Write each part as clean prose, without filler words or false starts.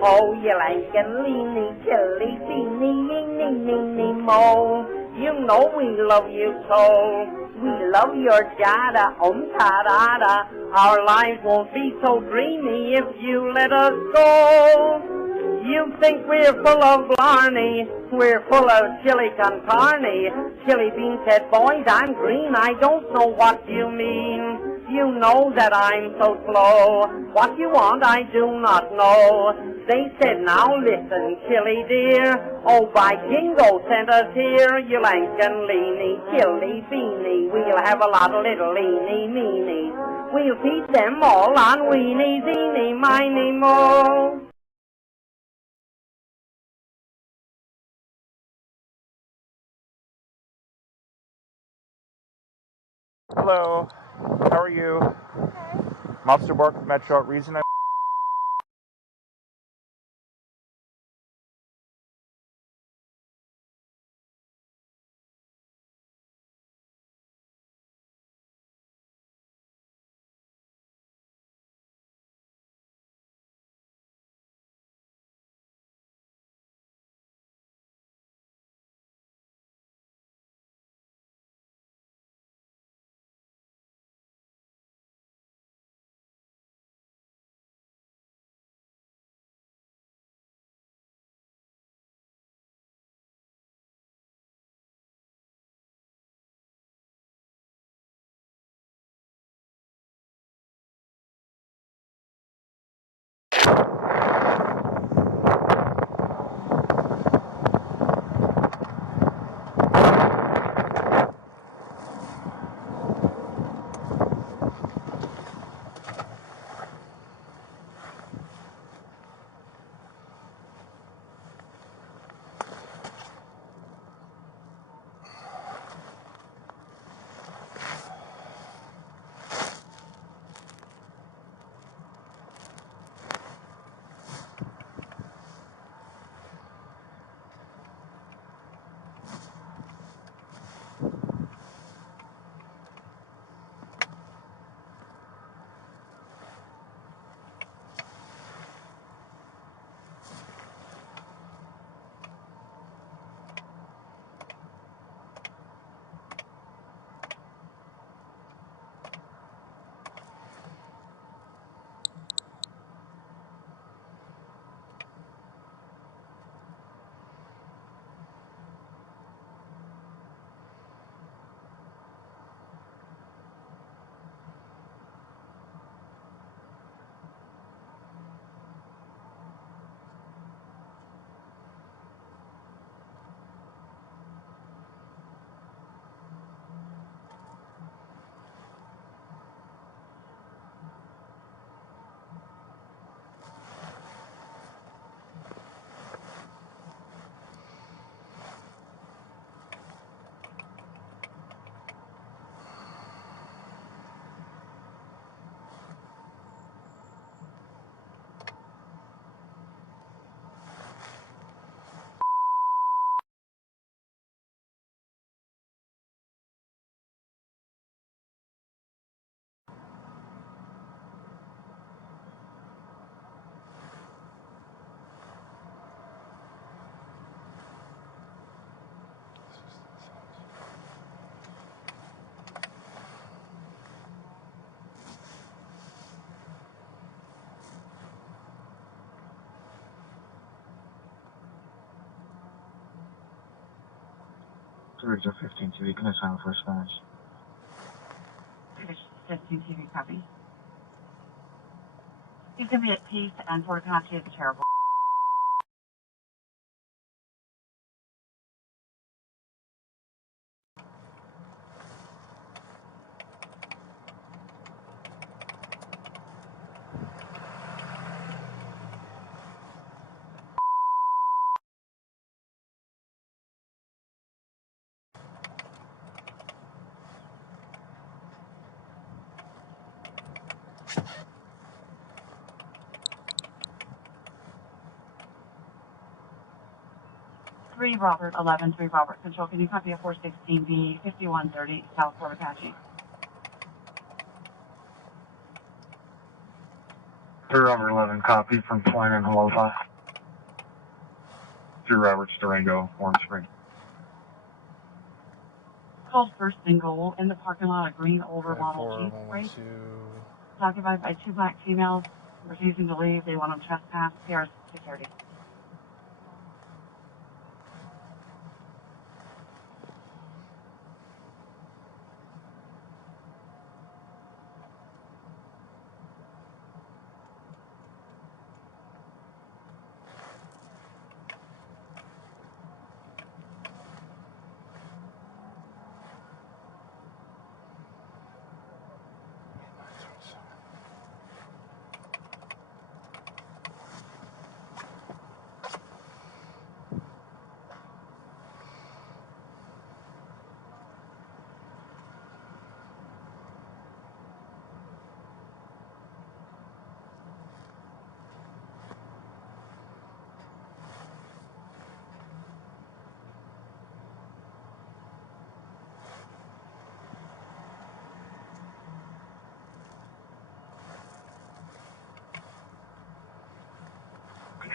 Oh, you like a leany, chilly, teeny, eeny, meeny, mo. You know we love you so. We love your jada, ta-da-da. Our lives won't be so dreamy if you let us go. You think we're full of blarney, we're full of chili con carne. Chili bean said, boys, I'm green, I don't know what you mean. You know that I'm so slow. What you want, I do not know. They said, now listen, Chili dear. Oh, by jingo, sent us here. You lankin' leany, chili beanie. We'll have a lot of little leany meanies. We'll feed them all on weenies, eeny, miny, mo. Hello, how are you? Okay. Monster Bark Metro. Reason I Surge 15 TV, can I sign the first match? 15 TV copy. He's going to be at peace and Fort Apache is terrible. Three Robert 11, 3 Robert Control. Can you copy a 416B 5130 South Fort Apache? 3 Robert 11, copy from Twine and Hello 3 Roberts, Durango, Warm Spring. Called first single in the parking lot of green older model Jeep, right? It's occupied by 2 black females refusing to leave. They want to trespass. PR's security.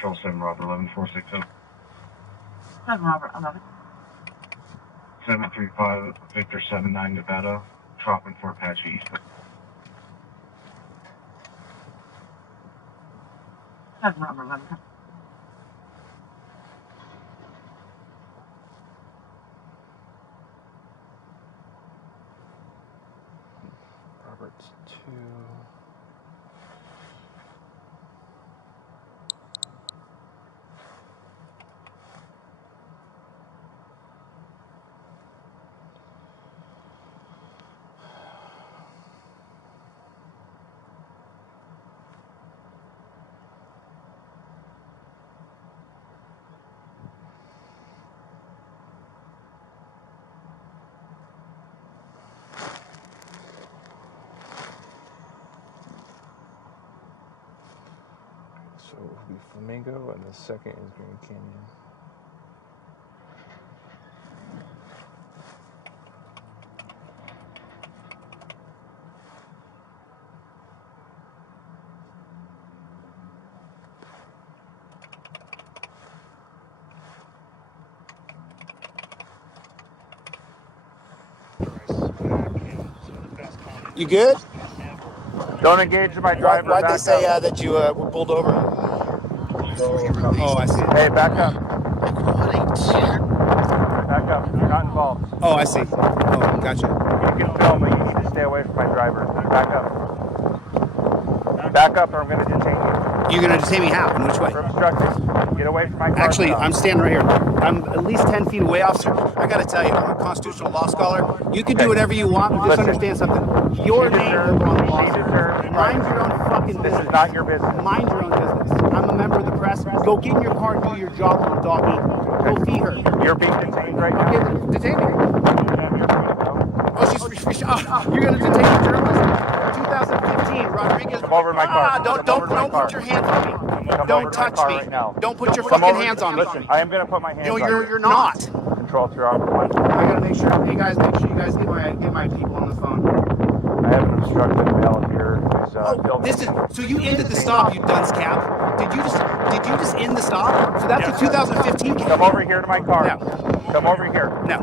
Control 7 Robert 11, 460. 7 Robert 11. 735 Victor 79 Nevada, dropping for Apache East. 7 Robert 11. Roberts 2. So it will be Flamingo, and the second is Grand Canyon. You good? Don't engage my driver. Why'd they say up. that you were pulled over? Oh, I see. Hey, back up. Great. Back up. You're not involved. Oh, I see. Oh, gotcha. You can film, but you need to stay away from my driver. Back up. Back up, or I'm going to detain you. You're gonna detain me how? In which way? For obstructing. Get away from my car. Actually, now. I'm standing right here. I'm at least 10 feet away, officer. I gotta tell you, I'm a constitutional law scholar. You can do whatever you want, but just understand something. Your name is on the law. Mind your own fucking business. This is not your business. Mind your own business. I'm a member of the press. Go get in your car and do your job, little doggy. Go feed her. You're being detained right now. Okay, detain me. You're free to go. Oh, she's you're gonna detain a journalist? 2015, Rodriguez. Come over my car. Don't put your hands on me. Come Don't over to my touch car me. right now. Don't put your Come fucking over- hands on me. Listen, I am going to put my hands No, on you're not. Control 3 Robert 1. I gotta make sure. Hey guys, make sure you guys get my people on the phone. I have an obstructed mail here. This is so you ended the stop, you dunce cap. Did you just end the stop? So that's a 2015 cap. Come over here to my car. No. Come over here. No.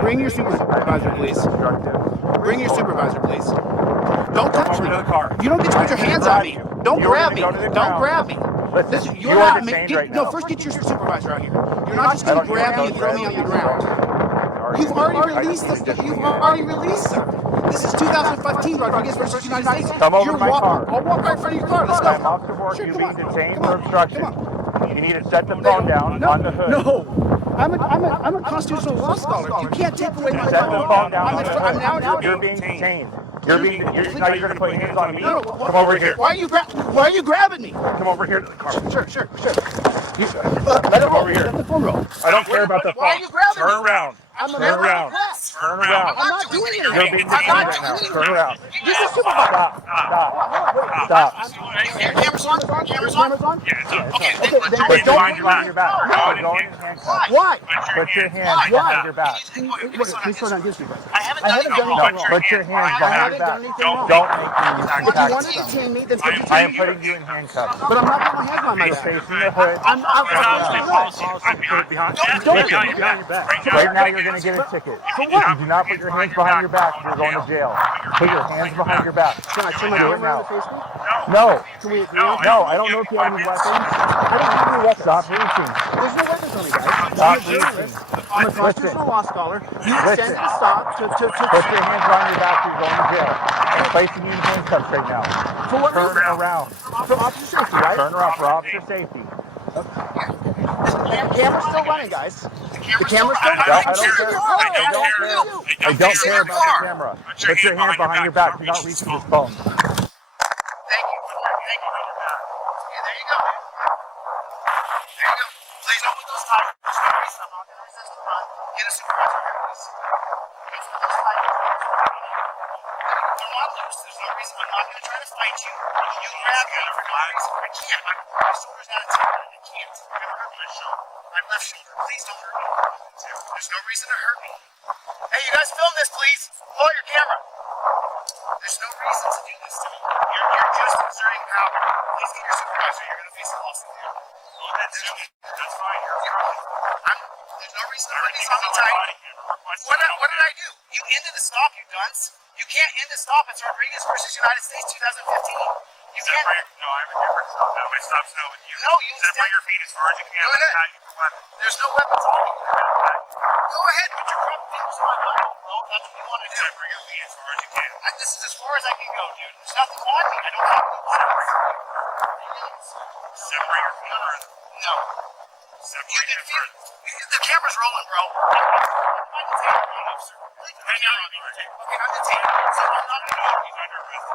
Bring your supervisor, please. Bring your supervisor, please. Don't touch me. You don't get to put your hands on me. Don't grab me. Don't grab me. Listen, You're you not are detained right no, now. first get your supervisor out here. You're not just gonna grab me and throw me on the ground. You've already released this. You've already released, sir. This is 2015 Rodriguez versus United States. Come over to my car. I'll walk right in front of your car. Let's go. I'm off to work. You're being detained for obstruction. Come on. You need to set the phone down on the hood. No. I'm a constitutional law scholar. You can't take away my Set the phone down I'm on the now hood. You're being detained. Now you're going to put your hands on me. No, Come over here. Why are you grabbing me? Come over here to the car. Sure. Let him over here. Let the phone roll. I don't care about the phone. Why are you grabbing Turn me? around. I'm a Turn member around. of the press. Turn around. I'm not doing anything. You're being I'm detained not right now. doing Turn anything. around. You're the supervisor. Stop. Stop. Wait, Stop. your camera's on? Your camera's on? Yeah, it's on. Okay, then Put your don't hands bring behind me. your back. No. You're going in handcuffs. Why? Put your hands behind your back. Please slow down. Give me. I I haven't done anything No, wrong. put your hands I behind haven't your done back. anything wrong. Don't make me If you attack want to someone. detain me, then put I detain am me. putting you in handcuffs. But I'm not putting my hands behind my You're back. facing the hood. I'm facing the hood. Put it behind. Don't Listen, put it behind your back. right now you're going to get a ticket. For what? If you do not put your hands behind your back, you're going to jail. Put your hands behind your back. Can I turn my Do it camera on now. to face me? No. Can we agree on that? No, I don't know if you have any weapons. I don't have any weapons. Stop reaching. There's no weapons on me, guys. Stop I'm a journalist. reaching. I'm a constitutional law scholar. You Listen. sent to stop to Put your hands behind your back or you're going to jail. I'm placing you in handcuffs right now. for what Turn reason? around. For officer safety, right? Turn around for officer safety. The camera's still running, guys. The camera's still I running. don't care. I don't care about the camera. Put your hand behind your back. Do not reach for this phone. Thank you. Thank you. Okay, there you go. There you go. Please don't put those tires. There's no reason I'm not going to resist a run. Get a supervisor here, please. Please put those tires. They're not loose. There's no reason. I'm not going to try to fight you. You grab me for no reason. I can't. My shoulder's out of tension. I can't. You're going to hurt my shoulder. My left shoulder. Please don't hurt me. There's no reason to hurt me. Hey, you guys film this, please. Pull out your camera. There's no reason to do this to me. You're just exerting power. Please get your supervisor. You're going to face a lawsuit here. That's fine. There's no reason to hurt me. Something tight. What did I do? You ended the stop, you dunce. You can't end the stop. It's Rodriguez versus United States 2015. You can't. No, I have a different stop. No, my stop's no with you. No, you Separate your feet as far as you can. Go ahead. Attack your weapon. There's no weapons on me. Go ahead. Put your front fingers on my button, bro. That's what you want to do. Separate your feet as far as you can. This is as far as I can go, dude. There's nothing on me. I don't have Separate your feet further. No. Separate your further. The camera's rolling, bro. I'm detained, officer. Hang on. Okay, I'm detained. So I'm not He's under arrest.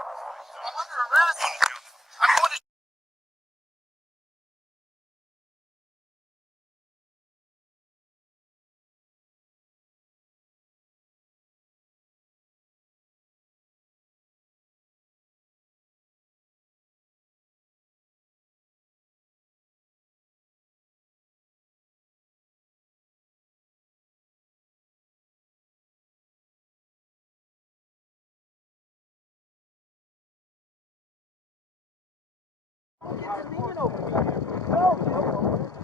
I'm under arrest. I'm going to.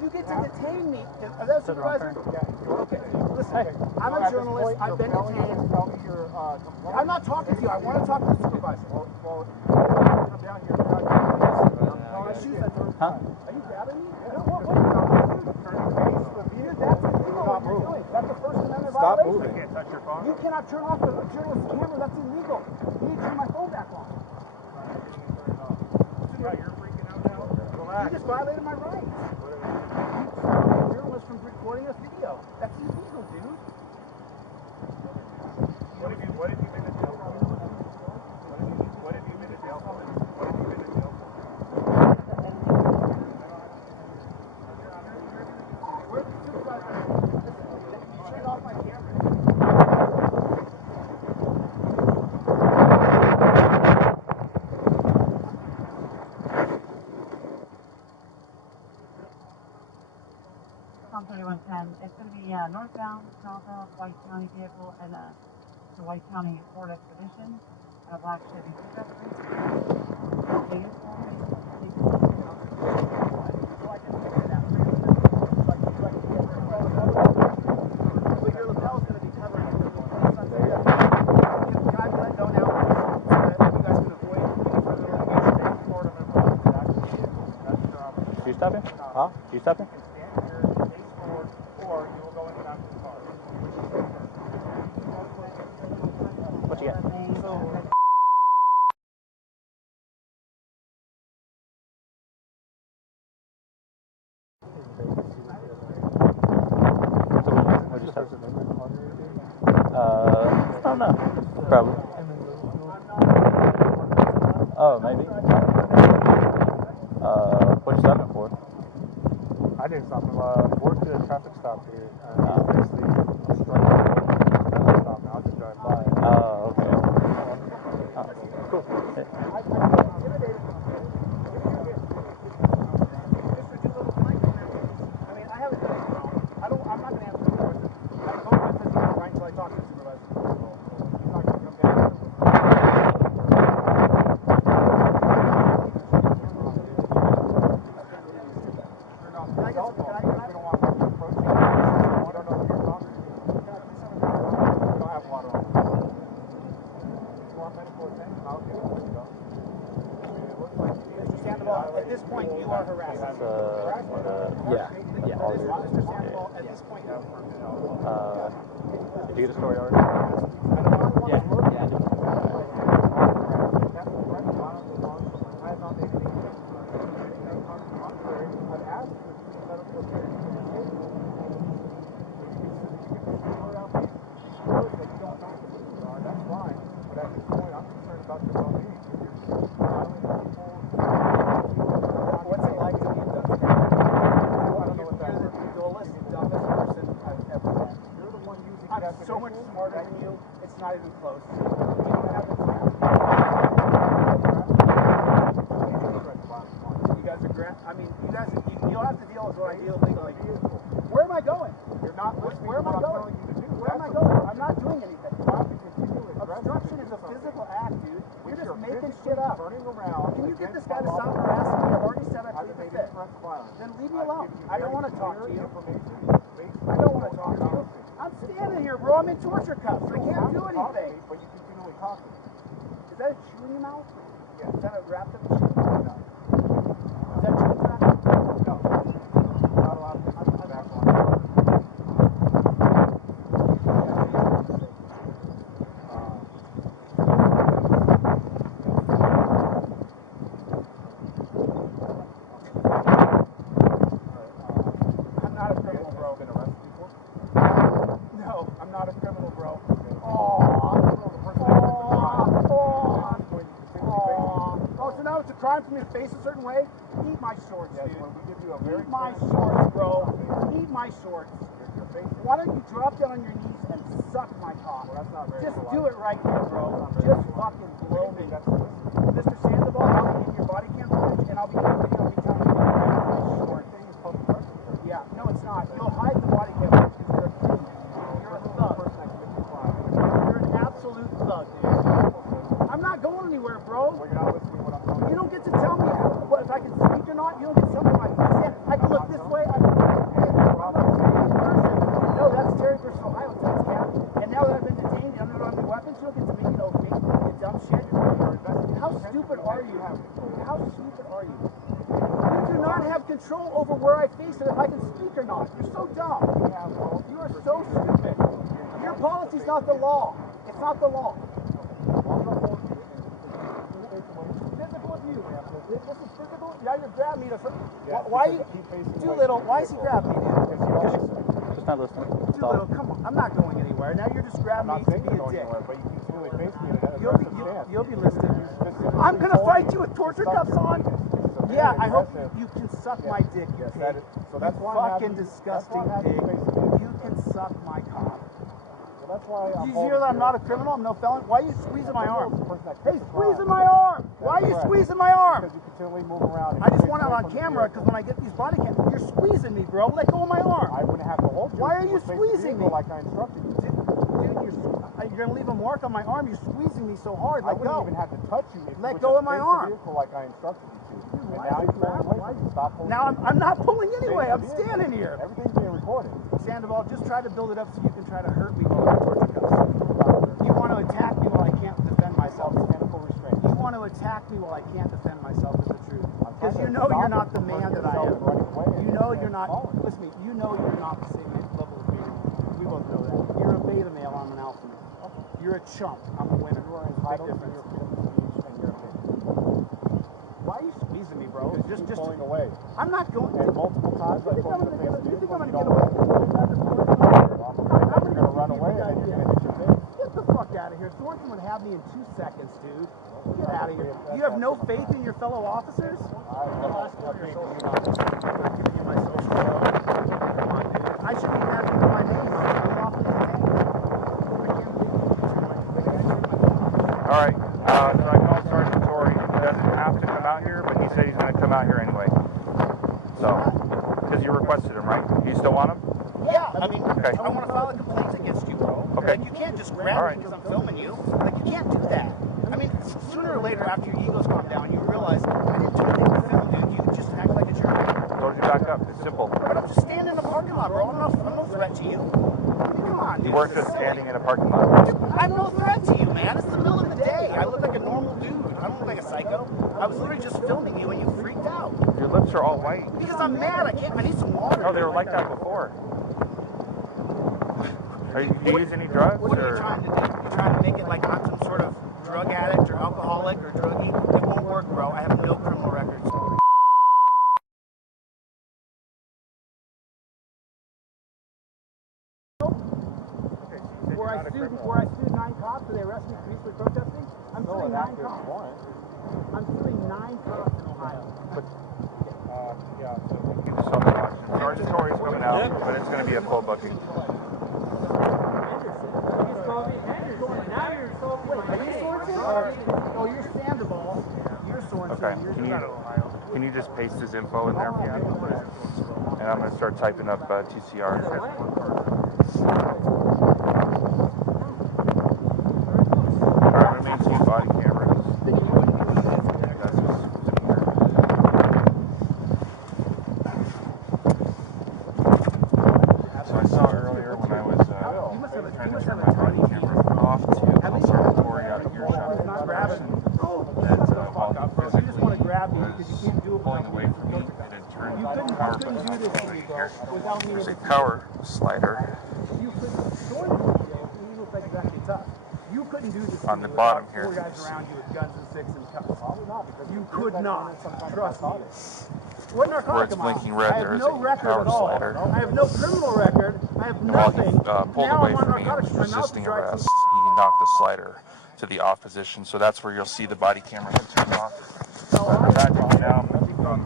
You get to detain me. Are that a supervisor? Okay. Listen, I'm a journalist. I've been detained. I'm not talking to you. I want to talk to the supervisor. Well, come down here. My shoes are dirty. Huh? Are you grabbing me? What are you doing? That's illegal what you're doing. That's the First Amendment violation. Stop moving. You can't touch your phone. You cannot turn off the journalist's camera. That's illegal. You need to turn my phone back on. Yeah, you're freaking out now. You just violated my rights. You journalist from recording this video. That's illegal, dude. What have you been to jail for? What have you been to jail for? What have you been to jail for? Where's the supervisor? You turned off my camera. On 3110, it's going to be northbound, southbound, White County vehicle, and the White County Ford Expedition, and a black Chevy pickup. But your lapel's going to be covering it. Can I let go now so that you guys can avoid any further litigation? You stopping? Huh? You stopping? What you got? What'd you stop? I don't know. Probably. Oh, maybe. What you stopping for? I didn't stop him. Worked at a traffic stop here. Basically, Cool. At this point, you are harassing. Yeah. All yours. At this point, you are. Did you get a story already? Yeah. What's it like to be a dumpster? You're the dullest, dumbest person I've ever met. You're the one using I'm so much smarter than you, it's not even close. You don't have the time. You guys are you'll have to deal with what I deal legally. Where am I going? You're not where am I going? Where am I going? I'm not doing anything. Obstruction is a physical act, dude. You're just making shit up. Can you get this guy to stop harassing me? I've already said I plead the fifth. Then leave me alone. I don't want to talk to you. I don't want to talk to you. I'm standing here, bro. I'm in torture cuffs. I can't do anything. But you continually talking. Is that a chewing in your mouth? Yeah. Is that a wrapped up chew? No. Is that chewing wrap? No. Not allowed to put it back on. I'm not a criminal, bro. Been arrested before? No, I'm not a criminal, bro. Oh, so now it's a crime for me to face a certain way? Eat my shorts, dude. Eat my shorts, bro. Eat my shorts. Why don't you drop down on your knees and suck my cock? Just do it right here, bro. Just fucking blow me. Mr. Sandoval, I'll be in your body cam footage and I'll be telling you to eat my shorts. Yeah, no, it's not. You'll hide the body cam footage because you're a criminal. You're a thug. You're an absolute thug, dude. I'm not going anywhere, bro. You don't get to tell me what if I can speak or not. You don't get to tell me if I can stand. I can look this way. I'm not a person. No, that's Terry versus Ohio. That's cap. And now that I've been detained and I'm under weapons, you don't get to make it okay. You dumb shit. How stupid are you? How stupid are you? You do not have control over where I face it if I can speak or not. You're so dumb. You are so stupid. Your policy's not the law. It's not the law. Physical abuse. This is physical. Now you're grabbing me to. Why you? Too little. Why is he grabbing me, dude? Just not listening. Too little. Come on. I'm not going anywhere. Now you're just grabbing me to be a dick. You'll be listening. I'm gonna fight you with torture cuffs on. Yeah, I hope you can suck my dick, you pig. Fucking disgusting pig. You can suck my cock. Did you hear that I'm not a criminal? I'm no felon? Why are you squeezing my arm? Hey, squeezing my arm! Why are you squeezing my arm? I just want it on camera because when I get these body cams, you're squeezing me, bro. Let go of my arm. I wouldn't have to hold you. Why are you squeezing me? Like I instructed you. Dude, you're gonna leave a mark on my arm. You're squeezing me so hard. I Let wouldn't go. even have to touch you. Let go of my arm. Like I instructed you to. And now you're pulling away. Stop pulling. Now I'm not pulling anyway. I'm standing here. Everything's being recorded. Sandoval, just try to build it up so you can try to hurt me while I'm torture cuffs. You want to attack me while I can't defend myself. Mechanical restraint. You want to attack me while I can't defend myself is the truth. Because you know you're not the man that I am. You know you're not. Listen to me. You know you're not the same level as me. We both know that. You're a beta male. I'm an alpha male. You're a chump. I'm a winner. Big difference. Why are you squeezing me, bro? Just pulling away. I'm not going. And multiple times I told you to face You think I'm gonna you. get away? I'm gonna run away and then you're gonna hit your face. Get the fuck out of here. Thornton would have me in 2 seconds, dude. Get out of here. You have no faith in your fellow officers? I'm not giving you my social. Come on, dude. I shouldn't even have to give my name. I'm lawfully detained. I can't believe you. All right. So I called So, because you requested them, right? You still want them? Yeah, I mean, Okay. I want to file a complaint against you, bro. Okay. Like, you can't just grab me because I'm filming you. Like, you can't do that. I mean, sooner or later, after your egos calm down, you realize, I didn't do anything to film, dude. You just act like a jerk. Told you back up. It's simple. But I'm just standing in the parking lot, bro. I'm no threat to you. Come on, dude. You weren't just standing in a parking lot. Dude, I'm no threat to you, man. It's the middle of the day. I look like a normal dude. I don't look like a psycho. I was literally just filming you and you freaked out. Your lips are all white. Because I'm mad. I need some water. Oh, they were like that before. Do you use any drugs? What are you trying to do? You're trying to make it like I'm some sort of drug addict or alcoholic or druggie? It won't work, bro. I have no criminal records. Where I sued 9 cops and they arrested me peacefully protesting, I'm suing 9 cops. I'm suing 9 cops in Ohio. Yeah, so you just saw the auction. Sergeant Torrey's coming out, but it's going to be a full booking. Oh, you're Sandoval. You're Sorensen. Okay. Can you just paste his info in there? And I'm going to start typing up TCR. Alright, remain seeing body cameras. That's just so I saw earlier when I was trying to turn my body camera off to Sergeant Torrey out of earshot that while he physically was pulling away from me, it had turned the power button on over here. There's a power slider You couldn't do this on the bottom here. 4 guys around you with guns and sticks and cups. You could not. Trust me. What narcotic Where it's am I on? blinking red, I there have is no a record power at all. slider. I have no criminal record. I have And while he nothing. pulled Now away I'm on from me and narcotics. was My mouth is resisting dry. arrest, he knocked the slider to the off position. So that's where you'll see the body camera had turned off. We're back on now.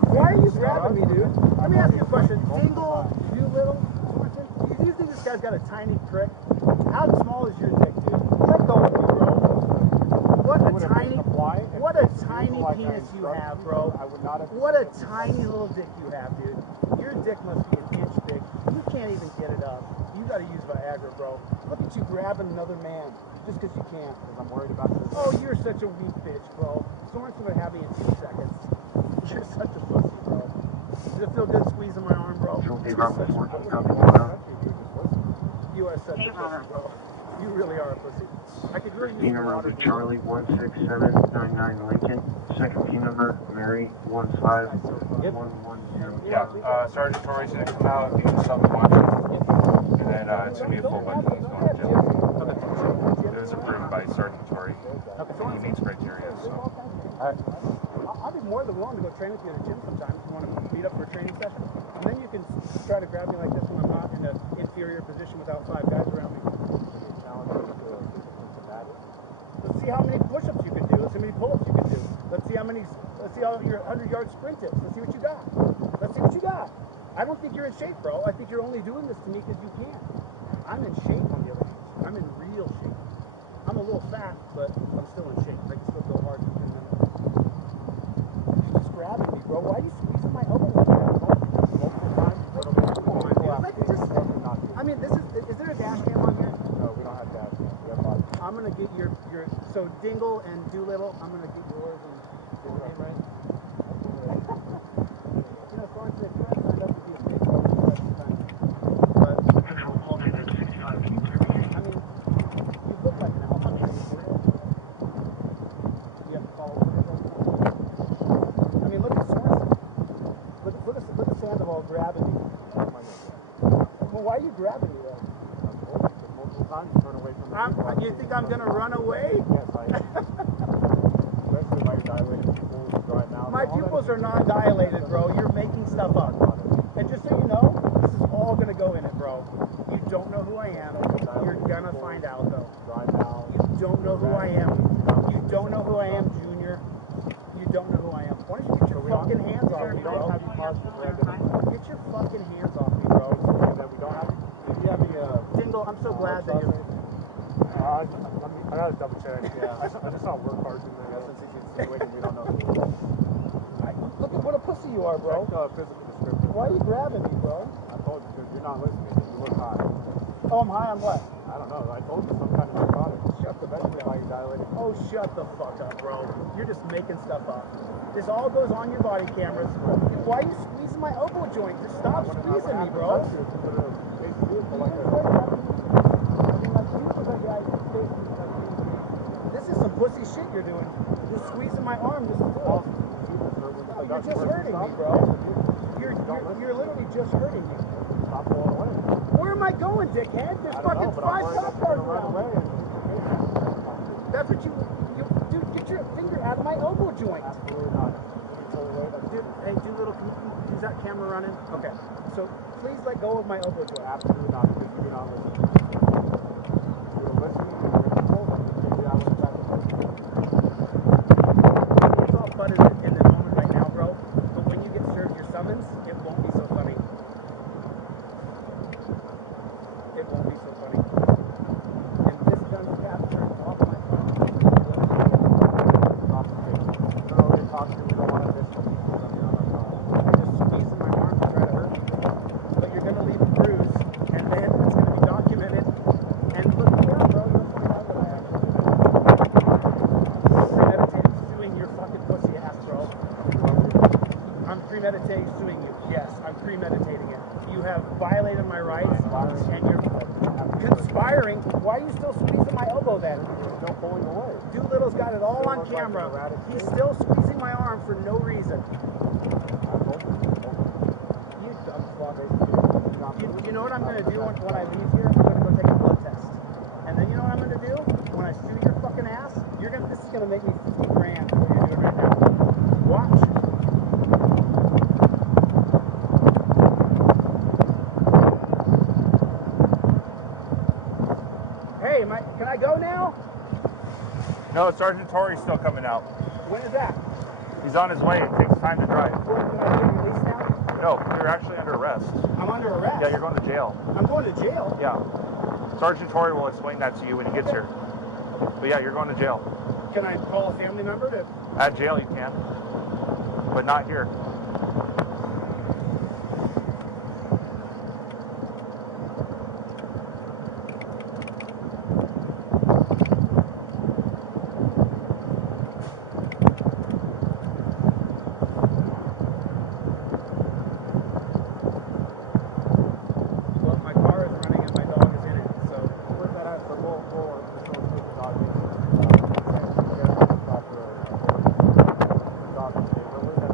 Why are you grabbing me, dude? Let me ask you a question. Dingle, Doolittle, Sorensen, do you think this guy's got a tiny prick? How small is your dick, dude? Let go of me, bro. What a tiny penis you have, bro. What a tiny little dick you have, dude. Your dick must be an inch big. You can't even get it up. You gotta use Viagra, bro. Look at you grabbing another man just because you can't. Because I'm worried about this. Oh, you're such a weak bitch, bro. Sorensen would have me in 2 seconds. You're such a pussy, bro. Does it feel good squeezing my arm, bro? You are such a pussy, bro. You really are a pussy. I could really use water. Charlie 16799 Lincoln. Second team number Mary 15110. Yeah, Sergeant Torrey's going to come out. You can stop and watch it. And then it's going to be a full booking. He's going to jail. It was approved by Sergeant Torrey. He meets criteria. So. I'll be more than willing to go train with you at a gym sometime if you want to meet up for a training session. And then you can try to grab me like this when I'm not in an inferior position without 5 guys around me. Let's see how many push-ups you can do. Let's see how many pull-ups you can do. Let's see how your 100-yard sprint is. Let's see what you got. Let's see what you got. I don't think you're in shape, bro. I think you're only doing this to me because you can. I'm in shape, on the other hand. I'm in real shape. I'm a little fat, but I'm still in shape. I can still go hard for 10 minutes. You're just grabbing me, bro. Why are you squeezing my elbow like that? Multiple times? I mean, is there a dash cam on here? No, we don't have dash cam. We have body cam. I'm gonna get your so Dingle and Doolittle, I'm gonna get yours and your name right. You know, Sorensen, if you had signed up to be a big bro, you had some time. But I mean, you look like an alpha. You have to follow I mean, look at Sorensen. Look at Sandoval grabbing me. Well, why are you grabbing me though? Multiple times you turn away from me. You think I'm gonna run away? Yes, I am. Especially by your dilated pupils, dry mouth. My pupils are not dilated, bro. You're making stuff up. And just so you know, this is all gonna go in it, bro. You don't know who I am. You're gonna find out, though. Dry mouth. You don't know who I am. You don't know who I am, Junior. You don't know who I am. Why don't you get your fucking hands off me, We don't bro? have you positive record. Get your fucking hands off me, bro. And then we don't have you. If you have any Dingle, I'm so glad that you. I gotta double check. Yeah, I just saw work cards in there. Since he's insinuating we don't know who it is. Look at what a pussy you are, bro. Check physical description. Why are you grabbing me, bro? I told you because you're not listening. You look high. Oh, I'm high on what? I don't know. I told you some kind of narcotic. Shut the fuck Eventually, up. how you dilated. Oh, shut the fuck up, bro. You're just making stuff up. This all goes on your body cameras. Why are you squeezing my elbow joint? Just stop squeezing me, bro. This is some pussy shit you're doing. You're squeezing my arm just to do it. No, you're just hurting me, bro. You're literally just hurting me. Stop pulling away. Where am I going, dickhead? There's fucking 5 cop cars around me. That's what you dude, get your finger out of my elbow joint. Absolutely not. Dude, hey, is that camera running? Okay. So please let go of my elbow joint. Absolutely not, because you do not listen. You're listening, you're control, maybe I would back up. It's all fun in the moment right now, bro. But when you get served your summons, it won't be so funny. It won't be so funny. And this gun captured off my phone. Stop the case. You know, they talk to you, we don't want to miss them. You're just squeezing my arm to try to hurt me. But you're going to leave a bruise, and then it's going to be documented. And look, yeah, bro, you'll find out what I actually did. Premeditated suing your fucking pussy ass, bro. I'm premeditating suing you. Yes, I'm premeditating it. You have violated my rights, and you're conspiring. Why are you still squeezing my elbow then? You're still pulling away. Doolittle's got it all on camera. He's still squeezing my arm for no reason. You dumb fuck. You know what I'm going to do when I leave here? I'm going to go take a blood test. And then you know what I'm going to do? When I sue your fucking ass, this is going to make me 50 grand for what you're doing right now. Watch. Hey, can I go now? No, Sergeant Torrey's still coming out. When is that? He's on his way. It takes time to drive. Can I get released now? No, you're actually under arrest. I'm under arrest. Yeah, you're going to jail. I'm going to jail. Yeah. Sergeant Torrey will explain that to you when he gets here. But yeah, you're going to jail. Can I call a family member to? At jail you can. But not here. Well, my car is running and my dog is in it, so. Where's that at? So we'll take the dog in. Stop for a dog. Where's that?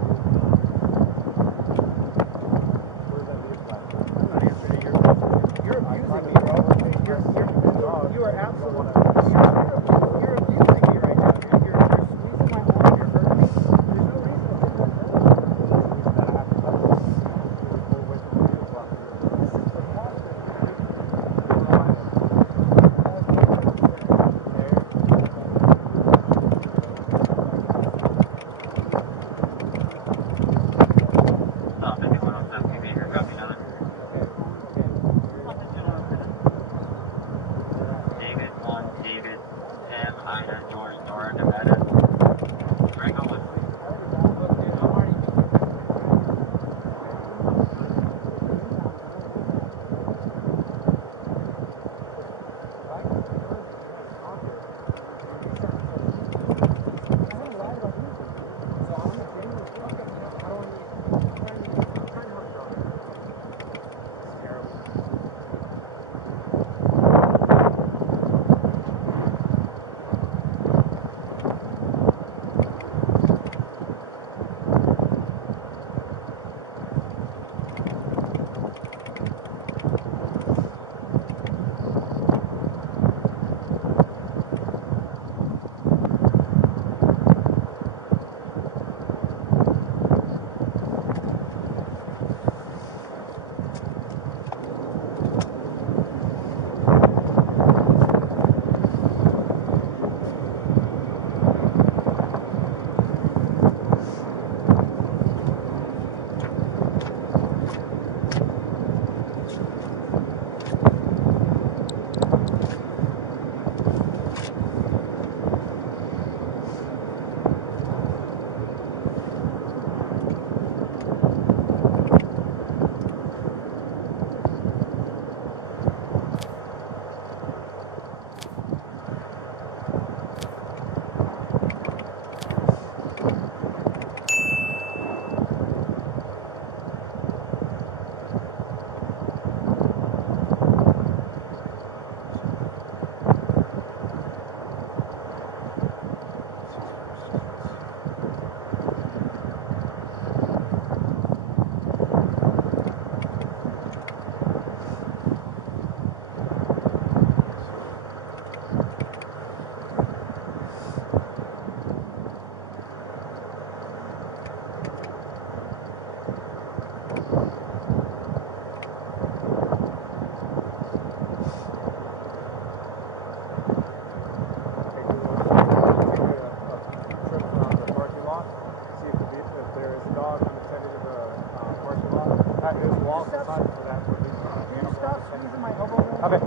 walk inside for that. Can you stop squeezing my elbow? Okay.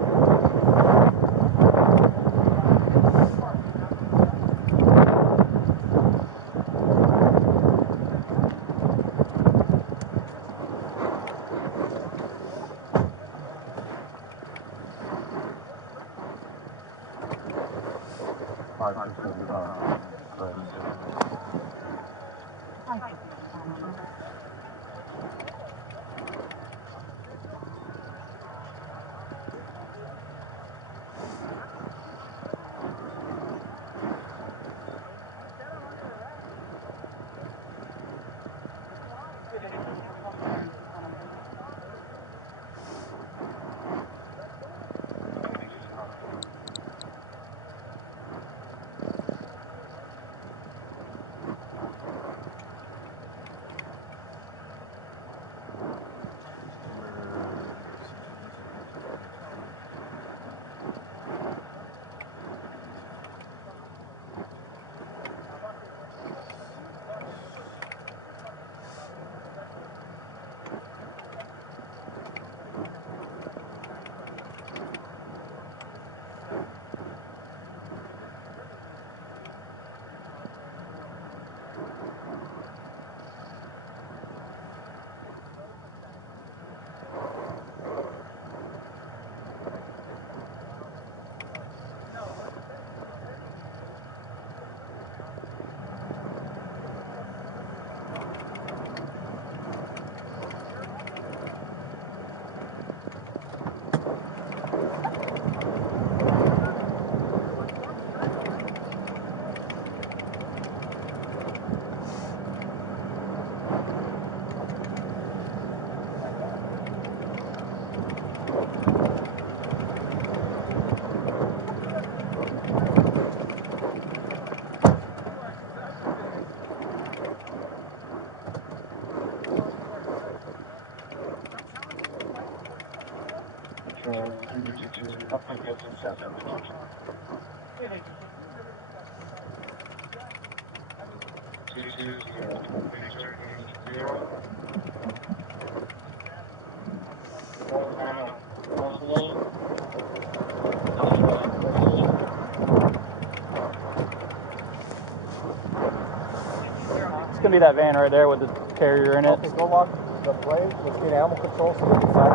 It's gonna be that van right there with the carrier in it. Okay, go lock the blade. Let's get animal control so we can decide.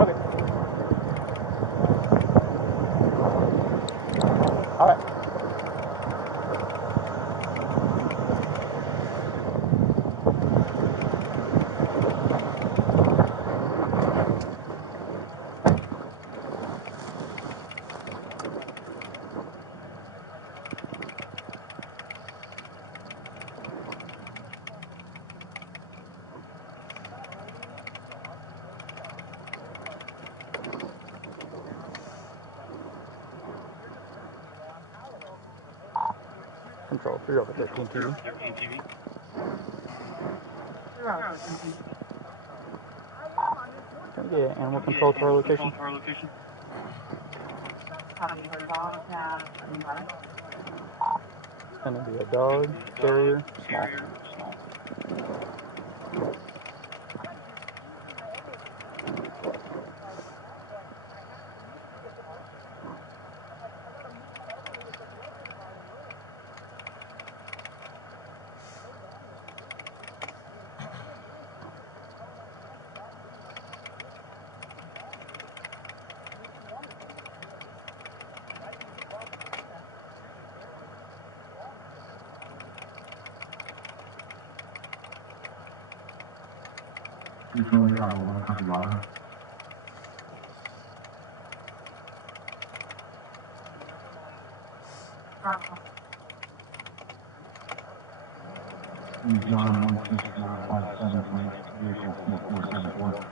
Okay. All right. Control 3 over 13 TV. Can we get animal control to our location? It's gonna be a dog, carrier, small. John 16957, vehicle 4474.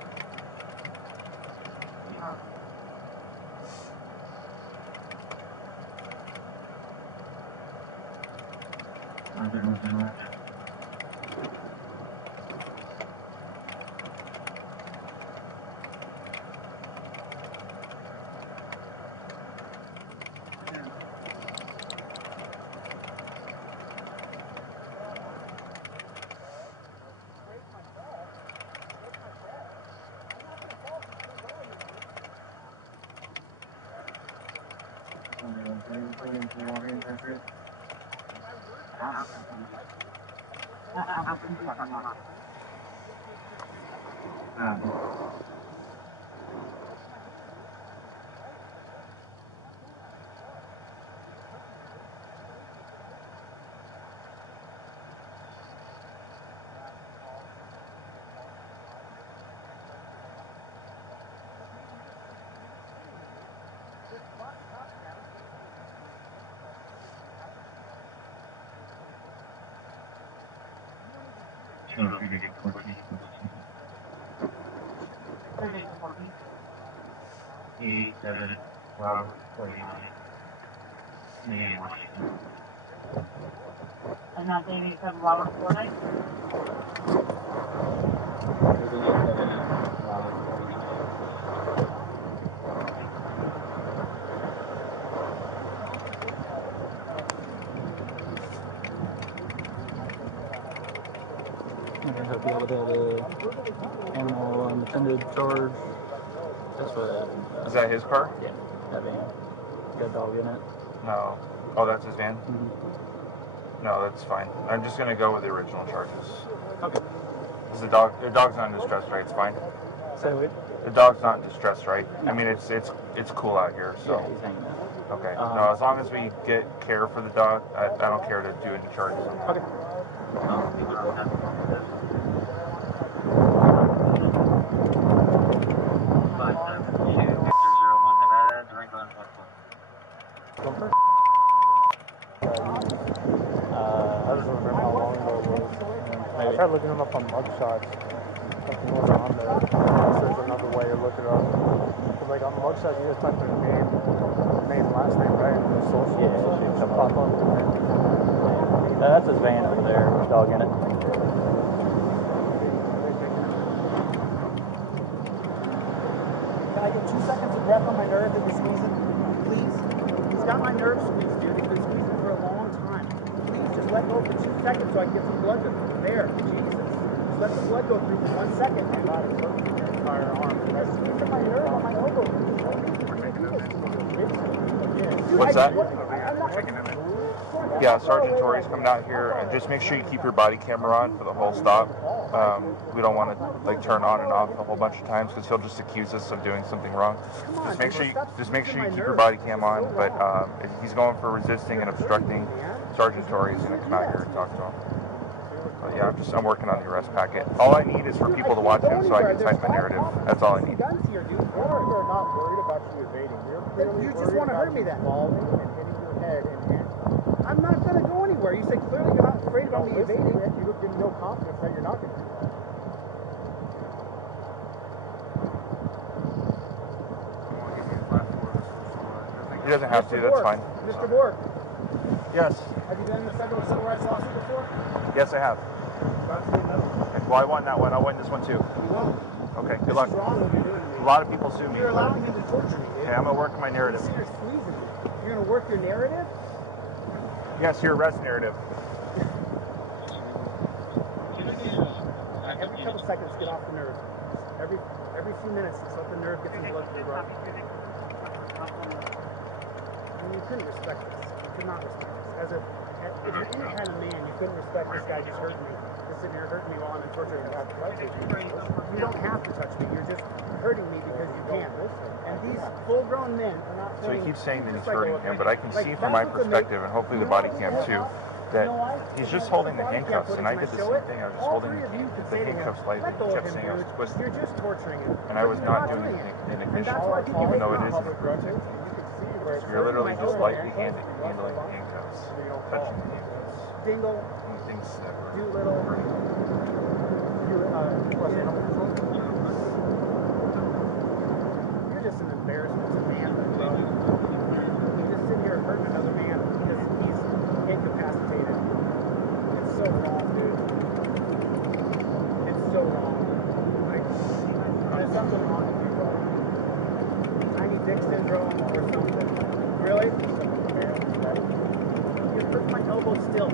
And that's 887 Robert Fortnite. I hope you able to the animal unattended charge. That's for that. Is that his car? Yeah, that van. Got a dog in it. No. Oh, that's his van? Mm-hmm. No, that's fine. I'm just gonna go with the original charges. Okay. Is the dog's not in distress, right? It's fine. So it. The dog's not in distress, right? I mean, it's cool out here, so. Yeah, he's hanging out. Okay. No, as long as we get care for the dog, I don't care to do any charges on it. Okay. I just don't remember how long ago it was. I tried looking them up on mugshots. Nothing was on there. Unless there's another way to look it up. Because like on the mugshot, you just type in name, last name, right? And the social. Yeah, so it should just come pop up. That's his van over there with dog in it. Can I get 2 seconds of breath on my nerve that was squeezing? Please? He's got my nerve squeezed, dude. He's been squeezing for a long time. Please, just let go for 2 seconds so I can get some blood through. There, Jesus. Just let the blood go through for 1 second. I'm not approaching your entire arm. You're squeezing my nerve on my elbow. What's that? I'm not... Yeah, Sergeant Torrey's coming out here, and just make sure you keep your body camera on for the whole stop. We don't want to like turn on and off a whole bunch of times because he'll just accuse us of doing something wrong. Just make sure you keep your body cam on. But if he's going for resisting and obstructing, Sergeant Torrey's going to come out here and talk to him. But yeah, I'm working on the arrest packet. All I need is for people to watch him so I can type my narrative. That's all I need. Guns here, dude. You're not worried about you evading. You're clearly You just want to hurt me then. falling and hitting your head and I'm not going to go anywhere. You say clearly you're not afraid about me evading. You look in no confidence that you're not going to do that. He doesn't have to. That's fine. Mr. Borg, Yes. have you been in the federal civil rights lawsuit before? Yes, I have. Okay. Well, I won that one. I'll win this one too. You won't. Okay. Good This luck. is wrong what you're doing to me. A lot of people sue me. You're allowing him to torture me, dude. Okay, I'm gonna work my narrative. You're squeezing me. You're going to work your narrative? Yes, your arrest narrative. Every couple seconds, get off the nerve. Every few minutes, just let the nerve get some blood through, bro. I mean, you couldn't respect this. You could not respect this. If you're any kind of man, you couldn't respect this guy just hurting me. Just sitting here hurting me while I'm in torture. You don't have to touch me. You're just hurting me because you can. And these full-grown men are not So he playing. keeps saying that he's just like hurting a- him, but I can like, see from my that's what the perspective, and hopefully the body cam too, that he's just holding the handcuffs, and I did the same thing. I was just holding the handcuffs lightly. He kept saying I was twisting, You're just torturing him. and I was not doing anything initial, even though it is in the protect. So you're literally just lightly handling the handcuffs, touching the handcuffs. Dingle, He thinks that we're Doolittle, you're just an embarrassment to manhood, bro. You just sit here hurting another man. He's incapacitated. It's so wrong, dude. It's so wrong. Like, there's something wrong with you, bro. Tiny dick syndrome or something. Really? You're hurting my elbow still.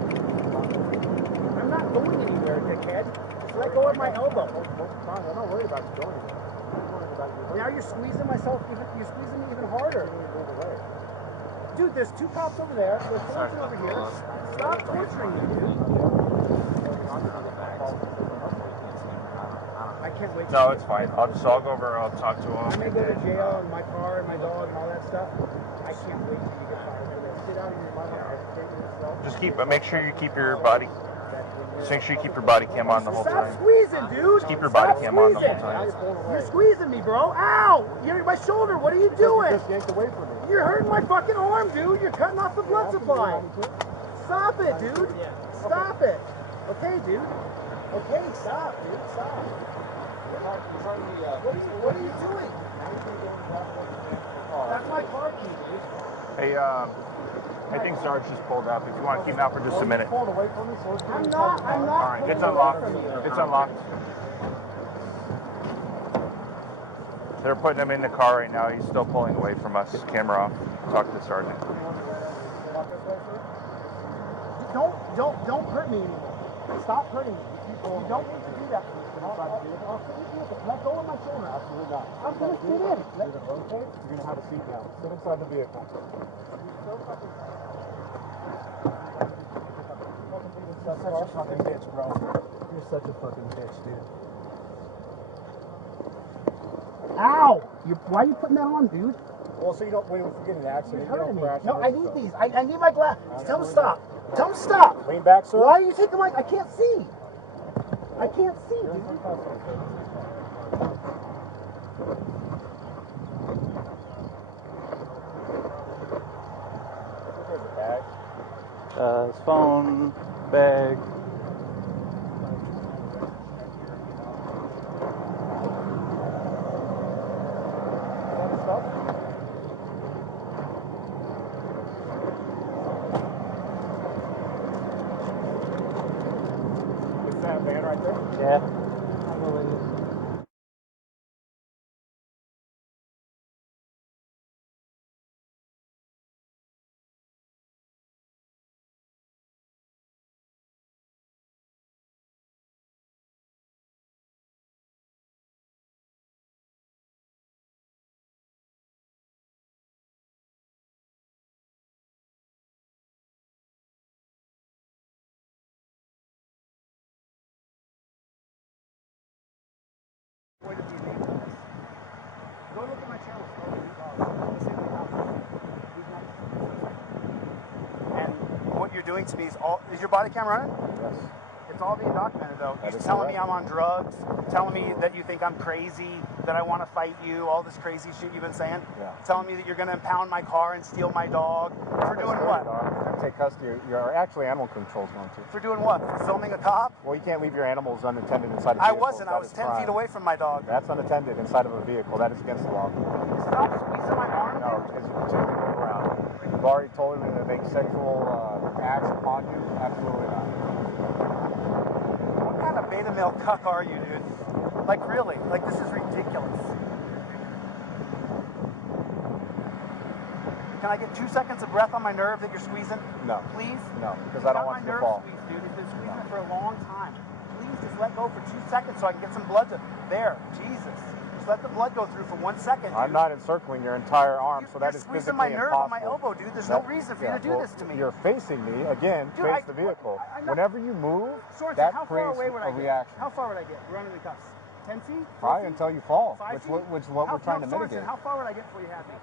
I'm not going anywhere, dickhead. Just let go of my elbow. I'm not worried about you going anywhere. I'm worried about you. Now you're squeezing myself even. You're squeezing me even harder. dude, there's 2 cops over there. There's 4 over here. Stop torturing me, dude. I can't wait. No, it's fine. I'll go over. I'll talk to him. I may go to jail and my car and my dog and all that stuff. I can't wait till you get fired. Sit out in your mama. Just make sure you keep your body. Just make sure you keep your body cam on the whole time. Stop squeezing, dude. Just keep your body cam on the whole time. You're squeezing me, bro. Ow! You're my shoulder. What are you doing? You're hurting my fucking arm, dude. You're cutting off the blood supply. Stop it, dude. Stop it. Okay, dude. Okay, stop, dude. Stop. What are you doing? That's my car key, dude. Hey, I think Sarge just pulled up. If you want to keep him out for just a minute. I'm not. All right, it's unlocked. It's unlocked. They're putting him in the car right now. He's still pulling away from us. Camera off. Talk to the sergeant. Don't hurt me anymore. Stop hurting me. You don't need to do that. Let go of my shoulder. Absolutely not. I'm going to sit in. You're going to rotate. You're going to have a seat now. Sit inside the vehicle. You're such a fucking bitch, bro. You're such a fucking bitch, dude. Ow! Why are you putting that on, dude? Well, so you don't wait if you get in an accident. You're hurting me. Crash. No, I need these. I need my glass. Tell him stop. Tell him stop. Lean back, sir. Why are you taking my... I can't see. I can't see, dude. His phone, bag. Is that van right there? Yeah. Go look at my channel. And what you're doing to me is your body cam running? Yes. It's all being documented, though. That You're is telling me correct. I'm on drugs, telling me that you think I'm crazy, that I want to fight you, all this crazy shit you've been saying. Yeah. Telling me that you're going to impound my car and steal my dog. For doing what? Take custody. You're actually animal control's going to. For doing what? For filming a cop? Well, you can't leave your animals unattended inside a vehicle. I wasn't. I That was is 10 crime. feet away from my dog. That's unattended inside of a vehicle. That is against the law. Stop squeezing my arm. No, because you continue to move around. You've already told him to make sexual acts upon you. Absolutely not. What kind of beta male cuck are you, dude? Like, really? Like, this is ridiculous. Can I get 2 seconds of breath on my nerve that you're squeezing? No. Please? No, because I don't want you to fall. My nerve squeezed, dude. It's been squeezing it for a long time. Please just let go for 2 seconds so I can get some blood to... There. Jesus. Just let the blood go through for 1 second, dude. I'm not encircling your entire arm, so that is You're physically squeezing my nerve on my impossible. elbow, dude. There's no reason for you to do this to me. You're facing me, again, Dude, face the vehicle. I know. Whenever you move, Sorensen, that how far creates away would I a get? reaction. How far would I get? We're under the cuffs. 10 feet? 4 Probably feet? until you fall, 5 which feet? is what we're trying to mitigate. Sorensen, how far would I get before you had me?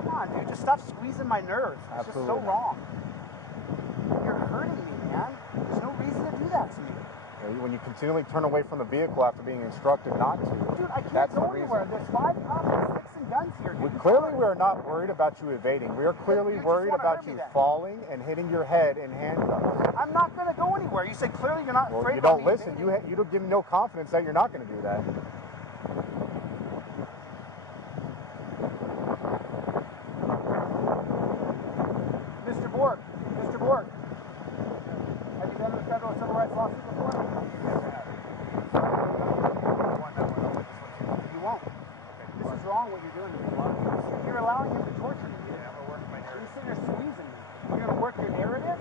Come on, dude. Just stop squeezing my nerves. It's Absolutely just so not. wrong. You're hurting me, man. There's no reason to do that to me. When you continually turn away from the vehicle after being instructed not to, Dude, I can't that's the go reason. anywhere. There's 5 cops and 6 and guns here, dude. Clearly, we are not worried about you evading. We are clearly You just worried wanna about hurt me you then. falling and hitting your head in handcuffs. I'm not going to go anywhere. You said clearly you're not Well, afraid you about don't me listen. evading. You don't give me no confidence that you're not going to do that. Mr. Bork. Mr. Bork. Have you done a federal civil rights lawsuit before? You won't. This is wrong what you're doing to me. You're allowing him to torture me. Yeah, I'm working my You're sitting there squeezing me. You're going to work your narrative?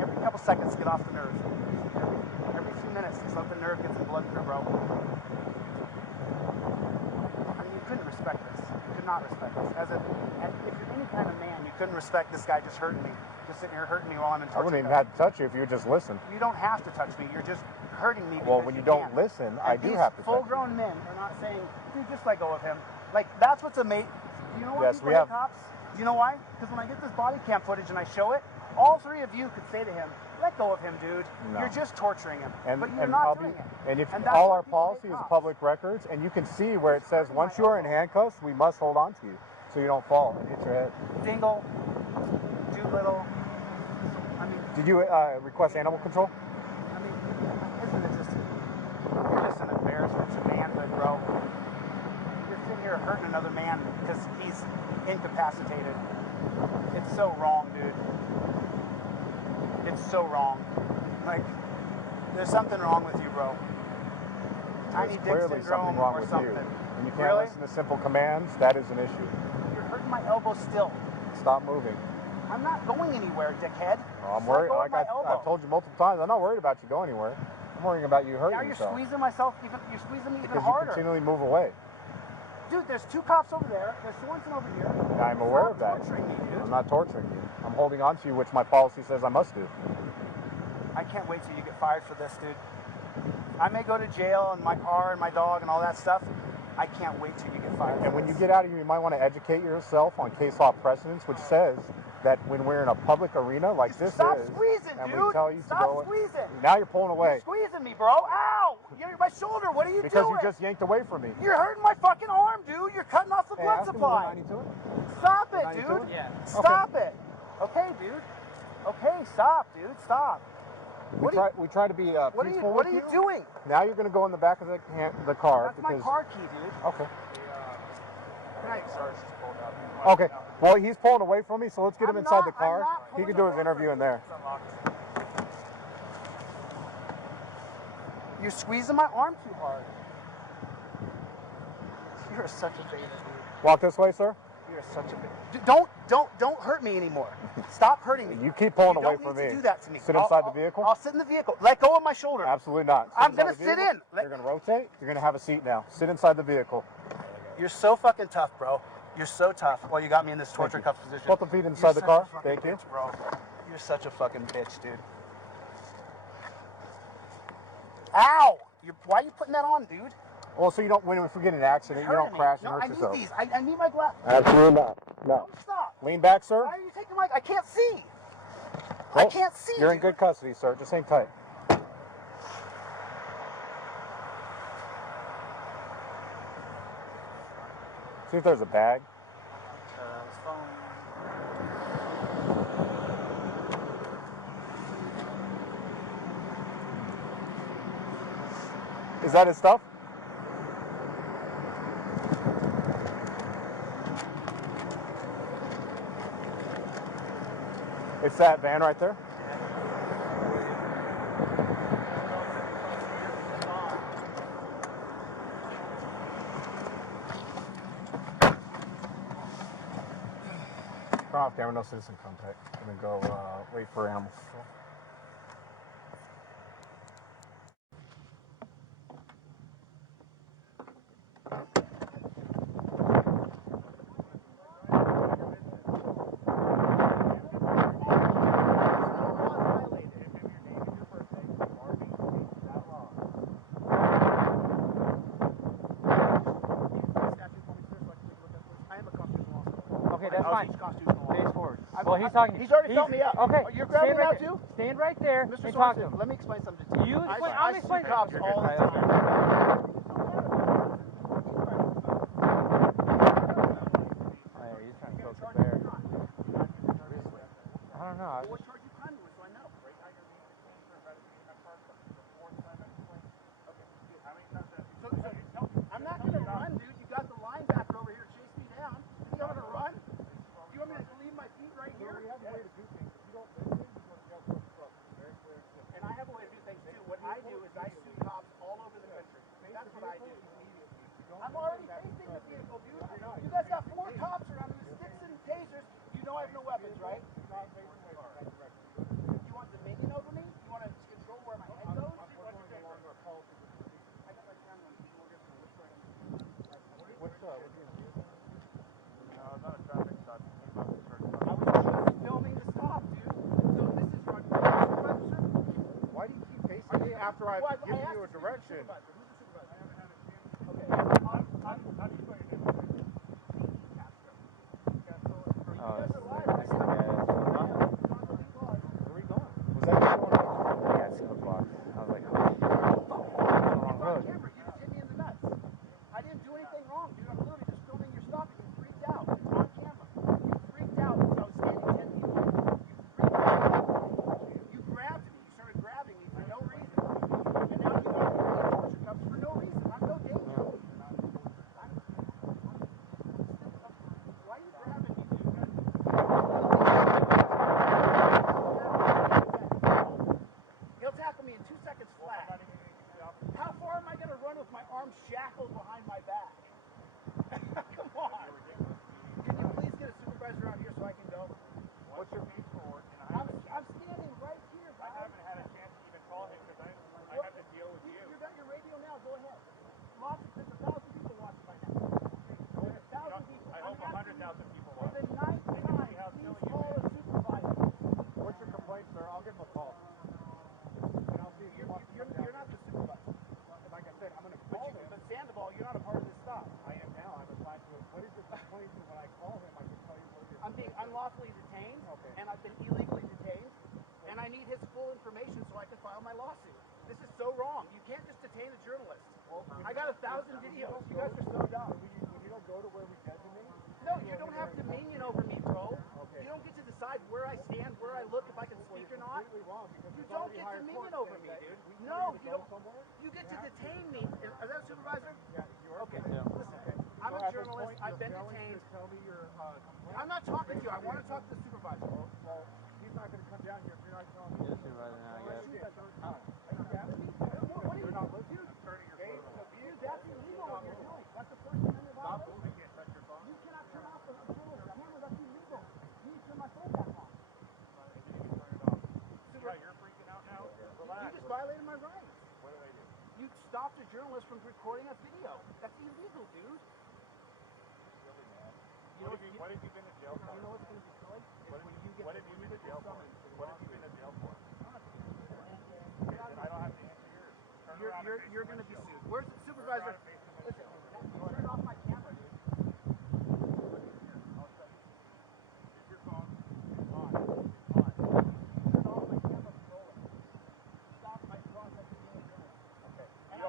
Every couple seconds, get off the nerves. Every few minutes. chest. So if the nerve gets in blood through, bro. I mean, you couldn't respect this. You could not respect this. If you're any kind of man, you couldn't respect this guy just hurting me. Just sitting here hurting me while I'm in torture. I wouldn't even have to touch you if you would just listen. You don't have to touch me. You're just hurting me. Well, when you don't can. listen, I do have to touch you. Full-grown men are not saying, dude, just let go of him. Like, that's what's amazing. You know why Yes, people we hate have. cops? You know why? Because when I get this body cam footage and I show it, all three of you could say to him, let go of him, dude. No. You're just torturing him. But you're and not doing it. And if And that's all why our people policy hate is cops. public records, and you can see where it says once you are in handcuffs, we must hold on to you so you don't fall and hit your head. Dingle, Doolittle. I mean, Did you request animal control? isn't it just, you're just an embarrassment to manhood, bro. You're sitting here hurting another man because he's incapacitated. It's so wrong, dude. It's so wrong. Like, there's something wrong with you, bro. Tiny There's dick clearly syndrome something wrong or with something. you. When you can't Really? listen to simple commands, that is an issue. You're hurting my elbow still. Stop moving. I'm not going anywhere, dickhead. No, I'm Just worried. let go of Like my elbow. I've told you multiple times, I'm not worried about you going anywhere. I'm worrying about you hurting Now you're yourself. squeezing myself even. You're squeezing me even Because harder. you continually move away. Dude, there's two cops over there. There's Swanson over here. I'm aware of Stop that. torturing me, dude. I'm not torturing you. I'm holding on to you, which my policy says I must do. I can't wait till you get fired for this, dude. I may go to jail and my car and my dog and all that stuff. I can't wait till you get fired. And when you get out of here, you might want to educate yourself on case law precedents, which says that when we're in a public arena like this Stop is, squeezing, and dude. we tell you Stop to go, squeezing. now you're pulling away You're squeezing me, bro. Ow! You're my shoulder. What are you because doing? you just yanked away from me. You're hurting my fucking arm, dude. You're cutting off the Hey, blood ask him supply. if you're 92. Stop it, 92? dude. Yeah. Stop it. Okay, dude. Okay, stop, dude. Stop. We try to be peaceful What with are you doing? Now you're going to go in the back of the car. That's my car key, dude. Okay. Sarge just pulled out. Okay. Well, he's pulling away from me, so let's get him I'm inside not- the car. I'm not He can pulling do his away interview from in there. You're squeezing my arm too hard. You're such a beta, dude. Walk this way, sir. You're such a beta. Don't hurt me anymore. Stop hurting me. You keep pulling You away don't from need me. to do that to me. Sit inside the vehicle. I'll sit in the vehicle. Let go of my shoulder. Absolutely not. I'm inside gonna the sit vehicle. in. You're gonna rotate. You're gonna have a seat now. Sit inside the vehicle. You're so fucking tough, bro. You're so tough. Well, you got me in this torture cuff position. Put the feet inside the You're car. such a fucking Thank you. bitch, bro. You're such a fucking bitch, dude. Ow! Why are you putting that on, dude? Well, so you don't, when we get in an accident, you don't crash and hurt yourself. I need these. I need my glass. Absolutely not. No. Don't stop. Lean back, sir. Why are you taking my... I can't see. I can't see, You're in dude. good custody, sir. Just hang tight. See if there's a bag. Is that his stuff? It's that van right there? Turn off camera, no citizen contact. I'm gonna go wait for animal control. Okay, that's fine. Face forward. Well, he's talking. He's already felt me up. Okay. You're grabbing stand me right now, too? Stand right there Mr. and talk to Swanson, him. let me explain something to you. You explain. I I'm explaining. sue cops all the time. Oh, he's trying to poke the bear. I don't know. What charge you climbing with, so I know? I'm not going to run, dude. You got the linebacker over here to chase me down. You want me to run? You want me to leave my feet right here? We have a way to do things. If you don't listen, you're going to go for the very clear. And I have a way to do things too. What I do is I sue cops all over the country. That's what I do. I'm already facing the vehicle, dude. You guys got 4 cops around me with sticks and tasers. You know I have no weapons, right? after I've given you a direction. Shackled behind my back. Come on. Can you please get a supervisor out here so I can go? What's your beef for? I'm standing right here, guys. I haven't had a chance to even call him because I have to deal with you. You got your radio now. Go ahead. There's 1,000 people watching right now. There's 1,000 people. I hope 100,000 people watch. For the ninth time, please call a supervisor. What's your complaint, sir? I'll give him a call. And I'll see if he wants to come down. You're not the supervisor. Like I said, I'm going to call him. But Sandoval, you're not a part of this stop. I am now. I'm assigned to it. What is your complaint? And when I call him, I can tell you what it is. I'm being unlawfully detained, and I've been illegally detained, and I need his full information so I can file my lawsuit. This is so wrong. You can't just detain a journalist. I got 1,000 videos. You guys are so dumb. When you don't go to where we designate? No, you don't have dominion over me, bro. You don't get to decide where I stand, where I look, if I can speak or not. You don't get dominion over me, dude. No, you don't. You get to detain me. Is that a supervisor? Yeah, you are. Okay, listen. I'm a journalist. I've been detained. Tell me your complaint. I'm not talking to you. I want to talk to the supervisor. Well, he's not going to come down here if you're not telling me. Yes, supervisor, now, I guess. You're not listening. I'm turning your phone off. Dude, that's illegal what you're doing. That's the First Amendment Stop violation. moving. I can't touch your phone. You cannot turn off the journalist camera. That's illegal. You need to turn my phone back on. Yeah, you're freaking out now. You just violated my rights. What did I do? You stopped a journalist from recording a video. That's illegal, dude. What have you been to jail for? You know what's going to be silly? What have you been to jail for? What have you been to jail for? I don't have to answer yours. You're going to be sued. Where's the supervisor? Listen, you turned off my camera, dude. Here's your phone. On. Turned off my camera from rolling. Stop my process of being a journalist. Okay. And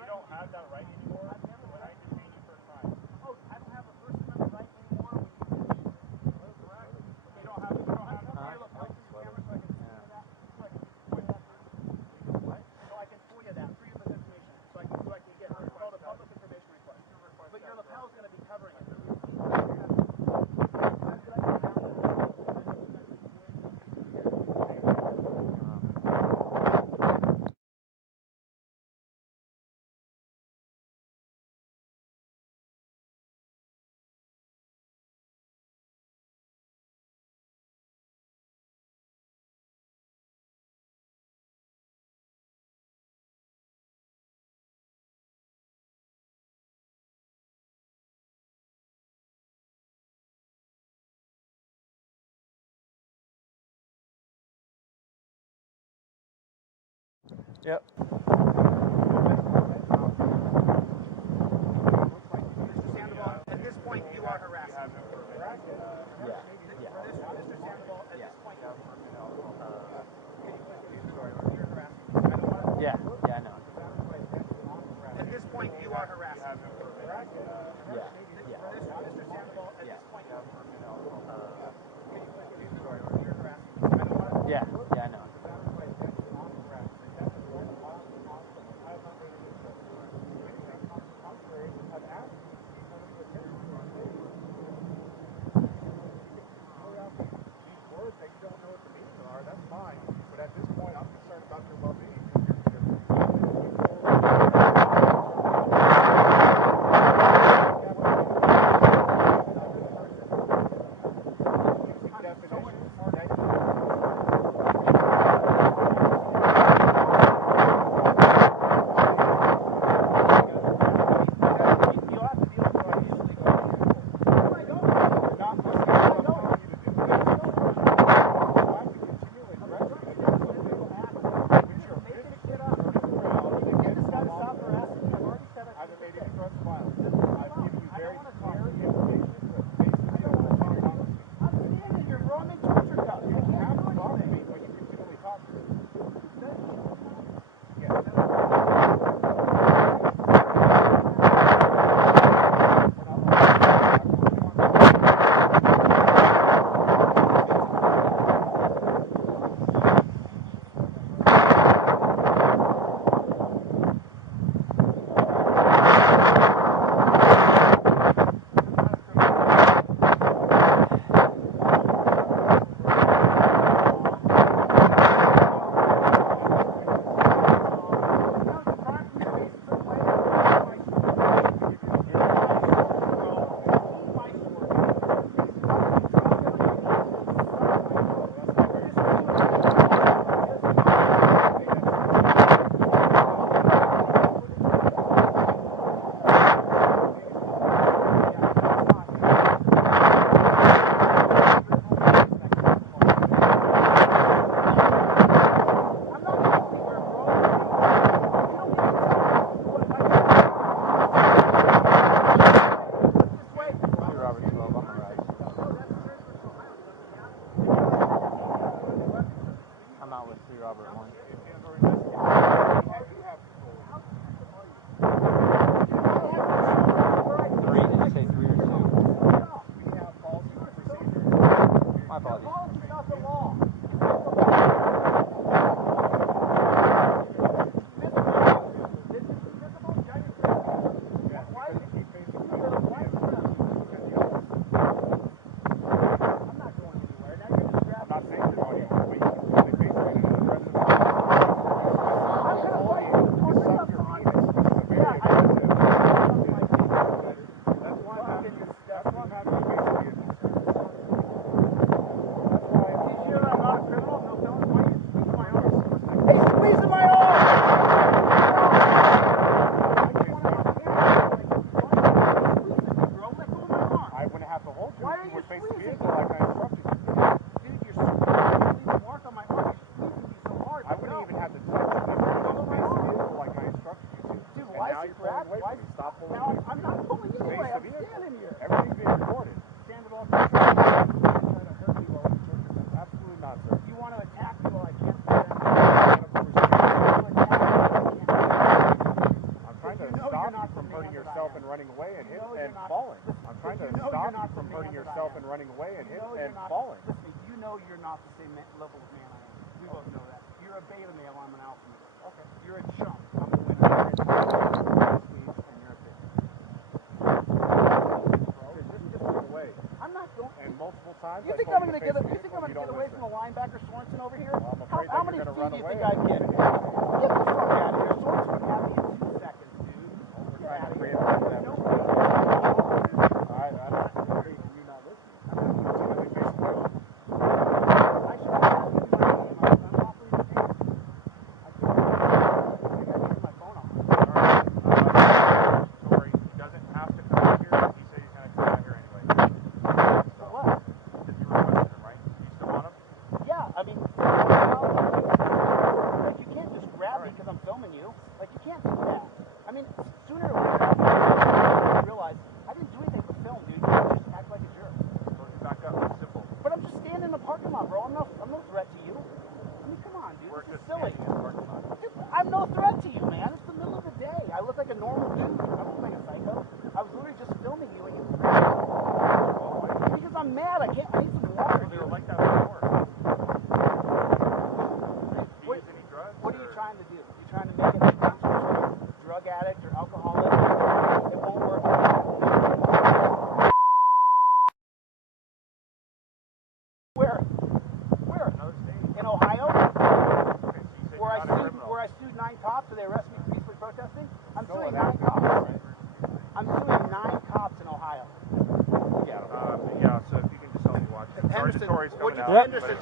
You don't have that right anymore. I've never when I detain you for a crime. Oh, I don't have a First Amendment right anymore when you finish. That's correct. You don't have. Here, look, I'll see the camera so I can see that. So I can FOIA that. What? So I can FOIA that, freedom of information. So I can get it's called a public information request. But your lapel is going to be covering it. Yep. Mr. Sandoval, at this point, you are harassing me. Yeah. Mr. Sandoval, at this point, you're harassing me. Yeah. Yeah, I know. At this point, you are harassing me. Yeah. Yeah. Mr. Sandoval, at this point, you're harassing me. Yeah. Yeah, I know. That you don't know what the meaning are, that's fine. But at this point, I'm concerned about your well-being. Robert 1. Three? Did you say 3 or 2? My apologies.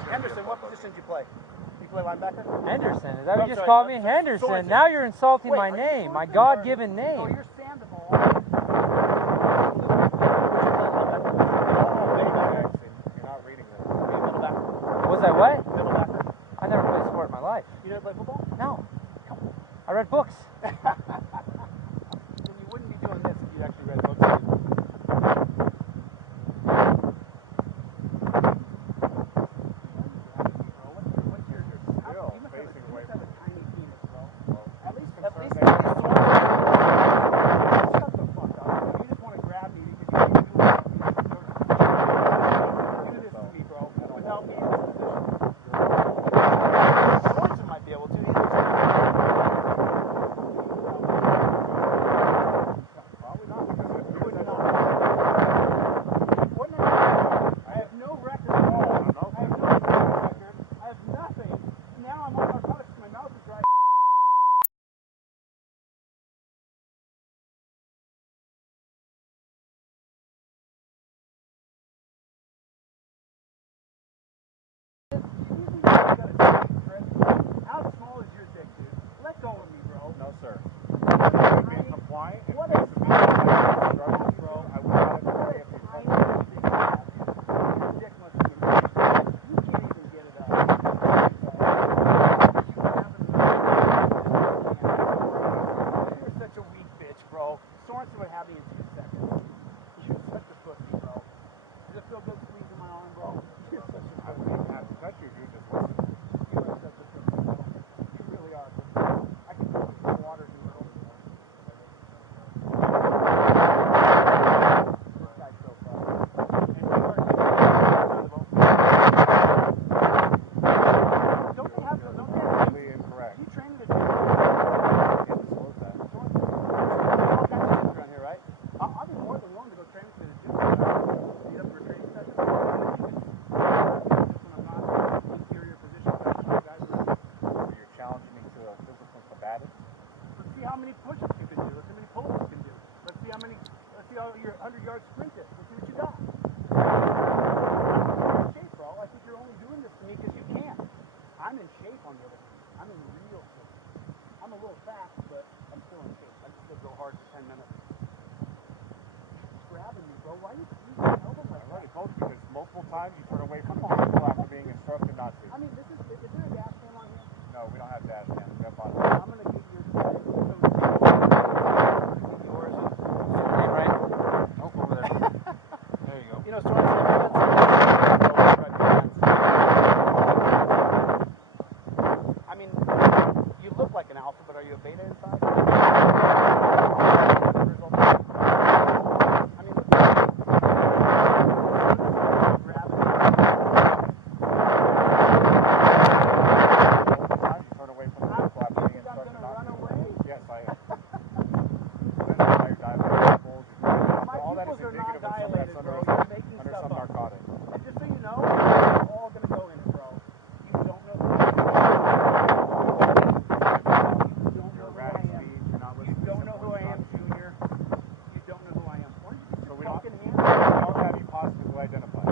Henderson, what position did you play? You play linebacker? Henderson, is that what you just called me? Henderson, Sorensen. now you're insulting my name, my God-given No, name. you're Sandoval. You're not reading this. Middlebacker. Was I what? Middlebacker. I never played sport in my life. You never play football? No. I read books. Then you wouldn't be doing this if you actually read books. fast, but I'm still in shape. I just did go hard for 10 minutes. It's grabbing me, bro. Why are you squeezing my elbow like that? I already told you because multiple times you turn away from the vehicle after being instructed not to. I mean, is there a gas cam on here? No, we don't have dash cams. We have bottom. I'm going to get your yours. Name right? Nope, over there. There you go. You know, so I mean, you look like an alpha, but are you a beta inside? I mean, look at Turn away from the vehicle after being instructed not to. Yes, I am. All that is indicative of someone that's under some narcotic. And just so you know, we're all going to go in it, bro. You don't know who I am. You don't know who I am. You don't know who I am, Junior. You don't know who I am. Why don't you So get we your don't fucking hands have you positively identified.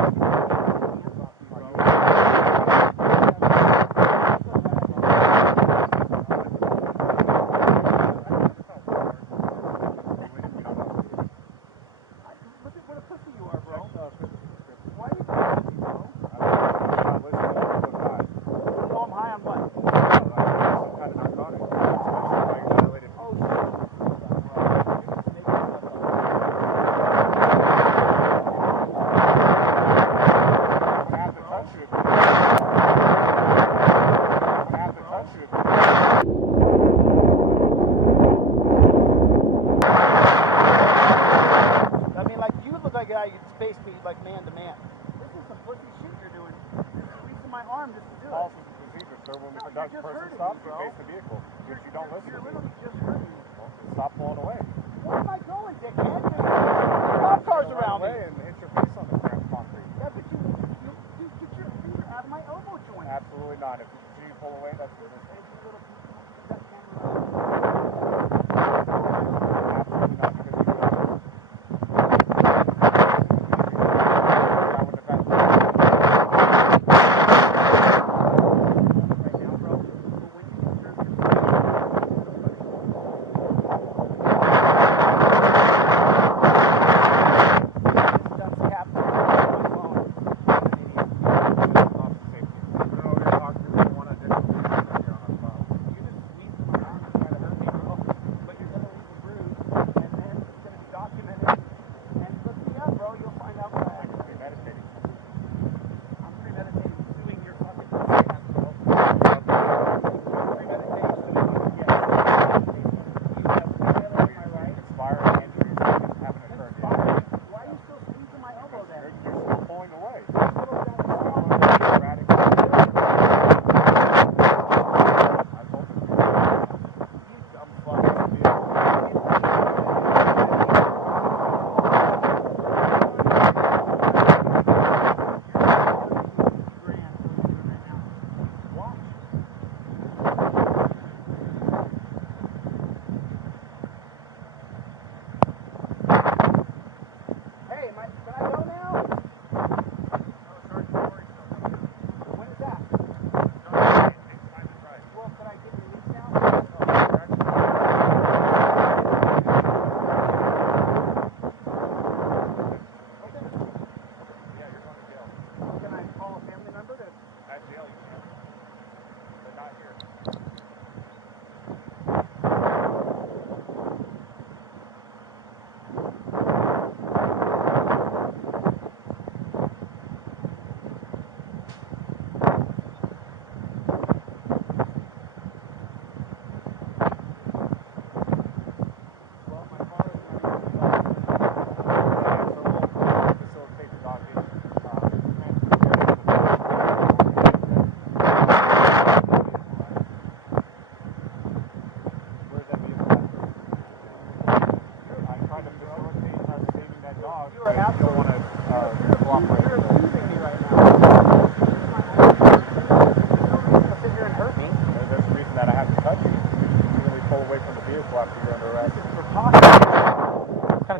Look at what a pussy you are, bro. Why are you talking to me, bro? No, I'm high on what? Some kind of narcotic. Oh, shit. I have to touch you. I mean, like, you look like a guy you could space me, like, man to man. This is some pussy shit you're doing. You're squeezing my arm just to do it. Policies and procedures, sir. When we conduct person stops, you face the vehicle. If you don't listen You're to me, literally just hurting me. stop pulling away. Where am I going, dickhead? There's cop cars around me. And hit your face on the concrete. Yeah, but you get your finger out of my elbow joint. Absolutely not. If you continue to pull away, that's the risk. Hey, you little piece of that camera. Absolutely not, because you will. Right now, bro. But when you deserve your stuff's captured on my phone.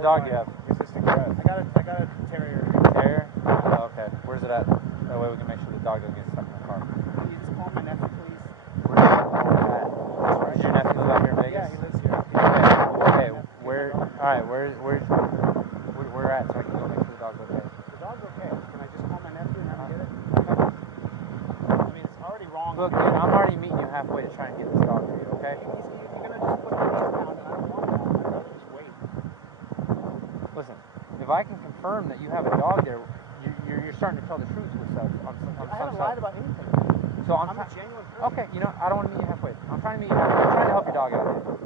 dog do you have? It's just a cat. I got a terrier. Terrier? Oh, okay. Where's it at? That way we can make sure the dog doesn't get stuck in the car. Can you just call my nephew, please? Where's your nephew live out here in Vegas? Look, dude, I'm already meeting you halfway to try and get this dog for you, okay? You're gonna just put the dog down, and I don't want that. I'd rather just wait. Listen, if I can confirm that you have a dog there, you're starting to tell the truth with stuff. I haven't lied about anything. So I'm a genuine person. Okay, you know, I don't want to meet you halfway. I'm trying to meet you halfway. I'm trying to help your dog out here.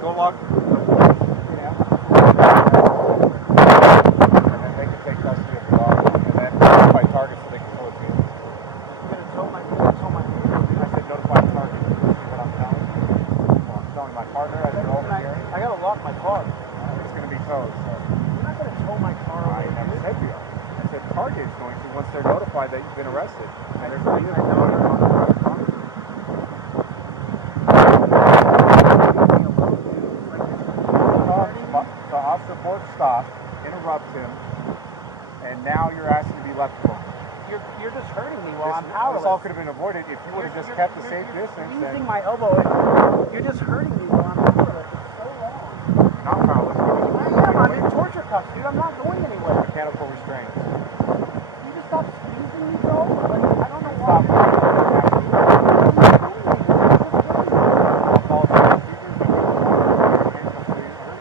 go log. And then they can take custody of the dog and then notify target so they can pull his vehicle. You're gonna tow my I said notify target. You see what I'm telling you? Well, I'm telling my partner as you're over here. I gotta lock my car. It's going to be towed. So. You're not gonna tow my car away. I never said you are. I said target is going to once they're notified that you've been arrested. And there's a vehicle. The officer board stopped, interrupts him, and now you're asking to be left alone. You're just hurting me while I'm powerless. This all could have been avoided if you would have just kept the safe distance. You're using my elbow. You're just hurting me while I'm powerless. It's so wrong. You're not powerless. I am. I'm in torture cuffs, dude. I'm not going anywhere. Mechanical restraints. You just stop squeezing me, bro. Like, I don't know why.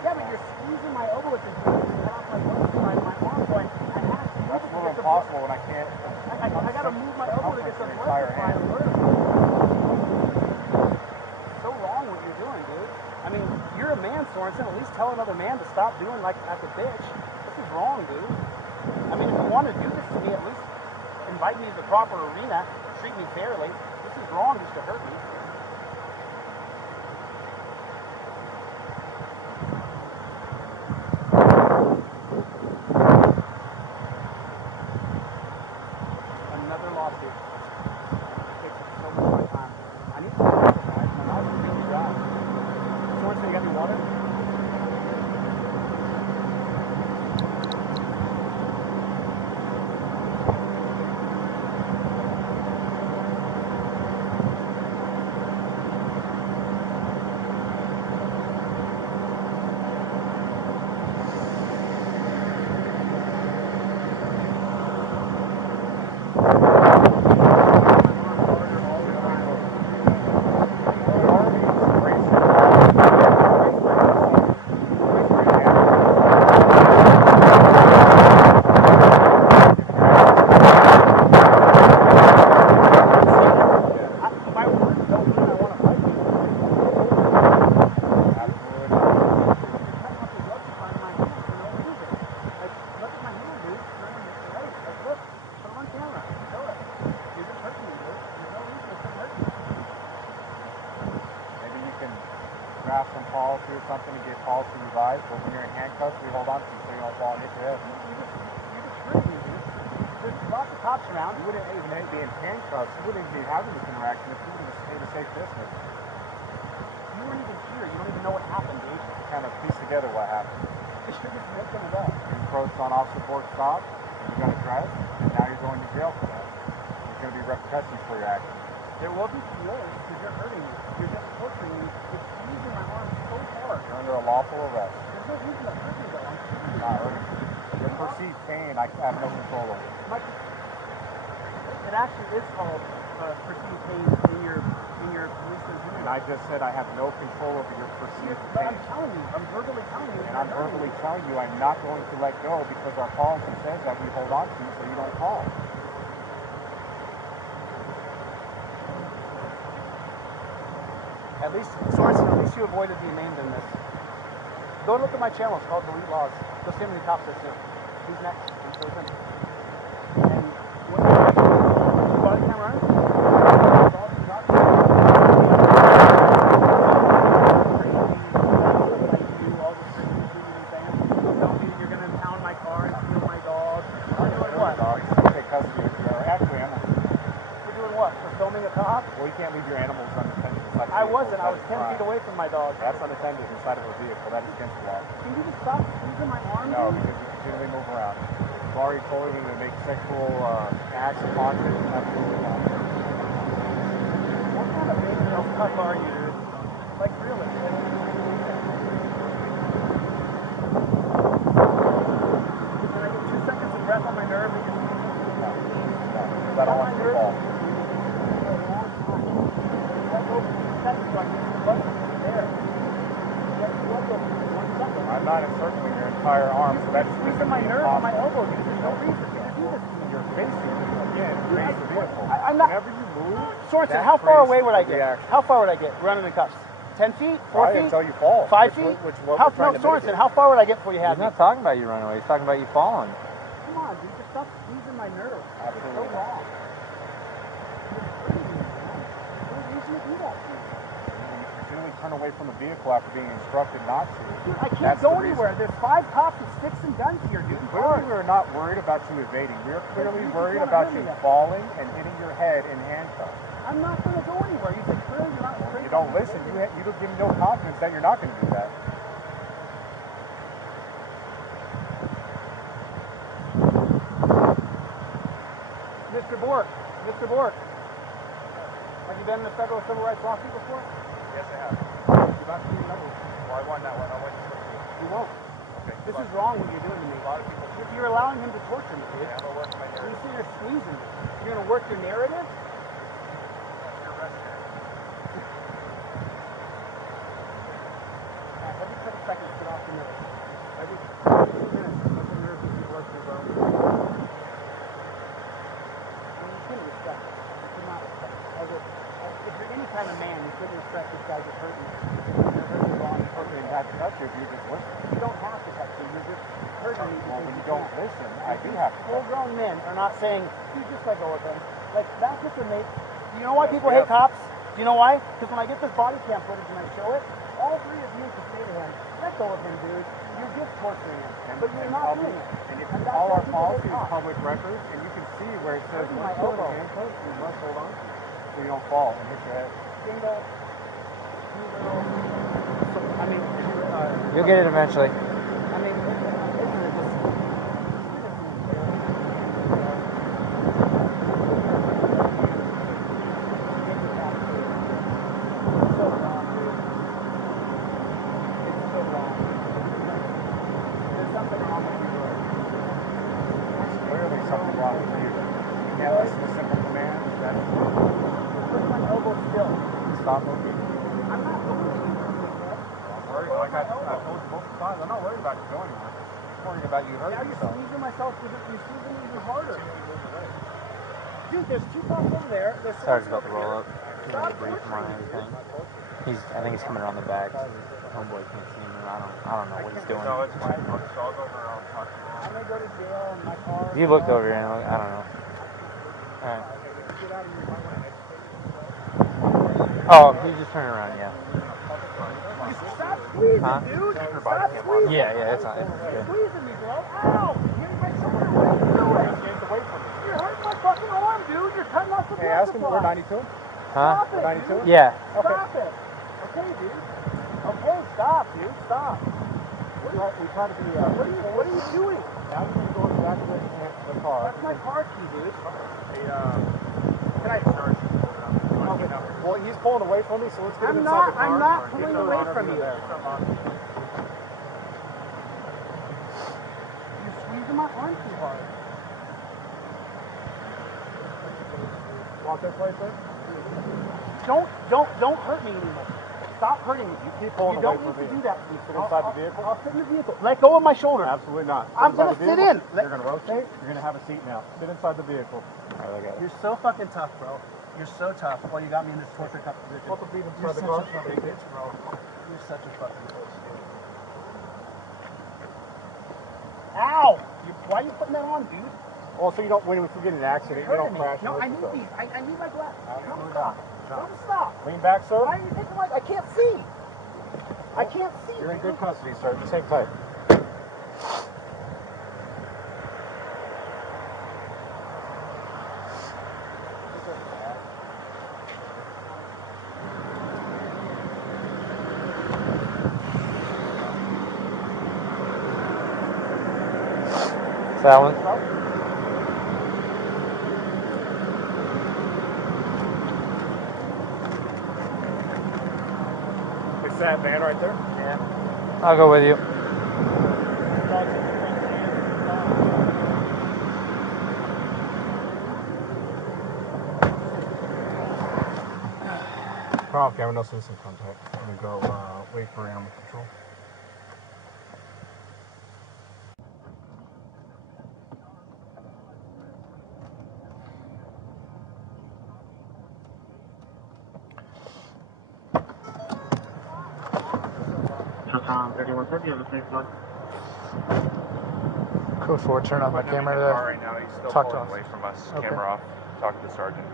Yeah, but you're squeezing my elbow at the impossible when I can't. I gotta move my elbow to get some blood supply. So wrong what you're doing, dude. I mean, you're a man, Sorensen. At least tell another man to stop doing like a bitch. This is wrong, dude. I mean, if you want to do this to me, at least invite me to the proper arena. Treat me fairly. This is wrong just to hurt me. Another lawsuit. It takes so much of my time. I need to exercise. My mouth is really dry. Sorensen, you got any water? draft some policy or something to get policy revised, but when you're in handcuffs, we hold on to you so you don't fall and hit your head. You're just hurting me, dude. There's lots of cops around. You wouldn't even be in handcuffs. You wouldn't be having this interaction if you would have stayed a safe distance. You weren't even here. You don't even know what happened, dude. Kind of piece together what happened. You're just making it up. You encroached on officer board stop, and you got addressed, and now you're going to jail for that. There's going to be repercussions for your actions. There will be for yours because you're hurting me. You're just torturing me. You're squeezing my arm so hard. You're under a lawful arrest. There's no reason to hurt me though. I'm hurting you. Not hurting you. Your perceived pain, I have no control over. It actually is called perceived pain in your listeners' hearing. And I just said I have no control over your perceived pain. I'm telling you. I'm verbally telling you. And I'm verbally telling you I'm not going to let go because our policy says that we hold on to you so you don't fall. At least, Sorensen, at least you avoided being named in this. Go look at my channel. It's called Delete Laws. Go see how many cops I see. Who's next? And what body camera on? You're going to impound my car and steal my dog. I'm doing what? Take custody of your actually animals. We're doing what? For filming a cop? Well, you can't leave your animals unattended inside. I wasn't. I was 10 feet away from my dog. That's unattended inside of a vehicle. That is against the law. Can you just stop squeezing my arm? No, because you continually move around. You've already told him to make sexual acts upon him. Absolutely not. What kind of baby tough are you, dude? Like, really? Can I get 2 seconds of breath on my nerve? No. I don't want you to fall. I'm not encircling your entire arm, so that's squeezing my nerve on my elbow. There's no reason for you to do this to me. You're facing, again, face the vehicle. I'm not. Whenever you move, Sorensen, how far away would I get? How far would I get? Running in cuffs. 10 feet? 4 feet? Until you fall. 5 feet? No, Sorensen, how far would I get before you have He's me? not talking about you running away. He's talking about you falling. Come on, dude. Just stop squeezing my nerves. Absolutely. It's so wrong. There's no reason to do that to me. You generally turn away from the vehicle after being instructed not to. Dude, I can't go anywhere. There's 5 cops with sticks and guns here, dude. Clearly, we're not worried about you evading. We're clearly worried about you falling and hitting your head in handcuffs. I'm not going to go anywhere. You said clearly you're not afraid. You don't listen. You don't give me no confidence that you're not going to do that. Mr. Bork. Have you been in a federal civil rights lawsuit before? Yes, I have. You're about to do another one. Well, I won that one. I'll win this one. You won't. Okay. This is wrong what you're doing to me. A lot of people do. You're allowing him to torture me, dude. Yeah, I'm going to work my You narrative. see, you're squeezing me. You're going to work your narrative? You're arrested. Every couple seconds, get off the nerves. Every 2 minutes, let the nerves just work through those. You couldn't respect it. You could not respect it. If you're any kind of man, you couldn't respect this guy just hurting me. You're hurting me wrong. Okay, that's you if you just listen. You don't have to touch me. You're just hurting me Well, because when you you don't can't. listen, I do have to. Full-grown men are not saying, you just let go of him. Like, that's what they're making. You know why people hate cops? Do you know why? Because when I get this body cam footage and I show it, all 3 of you can say to him, let go of him, dude. You're just torturing him. But you're not doing it. And if all our policy is public records, and you can see where it says, my elbow. handcuffs, you must hold on to it so you don't fall and hit your head. Bingo. So, I mean, You'll get it eventually. I mean, isn't it just... So wrong, dude. It's so wrong. There's something wrong with you, bro. There's clearly something wrong with you. You can't listen to simple commands. Put my elbow still. Stop moving. I'm not moving anymore. I told you multiple times. I'm not worried about you going anywhere. I'm worried about you Now hurting you're yourself. squeezing myself because you're squeezing me even harder. Dude, there's 2 cops over there. There's Sarge's about to roll up. He's going to brief him on everything. I think he's coming around the back. Homeboy can't see him. I don't know what he's doing. No, it's fine. I'll go over and I'll talk to him. I'm gonna go to jail in my car. You looked over here and I don't know. Alright. Get out of here. You might want to educate yourself. Oh, he's just turning around, yeah. Stop squeezing, Huh? dude. Stop squeezing. Yeah, it's not. It's You're good. squeezing me, bro. Ow! You're hitting my shoulder. What are you doing? Get away from me. You're hurting my fucking arm, dude. You're cutting off the Hey, blood ask him. supply. We're 92. Huh? Stop it, 92? dude. Yeah. Stop it. Okay, dude. Okay, stop, dude. Stop. We try to be. What are you doing? Now you're going to go back to the car. That's my car key, dude. Hey, can I charge you? Okay. Well, he's pulling away from me, so let's get him I'm inside the car. not pulling away from you. There. You're squeezing my arm too hard. Want this right there? Don't hurt me anymore. Stop hurting me. You keep pulling You don't away from need to me. do that. You sit inside the vehicle? I'll sit in the vehicle. Let go of my shoulder. Absolutely not. I'm Sit inside gonna the sit vehicle. in. You're going to rotate. You're going to have a seat now. Sit inside the vehicle. You're so fucking tough, bro. You're so tough. Well, you got me in this torture cup position. Put the feet inside You're the such car. a fucking bitch, bro. You're such a fucking bitch, dude. Ow! Why are you putting that on, dude? Well, so you don't, when we get in an accident, you don't crash. No, I need these. I need my glasses. Don't stop. Don't stop. Lean back, sir. Why are you taking my... I can't see. I can't see. You're in good custody, sir. Just hang tight. That one. It's that van right there? Yeah. I'll go with you. Turn off camera, no citizen contact. I'm going to go wait for animal control. 3150 on the same side. Code 4, turn on my Putting him in camera the car to right now. He's still talk to pulling us. away from us. Okay. Camera off. Talk to the sergeant.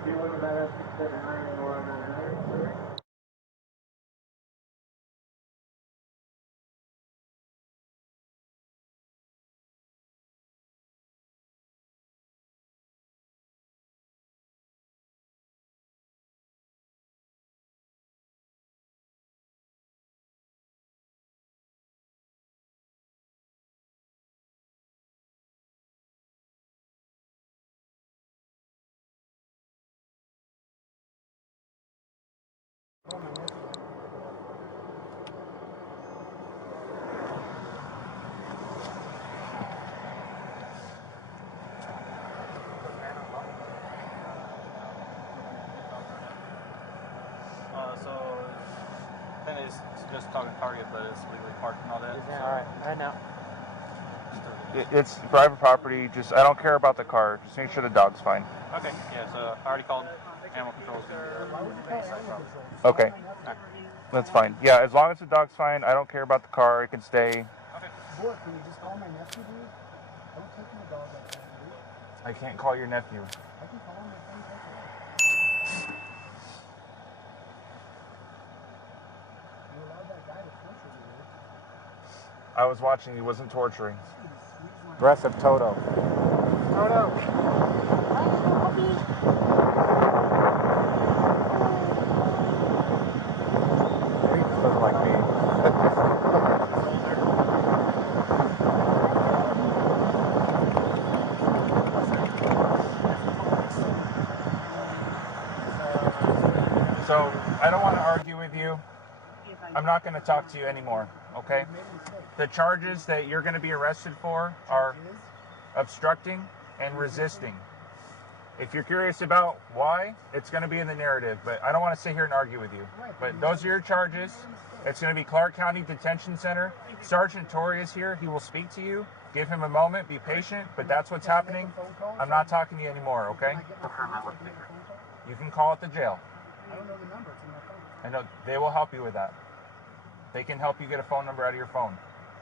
So then it's just talking Target, but it's legally parked and all that. Yeah, all right now. It's private property. Just I don't care about the car. Just make sure the dog's fine. Okay, yeah, so I already called animal control. Okay. That's fine. Yeah, as long as the dog's fine, I don't care about the car. It can stay. Boy, can you just call my nephew, dude? Don't take my dog like that, dude. I can't call your nephew. I can call him my friend. You allowed that guy to torture you, dude. I was watching. He wasn't torturing. Aggressive Toto. Toto. He just doesn't like me. So I don't want to argue with you. I'm not going to talk to you anymore. Okay? The charges that you're going to be arrested for are obstructing and resisting. If you're curious about why, it's going to be in the narrative, but I don't want to sit here and argue with you. But those are your charges. It's going to be Clark County Detention Center. Sergeant Torrey is here. He will speak to you. Give him a moment. Be patient. But that's what's happening. I'm not talking to you anymore, okay? You can call at the jail. I don't know the number. It's in my phone. I know they will help you with that. They can help you get a phone number out of your phone.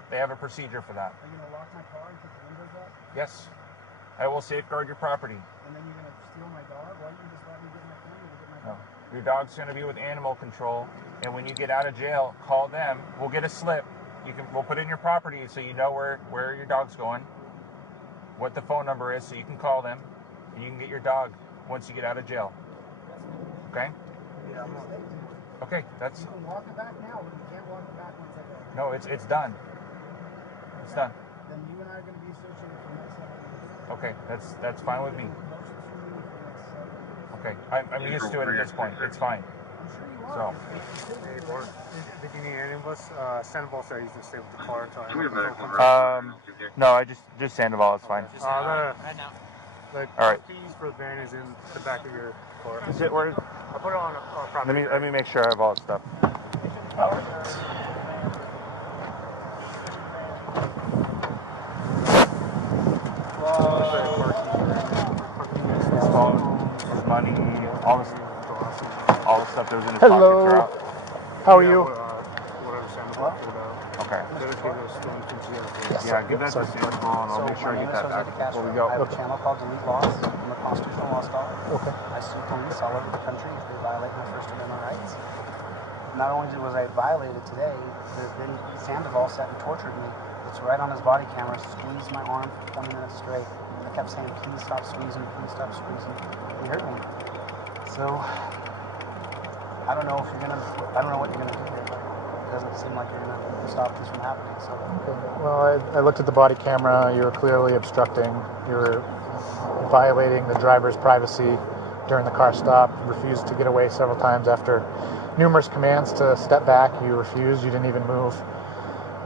They have a procedure for that. Are you going to lock my car and put the windows up? Yes. I will safeguard your property. And then you're going to steal my dog? Why don't you just let me get my family to get my No. dog? Your dog's going to be with animal control, and when you get out of jail, call them. We'll get a slip. We'll put it in your property so you know where your dog's going, what the phone number is, so you can call them, and you can get your dog once you get out of jail. Okay? Yeah, I'm Okay, that's... You can walk it back now, but you can't walk it back once I go. No, it's done. It's done. Then you and I are going to be associated for the next 7 years. Okay, that's fine with me. Okay, I'm used to it at this point. It's fine. So. Hey, boss. Did you need any of us? Sandoval said he's going to stay with the car until No, I just Sandoval. It's fine. The All right. keys for the van is in the back of your car. Is it where? I'll put it on property. Let me make sure I have all the stuff. His phone, his money, all the stuff that was in his pockets are out. How are you? Whatever Sandoval pulled out. Okay. Yes. Yeah, give that to Sandoval and I'll make sure I get that back before we go. I have a channel called Delete Laws. I'm a constitutional law scholar. Okay. I sue police all over the country if they violate my First Amendment rights. Not only was I violated today, then Sandoval sat and tortured me. It's right on his body camera, squeezed my arm for 20 minutes straight. I kept saying, please stop squeezing, please stop squeezing. He hurt me. So, I don't know what you're gonna do here, but it doesn't seem like you're gonna stop this from happening. So. Okay. Well, I looked at the body camera. You were clearly obstructing. You were violating the driver's privacy during the car stop. You refused to get away several times after numerous commands to step back. You refused. You didn't even move.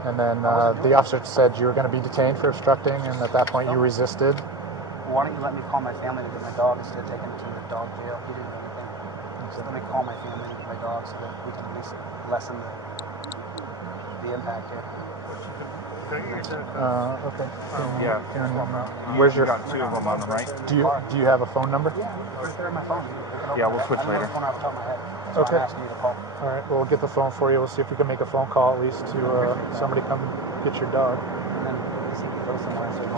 And then the officer said you were going to be detained for obstructing, and at that point you resisted. Why don't you let me call my family to get my dog instead of taking it to the dog jail? He didn't do anything. So let me call my family to get my dog so that we can at least lessen the impact here. Okay. Yeah. Where's your? You got two of them on them, right? Do you have a phone number? Yeah, right there on my phone. Yeah, we'll switch later. I don't know the phone off the top of my head. That's why Okay. I'm asking you to call. All right, we'll get the phone for you. We'll see if we can make a phone call at least to somebody come get your dog. And then see if you go somewhere. So you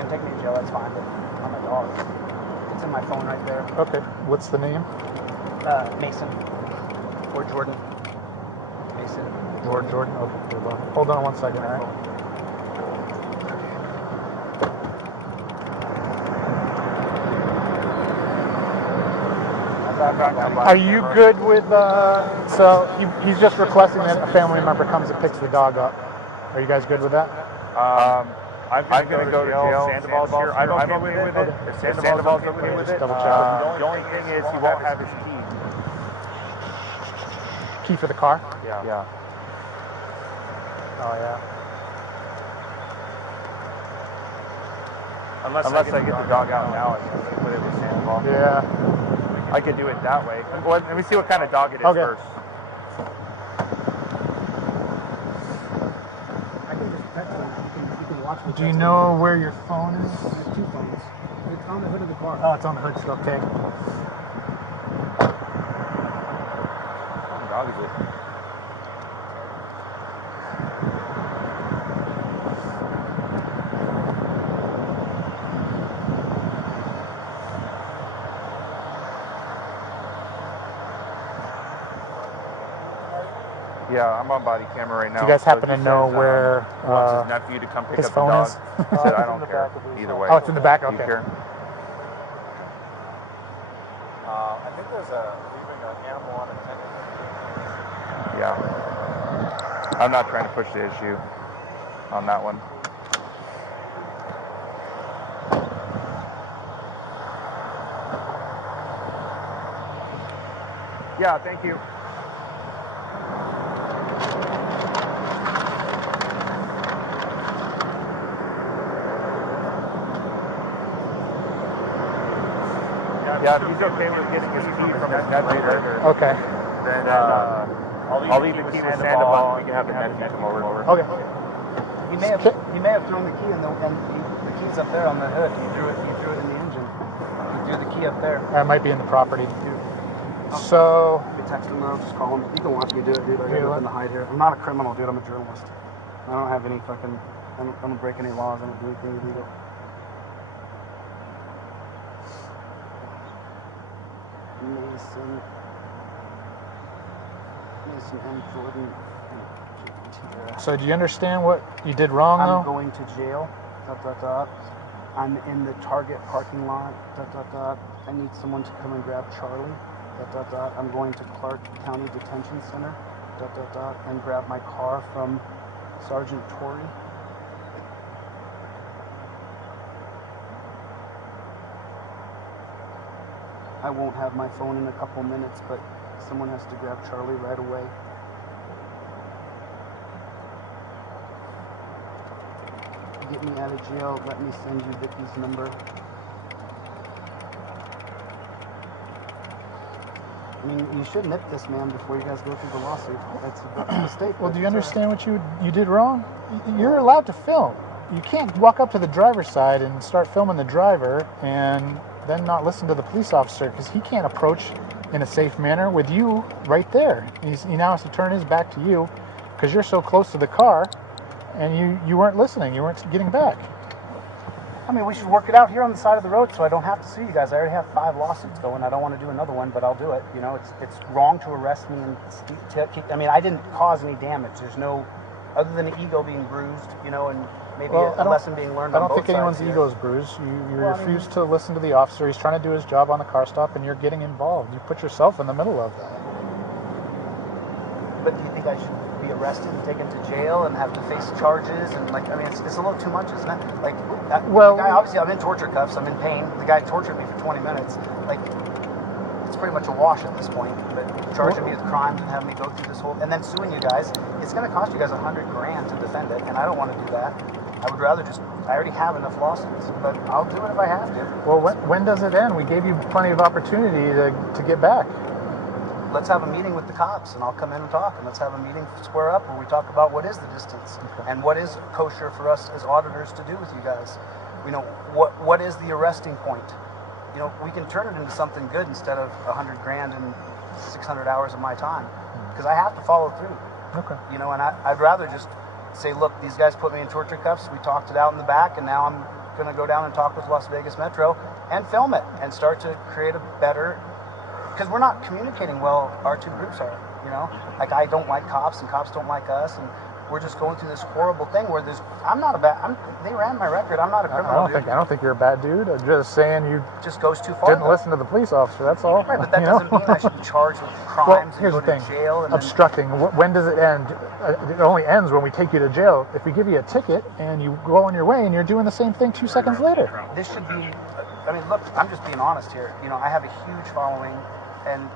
can take me to jail, that's fine, but not my dog. It's in my phone right there. Okay, what's the name? Mason. Or Jordan. Mason. Jordan. Okay, hold on 1 second, all right? Are you good with, so he's just requesting that a family member comes and picks the dog up. Are you guys good with that? I'm going to go to jail. Sandoval's here. I'm okay with it. If Sandoval's okay with it. Double check. The only thing is he won't have his key. Key for the car? Yeah. Oh, yeah. Unless I get the dog out now, I can put it with Sandoval. Yeah. I could do it that way. Well, let me see what kind of dog it is first. I can just text him. You can watch me. Do you know where your phone is? There's 2 phones. It's on the hood of the car. Oh, it's on the hood. Okay. What dog is it? Yeah, I'm on body camera right now. Do you guys happen to know where he wants his nephew to come pick his up the phone dog? is? He said, I don't care. Either way. Oh, it's in the back? Do Okay. you care? I think there's leaving an animal unattended. Yeah. I'm not trying to push the issue on that one. Yeah, thank you. Yeah, if he's okay with getting his key from his nephew later, Okay. then I'll leave the key with Sandoval and we can have the nephew come over. Okay. He may have thrown the key the key's up there on the hood. He threw it in the engine. He threw the key up there. That might be in the property. So, Let me text him now, just call him. You can watch me do it, dude. I got nothing to hide here. I'm not a criminal, dude. I'm a journalist. I don't have any fucking, I don't break any laws. I don't do anything illegal. Mason M. Jordan. so do you understand what you did wrong, I'm though? going to jail. I'm in the Target parking lot. I need someone to come and grab Charlie. I'm going to Clark County Detention Center. And grab my car from Sergeant Torrey. I won't have my phone in a couple minutes, but someone has to grab Charlie right away. Get me out of jail, let me send you Vicky's number. I mean, you should nip this man before you guys go through the lawsuit. That's a mistake. Well, do you understand what you did wrong? You're allowed to film. You can't walk up to the driver's side and start filming the driver and then not listen to the police officer because he can't approach in a safe manner with you right there. He now has to turn his back to you because you're so close to the car and you weren't listening. You weren't getting back. I mean, we should work it out here on the side of the road so I don't have to sue you guys. I already have 5 lawsuits going. I don't want to do another one, but I'll do it. You know, it's wrong to arrest me and I mean, I didn't cause any damage. There's no, other than the ego being bruised, you know, and maybe a lesson being learned on both sides. I don't think anyone's ego is bruised. You refuse to listen to the officer. He's trying to do his job on the car stop, and you're getting involved. You put yourself in the middle of that. But do you think I should be arrested and taken to jail and have to face charges? And like, I mean, it's a little too much, isn't it? Like, the guy, obviously I'm in torture cuffs. I'm in pain. The guy tortured me for 20 minutes. Like, it's pretty much a wash at this point. But charging me with crimes and having me go through this whole, and then suing you guys, it's going to cost you guys $100,000 to defend it, and I don't want to do that. I would rather I already have enough lawsuits, but I'll do it if I have to. Well, when does it end? We gave you plenty of opportunity to get back. Let's have a meeting with the cops, and I'll come in and talk, and let's have a meeting square up where we talk about what is the distance and what is kosher for us as auditors to do with you guys. You know, what is the arresting point? You know, we can turn it into something good instead of $100,000 and 600 hours of my time because I have to follow through. Okay. You know, and I'd rather just say, look, these guys put me in torture cuffs. We talked it out in the back, and now I'm going to go down and talk with Las Vegas Metro and film it and start to create a better, because we're not communicating well, our two groups are, you know? Like, I don't like cops, and cops don't like us, and we're just going through this horrible thing where they ran my record. I'm not a criminal. I don't think you're a bad dude. I'm just saying you just goes too far. Didn't listen to the police officer. That's all. Right, but that doesn't mean I should be charged with crimes well, and here's go the thing. to jail. And obstructing. When does it end? It only ends when we take you to jail. If we give you a ticket and you go on your way and you're doing the same thing 2 seconds later. This should be. I mean, look. I'm just being honest here. You know, I have a huge following, and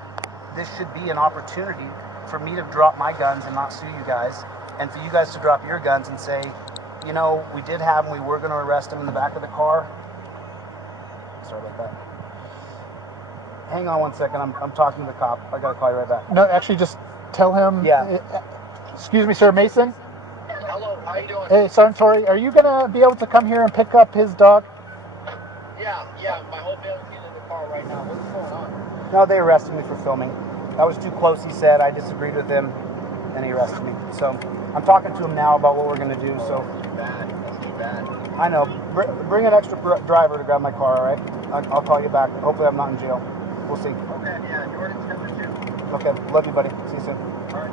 this should be an opportunity for me to drop my guns and not sue you guys. And for you guys to drop your guns and say, you know, we did have him, we were going to arrest him in the back of the car. Sorry about that. Hang on 1 second, I'm talking to the cop. I got to call you right back. No, actually, just tell him. Yeah. Excuse me, sir, Mason? Hello, how you doing? Hey, Sergeant Torrey, are you going to be able to come here and pick up his dog? Yeah, my whole family's getting in the car right now. What's going on? No, they arrested me for filming. That was too close, he said. I disagreed with him, and he arrested me. So I'm talking to him now about what we're going to do. So That's too bad. I know. Bring an extra driver to grab my car, all right? I'll call you back. Hopefully I'm not in jail. We'll see. Okay, yeah, Jordan's coming too. Okay, love you, buddy. See you soon. All right.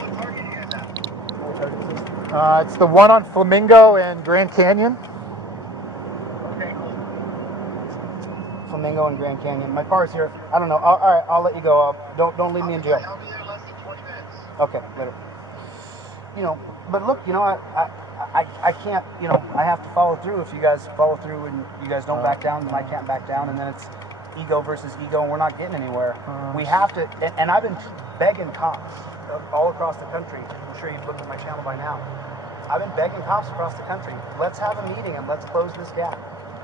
What target you guys at? It's the one on Flamingo and Grand Canyon. Okay, cool. Flamingo and Grand Canyon. My car's here. I don't know. All right, I'll let you go. Don't leave me in jail. I'll be there less than 20 minutes. Okay, later. You know, but look, you know, I can't, you know, I have to follow through. If you guys follow through and you guys don't back down, then I can't back down, and then it's ego versus ego, and we're not getting anywhere. We have to, and I've been begging cops all across the country. I'm sure you've looked at my channel by now. I've been begging cops across the country. Let's have a meeting and let's close this gap.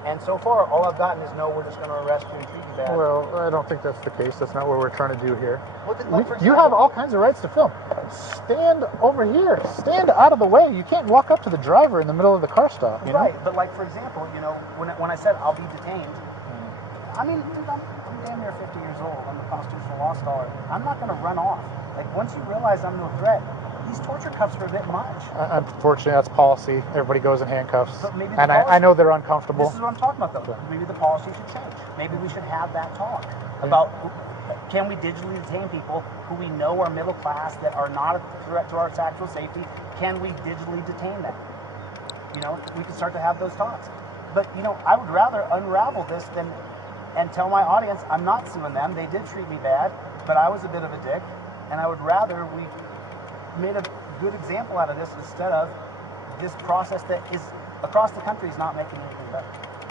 And so far, all I've gotten is no, we're just going to arrest you and treat you bad. Well, I don't think that's the case. That's not what we're trying to do here. Well, You have all kinds of rights to film. Stand over here. Stand out of the way. You can't walk up to the driver in the middle of the car stop. You know? Right, but like, for example, you know, when I said I'll be detained, I mean, dude, I'm damn near 50 years old. I'm a constitutional law scholar. I'm not going to run off. Like, once you realize I'm no threat, these torture cuffs are a bit much. Unfortunately, that's policy. Everybody goes in handcuffs. Maybe And I know they're uncomfortable. This is what I'm talking about, though. Maybe the policy should change. Maybe we should have that talk about can we digitally detain people who we know are middle class that are not a threat to our actual safety? Can we digitally detain them? You know, we can start to have those talks. But, you know, I would rather unravel this than and tell my audience I'm not suing them. They did treat me bad, but I was a bit of a dick, and I would rather we made a good example out of this instead of this process that is across the country is not making anything better.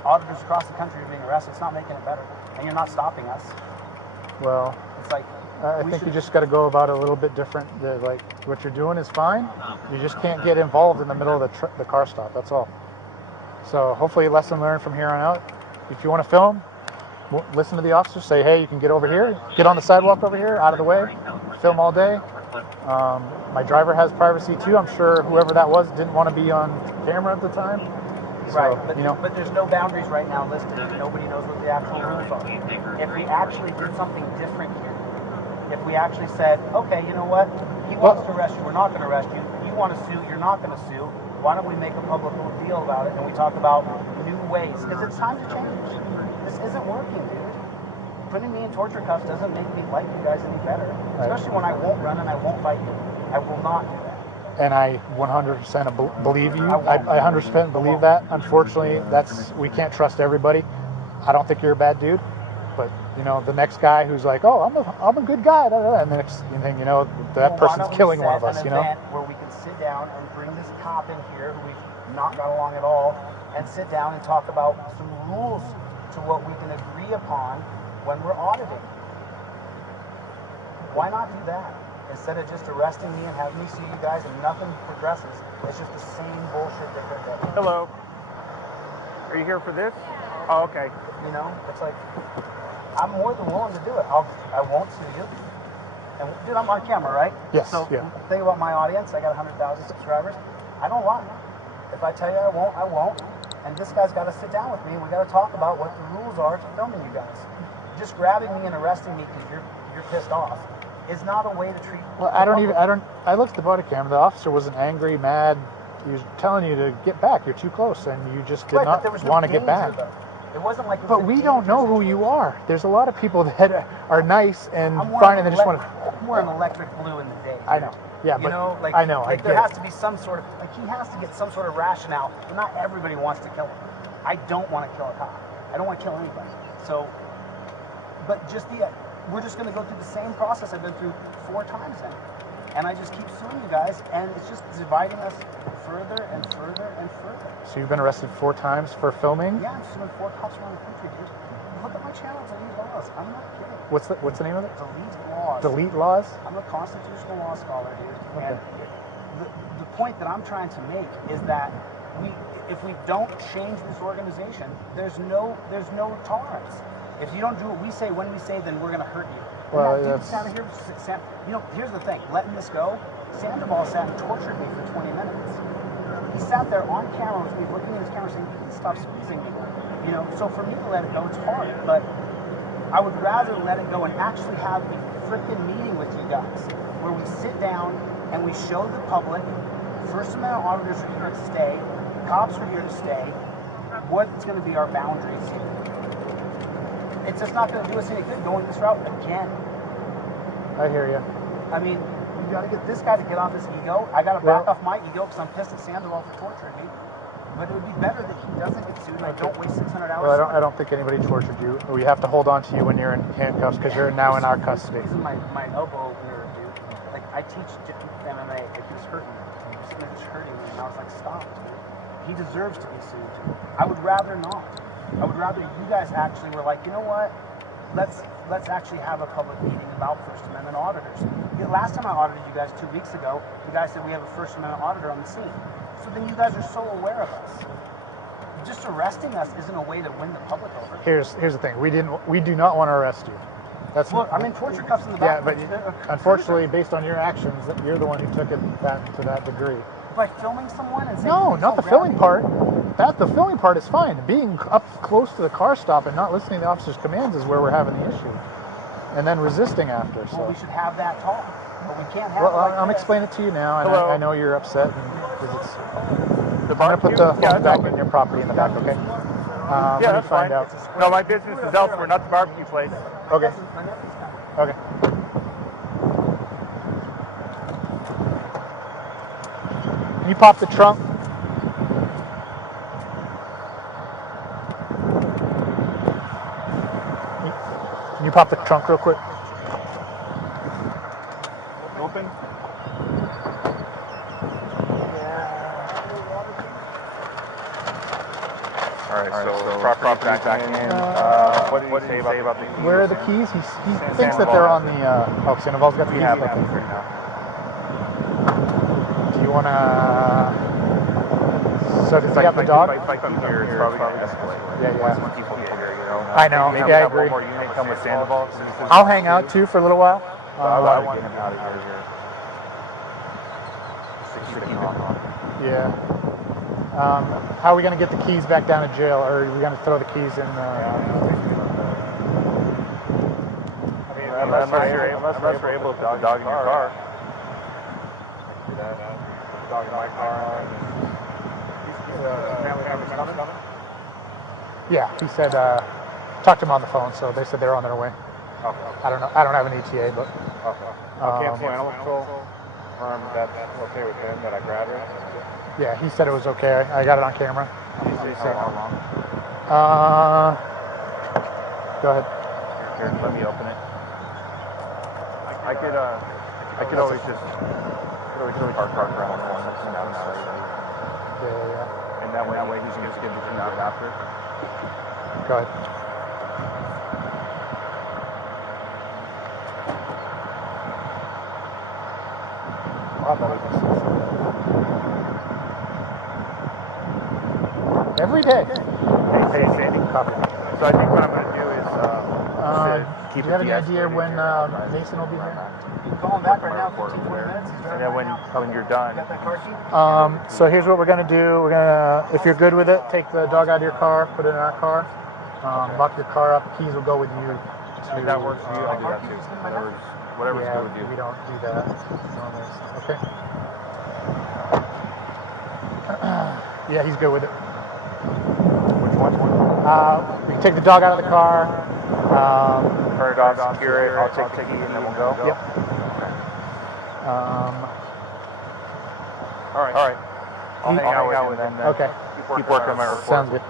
Auditors across the country are being arrested. It's not making it better, and you're not stopping us. Well, it's like I think you just got to go about it a little bit different. Like what you're doing is fine. You just can't get involved in the middle of the car stop. That's all. So hopefully, a lesson learned from here on out. If you want to film, listen to the officer. Say, hey, you can get over here. Get on the sidewalk over here, out of the way. Film all day. My driver has privacy too. I'm sure whoever that was didn't want to be on camera at the time. So, right, but, you know, but there's no boundaries right now listed. Nobody knows what the actual rules are. If we actually did something different here, if we actually said, okay, you know what, he wants to arrest you, we're not going to arrest you. You want to sue, you're not going to sue. Why don't we make a public deal about it and we talk about new ways? Because it's time to change. This isn't working, dude. Putting me in torture cuffs doesn't make me like you guys any better. Especially when I won't run and I won't fight you. I will not do that. and I 100% believe you. I 100% believe that. Unfortunately, we can't trust everybody. I don't think you're a bad dude, but you know, the next guy who's like, oh, I'm a good guy, and the next thing you know, that person's killing one of us. You know, where we can sit down and bring this cop in here who we've not got along at all, and sit down and talk about some rules to what we can agree upon when we're auditing. Why not do that? Instead of just arresting me and having me see you guys and nothing progresses, it's just the same bullshit different day. Hello. Are you here for this? Oh, okay. You know, it's like, I'm more than willing to do it. I won't sue you. And dude, I'm on camera, right? Yes. So yeah. think about my audience. I got 100,000 subscribers. I don't lie. If I tell you I won't, I won't. And this guy's got to sit down with me and we got to talk about what the rules are to filming you guys. Just grabbing me and arresting me because you're you're pissed off, is not a way to treat. Well, I looked at the body camera. The officer wasn't angry, mad. He was telling you to get back. You're too close, and you just did not want to get back. It wasn't like. But we don't know who you are. There's a lot of people that are nice and fine, and they just want to. I'm wearing electric blue in the day. I know. Yeah, but I know. Like there has to be some sort of he has to get some sort of rationale. But not everybody wants to kill him. I don't want to kill a cop. I don't want to kill anybody. So, but we're just going to go through the same process I've been through 4 times now. And I just keep suing you guys, and it's just dividing us further and further and further. So you've been arrested 4 times for filming? Yeah, I'm suing 4 cops around the country, dude. Look at my channel, Delete Laws. I'm not kidding. What's the name of it? Delete Laws. Delete Laws? I'm a constitutional law scholar, dude. Okay. And the point that I'm trying to make is that if we don't change this organization, there's no tolerance. If you don't do what we say when we say, then we're going to hurt you. Well, here's the thing. Letting this go, Sandoval sat and tortured me for 20 minutes. He sat there on camera with me, looking at his camera, saying, "You can stop squeezing me." So for me to let it go, it's hard. But I would rather let it go and actually have a freaking meeting with you guys, where we sit down and we show the public, First Amendment auditors are here to stay, cops are here to stay. What's going to be our boundaries here? It's just not going to do us any good going this route again. I hear you. I mean, you got to get this guy to get off his ego. I got to back off my ego because I'm pissed at Sandoval for torturing me. But it would be better that he doesn't get sued and I don't waste 600 hours. Well, I don't think anybody tortured you. We have to hold on to you when you're in handcuffs because you're now in our custody. This is my elbow here, dude. Like, I teach MMA. Like, he was hurting me. He was sitting there just hurting me. And I was like, stop, dude. He deserves to be sued. I would rather not. I would rather you guys actually were like, you know what? Let's actually have a public meeting about First Amendment auditors. Last time I audited you guys 2 weeks ago, the guy said we have a First Amendment auditor on the scene. So then you guys are so aware of us. Just arresting us isn't a way to win the public over. Here's the thing. We do not want to arrest you. I'm in torture cuffs in the back. Yeah, but unfortunately, based on your actions, you're the one who took it to that degree. By filming someone and saying, no, not the filming part. The filming part is fine. Being up close to the car stop and not listening to the officer's commands is where we're having the issue. And then resisting after. So. Well, we should have that talk. But we can't have it like I'm explaining it to you now, and I know you're upset. I'm going to put the phone back in your property in the back, okay? Yeah, that's fine. No, my business is elsewhere, not the barbecue place. Okay. Okay. Can you pop the trunk? Can you pop the trunk real quick? Open? Alright, so property's back in. What did he say about the keys? Where are the keys? He thinks that they're on the... Sandoval's got the keys. Have them right now. Do you want to... So does he have the dog? If I come here, it's probably going to escalate. Yeah. Once people get here, I know. Maybe I have agree. one more unit come with Sandoval. I'll hang out too for a little while. I want to get him out of here. Just to keep it on. Yeah. How are we going to get the keys back down to jail, or are we going to throw the keys in? Unless you're able to put the dog in your car. Dog in my car. Yeah, he said, talked to him on the phone, so they said they're on their way. Okay. I don't know. I don't have an ETA, but... Okay. Cancel Animal Control. Confirm that's okay with him, that I grabbed it. Yeah, he said it was okay. I got it on camera. How long? Go ahead. Here, let me open it. I could always just park around the corner and outside. Yeah. And that way he's going to get the thing out after. Go ahead. Every day. Hey, Sandy. Copy. So I think what I'm going to do is keep do you have any idea when Mason will be here? You can call him back right now, 15, 20 minutes. And then when you're done. Got that car key? So here's what we're going to do. We're going to, if you're good with it, take the dog out of your car, put it in our car, lock your car up. Keys will go with you to... If that works for you, I'll do that too. Whatever's good with you. We don't do that normally. So. Okay. Yeah, he's good with it. Which one? We can take the dog out of the car. Turn it off, secure it. I'll take the key and then we'll go. Yep. All right. I'll hang out with him then. Okay. Keep working on my report. Sounds good.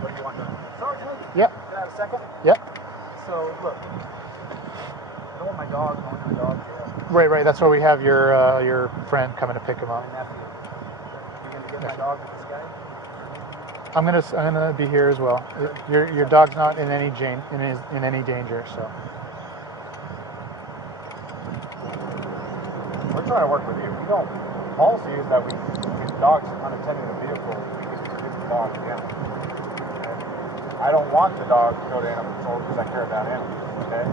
What do you want done? Sergeant, Yep. can I have a second? Yep. So, look. I don't want my dog going to the dog jail. Right. That's why we have your friend coming to pick him up. My nephew. You're going to get my dog with this guy? I'm gonna be here as well. Your dog's not in any danger, so. We're trying to work with you. We don't. Policy is that we keep dogs unattended in the vehicle because we give the dog to animal. Okay? I don't want the dog to go to animal control because I care about animals. Okay?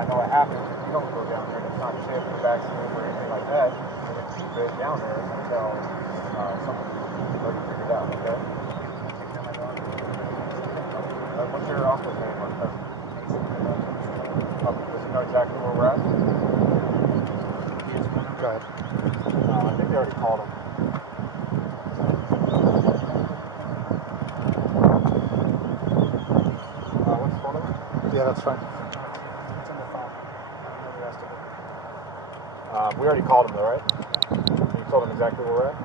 I know what happens if you don't go down there and it's not shipped or vaccinated or anything like that. You're gonna keep it down there until someone's already figured out. Okay? What's your uncle's name or cousin? Does he know exactly where we're at? Go ahead. I think they already called him. What's the phone number? Yeah, that's fine. It's in the phone. I don't know the rest of it. We already called him though, right? You told him exactly where we're at?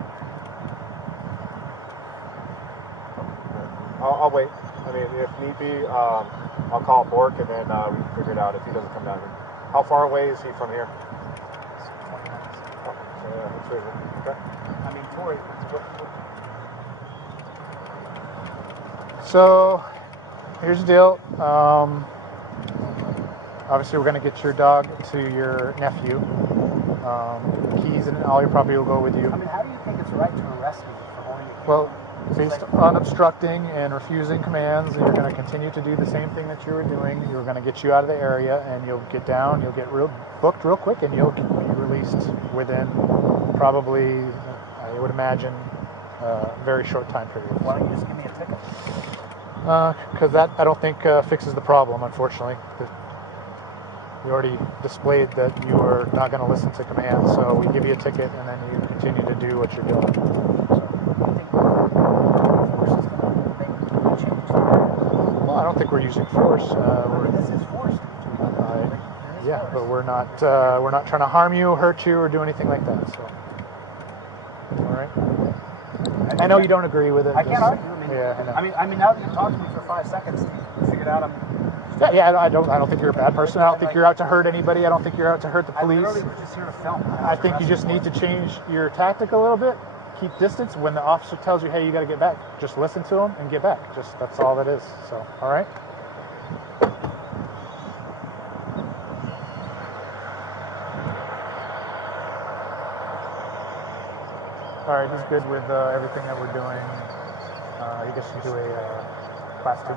I'll wait. I mean, if need be, I'll call Bork and then we can figure it out if he doesn't come down here. How far away is he from here? 20 minutes. That's reasonable. Okay. I mean, Tori, So, here's the deal. Obviously, we're going to get your dog to your nephew. Keys and all your property will go with you. I mean, how do you think it's right to arrest me for holding a Well, based on obstructing and refusing commands, you're going to continue to do the same thing that you were doing. You're going to get you out of the area, and you'll get down. You'll get booked real quick, and you'll be released within probably, I would imagine, a very short time period. Why don't you just give me a ticket? Because that, I don't think, fixes the problem, unfortunately. You already displayed that you are not going to listen to commands, so we give you a ticket, and then you continue to do what you're doing. Well, I don't think we're using force. This is force. Yeah, but we're not trying to harm you, hurt you, or do anything like that. So, all right. I know you don't agree with it. I can't argue. Yeah, I know. I mean, now that you've talked to me for 5 seconds, you figured out I'm. Yeah. I don't think you're a bad person. I don't think you're out to hurt anybody. I don't think you're out to hurt the police. I literally was just here to film. I think you just need to change your tactic a little bit. Keep distance. When the officer tells you, "Hey, you got to get back," just listen to him and get back. That's all that is. So, all right. All right, he's good with everything that we're doing. You guys should do a class 2.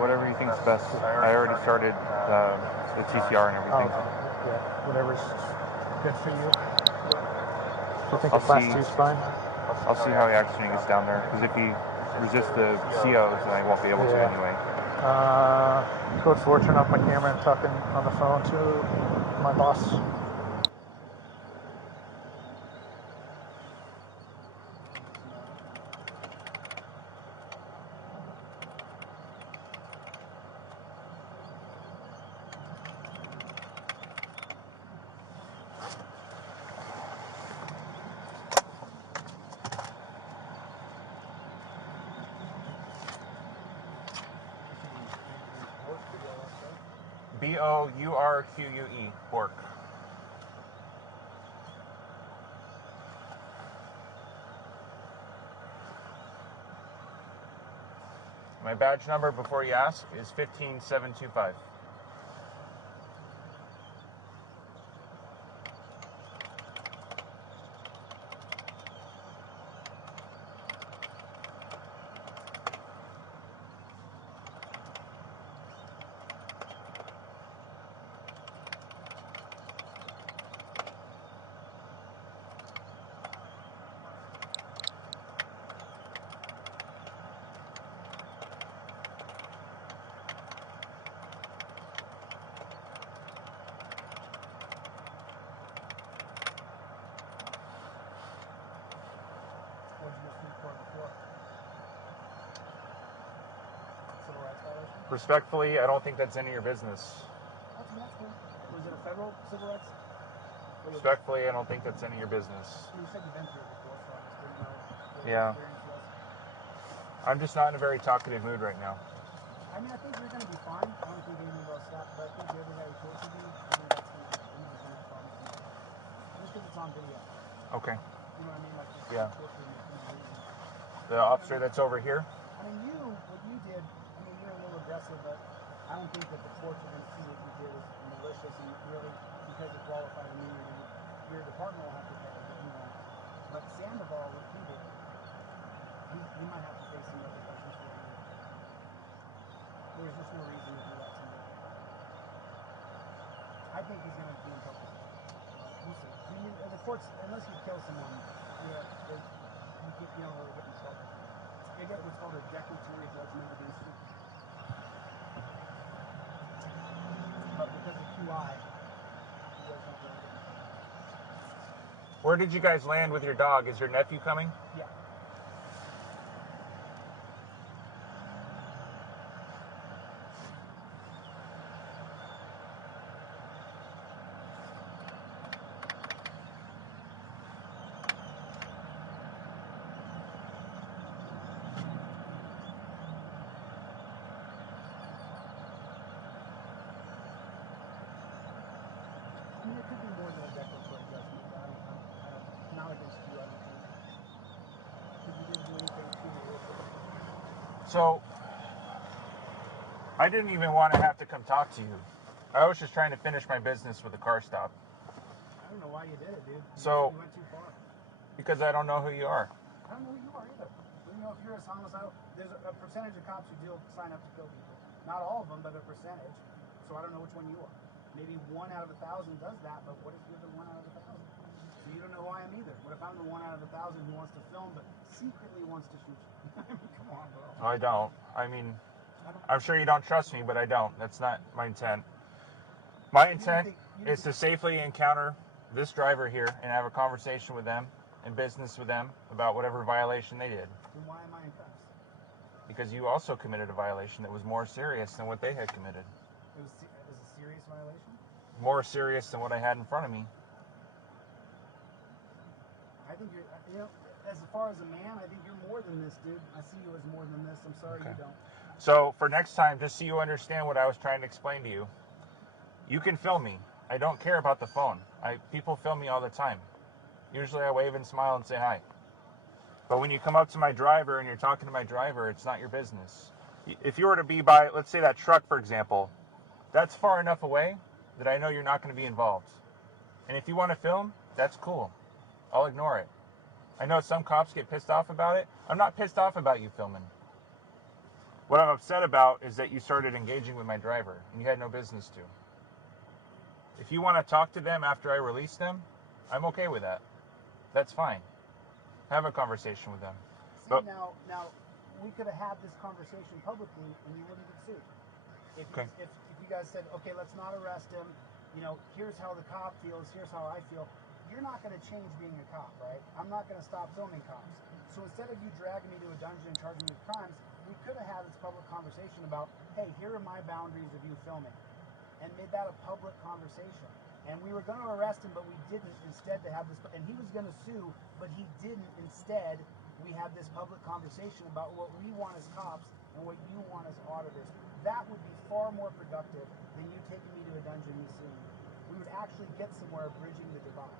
Whatever you think's best. I already started the TCR and everything. Yeah, whatever's good for you. You think a class 2 is fine? I'll see how he acts when he gets down there. Because if he resists the COs, then I won't be able to anyway. Code 4, turn off my camera and talking on the phone to my boss. Bourque. Bork. My badge number, before you ask, is 15725. Respectfully, I don't think that's any of your business. That's cool. Was it a federal civil rights? Respectfully, I don't think that's any of your business. You said you've been through it before, so I just didn't know what the Yeah. experience was. I'm just not in a very talkative mood right now. I mean, I think you're going to be fine. I don't think anything will stop, but I think the other guy who tortured you, I think that's going to have problems. Just because it's on video. Okay. You know what I mean? Like, just Yeah. torturing you for no reason. The officer that's over here? I mean, what you did, I mean, you're a little aggressive, but I don't think that the courts are going to see what you did as malicious and really, because of qualified immunity, your department will have to pay, but you won't. But Sandoval, what he did, he might have to face some repercussions for him. There's just no reason to do that to him. I think he's going to be in trouble. We'll see. I mean, the courts, unless you kill someone, you don't really get in trouble. You get what's called a declaratory judgment against you. But because of QI, you guys don't really get in trouble. Where did you guys land with your dog? Is your nephew coming? Yeah. I mean, it could be more than a declaratory judgment, but I'm not against you, I don't think. Because you didn't do anything too malicious. So, I didn't even want to have to come talk to you. I was just trying to finish my business with a car stop. I don't know why you did it, dude. So, You went too far. because I don't know who you are. I don't know who you are either. You know, if you're a homicidal, there's a percentage of cops who sign up to kill people. Not all of them, but a percentage. So I don't know which one you are. Maybe 1 out of 1,000 does that, but what if you're the 1 out of 1,000? So you don't know who I am either. What if I'm the 1 out of 1,000 who wants to film, but secretly wants to shoot you? I mean, come on, bro. I don't. I mean, I'm sure you don't trust me, but I don't. That's not my intent. My intent is to safely encounter this driver here and have a conversation with them and business with them about whatever violation they did. Then why am I in cuffs? Because you also committed a violation that was more serious than what they had committed. It was a serious violation? More serious than what I had in front of me. I think you're, you know, as far as a man, I think you're more than this, dude. I see you as more than this. I'm sorry you don't. So for next time, just so you understand what I was trying to explain to you, you can film me. I don't care about the phone. People film me all the time. Usually I wave and smile and say hi. But when you come up to my driver and you're talking to my driver, it's not your business. If you were to be by, let's say that truck, for example, that's far enough away that I know you're not going to be involved. And if you want to film, that's cool. I'll ignore it. I know some cops get pissed off about it. I'm not pissed off about you filming. What I'm upset about is that you started engaging with my driver, and you had no business to. If you want to talk to them after I release them, I'm okay with that. That's fine. Have a conversation with them. See, now, we could have had this conversation publicly, and you wouldn't get sued. If you guys said, okay, let's not arrest him, you know, here's how the cop feels, here's how I feel, you're not going to change being a cop, right? I'm not going to stop filming cops. So instead of you dragging me to a dungeon and charging me with crimes, we could have had this public conversation about, hey, here are my boundaries of you filming, and made that a public conversation. And we were going to arrest him, but we didn't. Instead, to have this, and he was going to sue, but he didn't. Instead, we had this public conversation about what we want as cops and what you want as auditors. That would be far more productive than you taking me to a dungeon and suing me. We would actually get somewhere bridging the divide.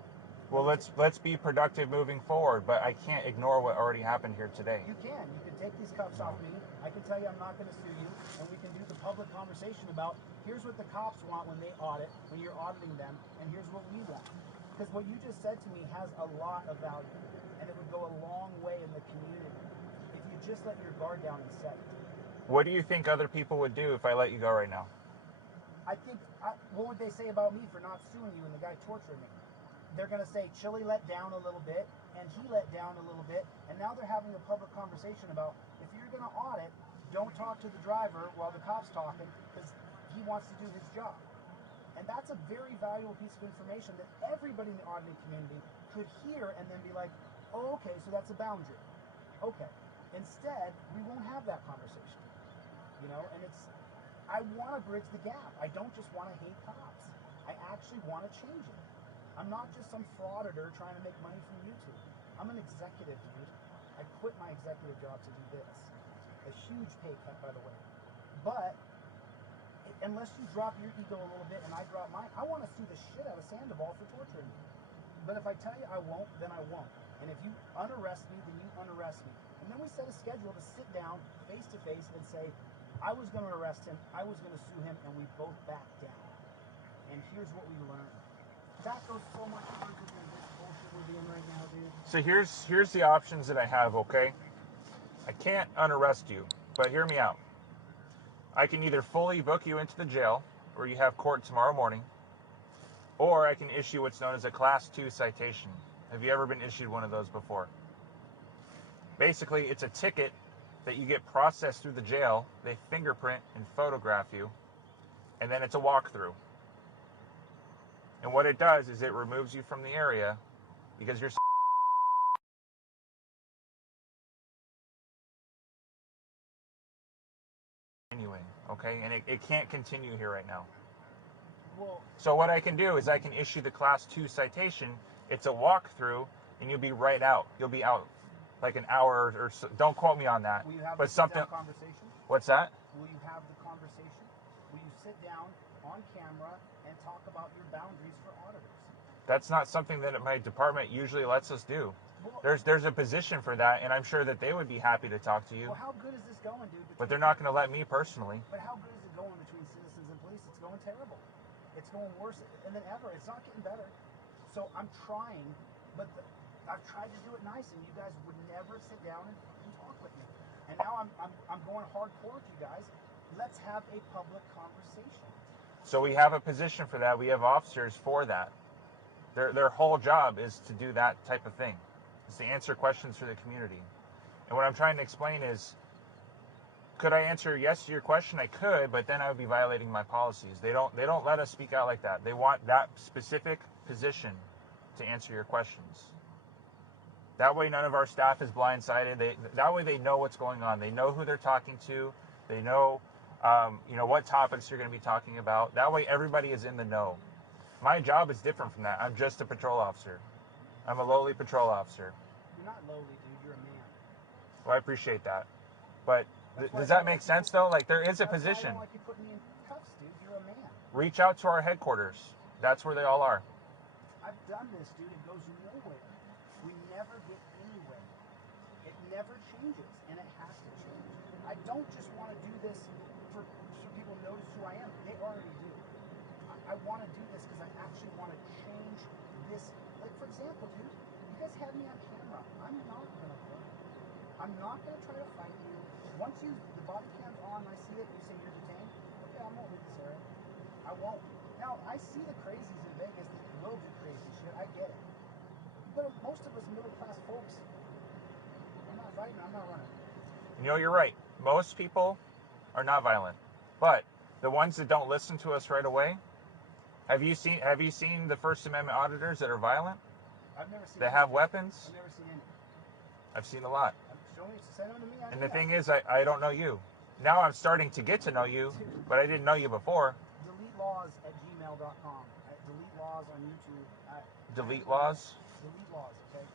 Well, let's be productive moving forward, but I can't ignore what already happened here today. You can. You can take these cuffs off me. I can tell you I'm not going to sue you, and we can do the public conversation about here's what the cops want when they audit, when you're auditing them, and here's what we want. Because what you just said to me has a lot of value, and it would go a long way in the community if you just let your guard down and set it. What do you think other people would do if I let you go right now? I think, what would they say about me for not suing you and the guy torturing me? They're going to say Chille let down a little bit, and he let down a little bit, and now they're having a public conversation about if you're going to audit, don't talk to the driver while the cop's talking because he wants to do his job. And that's a very valuable piece of information that everybody in the auditing community could hear and then be like, oh, okay, so that's a boundary. Okay. Instead, we won't have that conversation. You know, and I want to bridge the gap. I don't just want to hate cops. I actually want to change it. I'm not just some frauditor trying to make money from YouTube. I'm an executive, dude. I quit my executive job to do this. A huge pay cut, by the way. But unless you drop your ego a little bit and I drop mine, I want to sue the shit out of Sandoval for torturing me. But if I tell you I won't, then I won't. And if you unarrest me, then you unarrest me. And then we set a schedule to sit down face to face and say, I was going to arrest him, I was going to sue him, and we both backed down. And here's what we learned. That goes so much further than this bullshit we're doing right now, dude. So here's the options that I have, okay? I can't unarrest you, but hear me out. I can either fully book you into the jail, where you have court tomorrow morning, or I can issue what's known as a Class 2 citation. Have you ever been issued one of those before? Basically, it's a ticket that you get processed through the jail. They fingerprint and photograph you, and then it's a walkthrough. And what it does is it removes you from the area because you're continuing, okay? And it can't continue here right now. Well, so what I can do is I can issue the Class 2 citation. It's a walkthrough, and you'll be right out. You'll be out like an hour or so. Don't quote me on that. Will you have but the something. Conversation? What's that? Will you have the conversation? Will you sit down on camera and talk about your boundaries for auditors? That's not something that my department usually lets us do. Well, there's a position for that, and I'm sure that they would be happy to talk to you. Well, how good is this going, dude? But they're not going to let me personally. But how good is it going between citizens and police? It's going terrible. It's going worse than ever. It's not getting better. So I'm trying, but I've tried to do it nice, and you guys would never sit down and talk with me. And now I'm going hardcore with you guys. Let's have a public conversation. So we have a position for that. We have officers for that. Their whole job is to do that type of thing. It's to answer questions for the community. And what I'm trying to explain is, could I answer yes to your question? I could, but then I would be violating my policies. They don't let us speak out like that. They want that specific position to answer your questions. That way none of our staff is blindsided. That way they know what's going on. They know who they're talking to. They know what topics you're going to be talking about. That way everybody is in the know. My job is different from that. I'm just a patrol officer. I'm a lowly patrol officer. You're not lowly, dude. You're a man. Well, I appreciate that. But does that make sense, though? Like, there is a position. I don't like you putting me in cuffs, dude. You're a man. Reach out to our headquarters. That's where they all are. I've done this, dude. It goes nowhere. We never get anywhere. It never changes, and it has to change. I don't just want to do this so people notice who I am. They already do. I want to do this because I actually want to change this. Like, for example, dude, you guys had me on camera. I'm not going to run. I'm not going to try to fight you. Once the body cam's on, I see it, you say you're detained. Okay, I won't leave this area. I won't. Now, I see the crazies in Vegas that will do crazy shit. I get it. But most of us middle-class folks, I'm not fighting, I'm not running. You know, you're right. Most people are not violent. But the ones that don't listen to us right away, have you seen the First Amendment auditors that are violent? I've never seen That any. have weapons? I've never seen any. I've seen a lot. Send them to me. And the thing is, I don't know you. Now I'm starting to get to know you, but I didn't know you before. DeleteLaws@gmail.com. Delete Laws on YouTube. Delete Laws? Delete Laws, okay?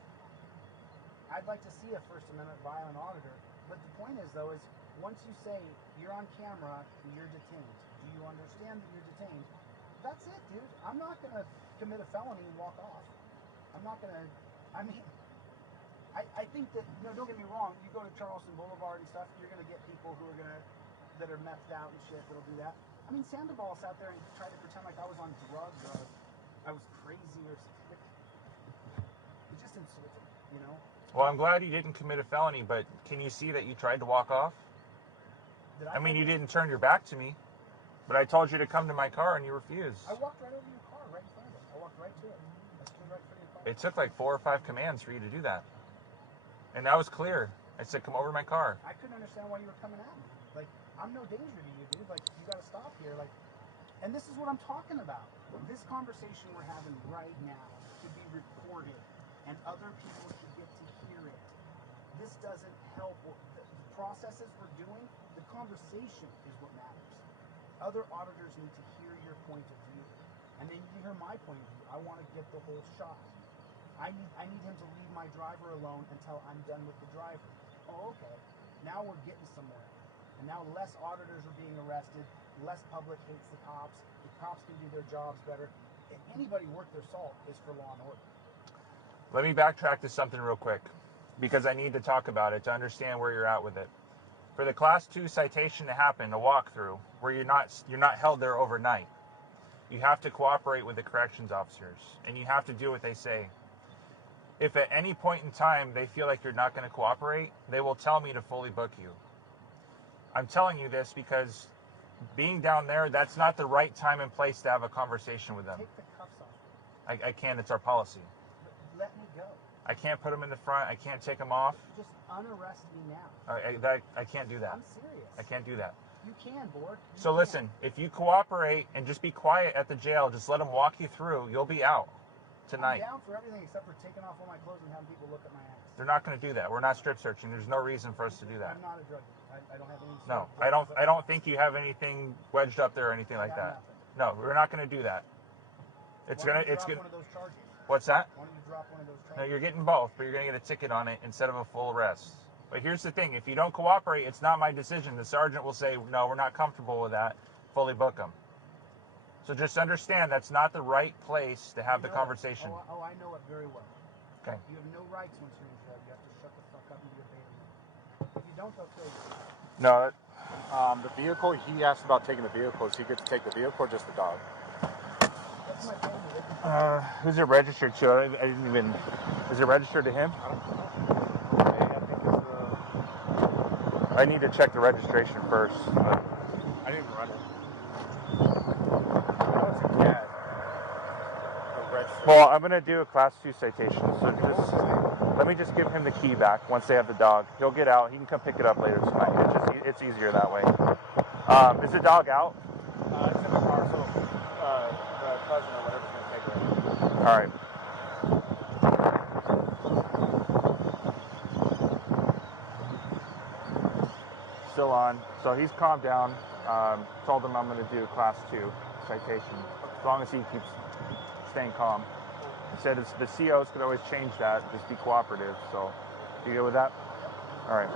I'd like to see a First Amendment violent auditor. But the point is, though, is once you say you're on camera, you're detained. Do you understand that you're detained? That's it, dude. I'm not going to commit a felony and walk off. I'm not going to, I think that, don't get me wrong, you go to Charleston Boulevard and stuff, you're going to get people who are that are methed out and shit that'll do that. I mean, Sandoval sat there and tried to pretend like I was on drugs or I was crazy or something. It's just insulting, Well, I'm glad you didn't commit a felony, but can you see that you tried to walk off? I mean, you didn't turn your back to me, but I told you to come to my car and you refused. I walked right over your car, right in front of it. I walked right to it. I stood right in front of your car. It took like 4 or 5 commands for you to do that. And that was clear. I said, come over to my car. I couldn't understand why you were coming at me. Like, I'm no danger to you, dude. Like, you got to stop here. Like, and this is what I'm talking about. This conversation we're having right now should be recorded, and other people should get to hear it. This doesn't help. The processes we're doing, the conversation is what matters. other auditors need to hear your point of view, and they need to hear my point of view. I want to get the whole shot. I need him to leave my driver alone until I'm done with the driver. Oh, okay. Now we're getting somewhere. And now less auditors are being arrested, less public hates the cops can do their jobs better. If anybody worth their salt is for law and order. Let me backtrack to something real quick, because I need to talk about it to understand where you're at with it. For the Class 2 citation to happen, a walkthrough, where you're not held there overnight, you have to cooperate with the corrections officers, and you have to do what they say. If at any point in time they feel like you're not going to cooperate, they will tell me to fully book you. I'm telling you this because being down there, that's not the right time and place to have a conversation with them. Take the cuffs off. I can't. It's our policy. Let me go. I can't put them in the front. I can't take them off. Just unarrest me now. I can't do that. I'm serious. I can't do that. You can, Borg. So listen, if you cooperate and just be quiet at the jail, just let them walk you through, you'll be out tonight. I'm down for everything except for taking off all my clothes and having people look at my ass. They're not going to do that. We're not strip searching. There's no reason for us to do that. I'm not a drug dealer. I don't have any. No, I don't think you have anything wedged up there or anything like that. Nothing. No, we're not going to do that. It's Why gonna. don't you It's drop gonna. one of those charges? What's that? Why don't you drop one of those charges? No, you're getting both, but you're going to get a ticket on it instead of a full arrest. But here's the thing: if you don't cooperate, it's not my decision. The sergeant will say, "No, we're not comfortable with that. Fully book them." So just understand that's not the right place to have the conversation. Oh, I know it very well. Okay. You have no rights once you're in jail. You have to shut the fuck up and be a bailiff. If you don't, they'll kill you. No. The vehicle, he asked about taking the vehicle. Is he good to take the vehicle or just the dog? That's my family. Who's it registered to? I didn't even. Is it registered to him? I don't know. Okay, I think it's I need to check the registration first. But I didn't run it. I know it's a cat. well, I'm going to do a Class 2 citation. So just let me just give him the key back once they have the dog. He'll get out. He can come pick it up later tonight. It's easier that way. Is the dog out? It's in the car, so the cousin or whatever's going to take it. All right. Still on. So he's calmed down. Told him I'm going to do a Class 2 citation as long as he keeps staying calm. He said the COs could always change that. Just be cooperative. So you good with that? All right.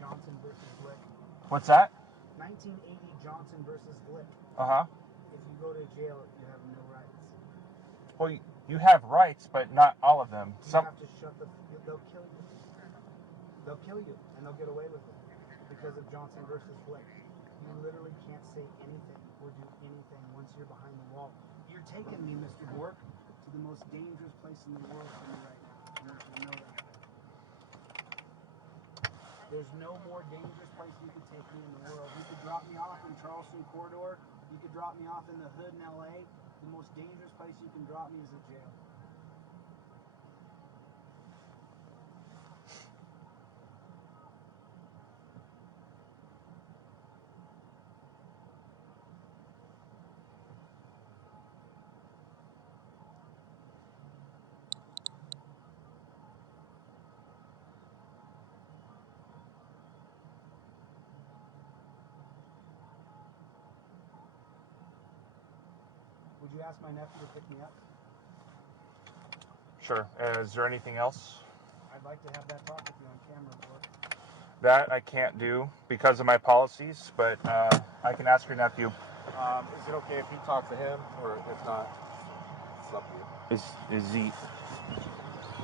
Johnson versus Glick. What's that? 1980 Johnson versus Glick. Uh-huh. If you go to jail, you have no rights. Well, you have rights, but not all of them. You have to shut the. They'll kill you. They'll kill you, and they'll get away with it because of Johnson versus Glick. You literally can't say anything or do anything once you're behind the wall. You're taking me, Mr. Bork, to the most dangerous place in the world for me right now. You know that. There's no more dangerous place you could take me in the world. You could drop me off in Charleston Corridor. You could drop me off in the hood in LA. The most dangerous place you can drop me is a jail. Would you ask my nephew to pick me up? Sure. Is there anything else? I'd like to have that talk with you on camera, Bork. That I can't do because of my policies, but I can ask your nephew. Is it okay if he talks to him, or if not, it's up to you? Is he?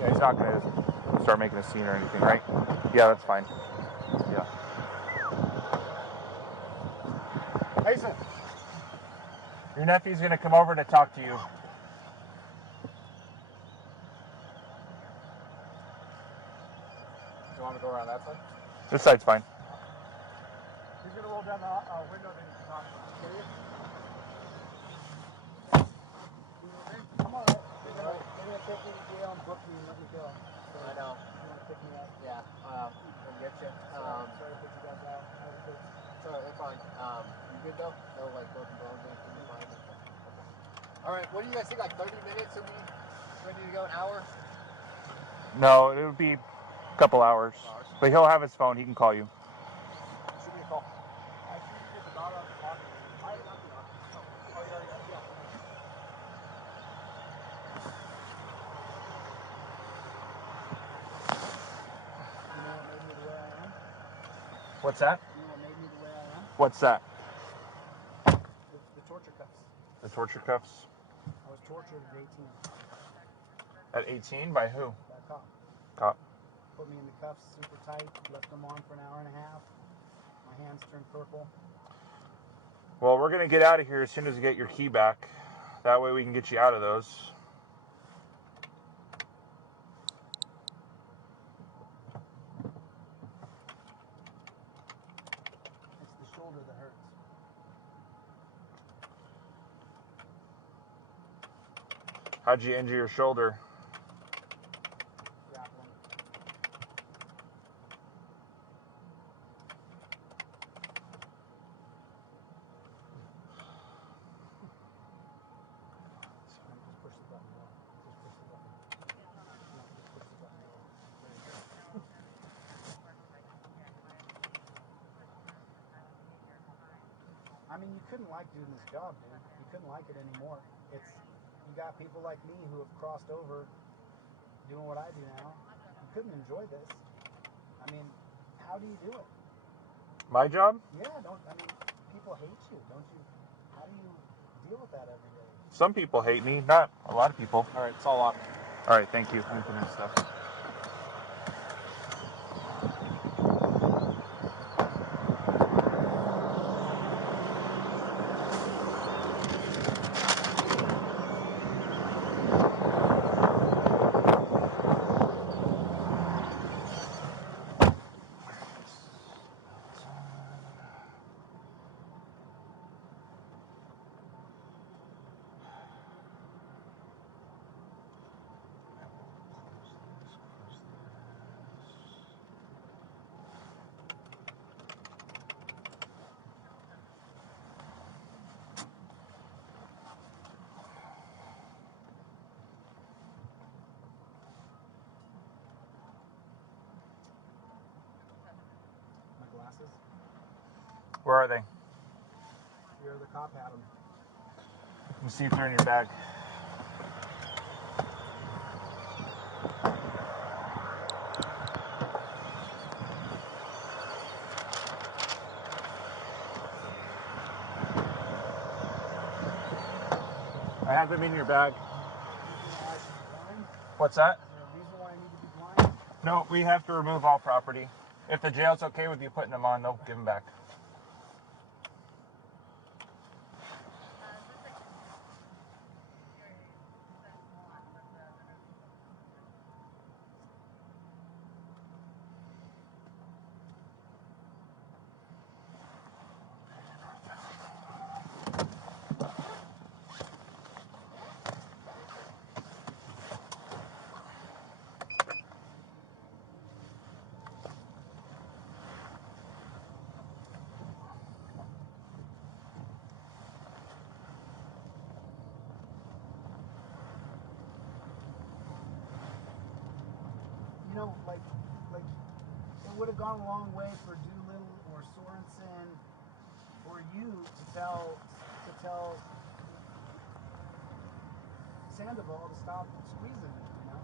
Yeah, he's not going to start making a scene or anything, right? Yeah, that's fine. Yeah. Mason! Your nephew's going to come over to talk to you. You want to go around that side? This side's fine. He's going to roll down the window, then you can talk to him. Come on, they're gonna take me to jail and book me and let me go. So I know. You wanna pick me up? Yeah, we'll get you. Sorry to put you guys out. How was it? It's alright, we're fine. You good though? No, like, broken bones, anything, you're fine? Okay. All right, what do you guys think? Like 30 minutes? Are we ready to go? An hour? No, it would be a couple hours. But he'll have his phone. He can call you. Shoot me a call. I see you get the dog out the pocket. I got the dog. Oh, yeah. You know what made me the way I am? What's that? You know what made me the way I am? What's that? The torture cuffs. The torture cuffs? I was tortured at 18. At 18? By who? By a cop. Cop. Put me in the cuffs super tight, left them on for an hour and a half. My hands turned purple. Well, we're going to get out of here as soon as we get your key back. That way we can get you out of those. It's the shoulder that hurts. How'd you injure your shoulder? Grappling. Just push the button more. Just push the button. No, just push the button more. There you go. I mean, you couldn't like doing this job, dude. You couldn't like it anymore. You got people like me who have crossed over doing what I do now. You couldn't enjoy this. I mean, how do you do it? My job? Yeah, people hate you, don't you? How do you deal with that every day? Some people hate me, not a lot of people. All right, it's all locked. All right, thank you. Let me put in stuff. My glasses? Where are they? Here, the cop had them. Let me see if they're in your bag. I have them in your bag. What's that? Is there a reason why I need to be blind? No, we have to remove all property. If the jail's okay with you putting them on, they'll give them back. You know, like it would have gone a long way for Doolittle or Sorensen or you to tell Sandoval to stop squeezing me, you know?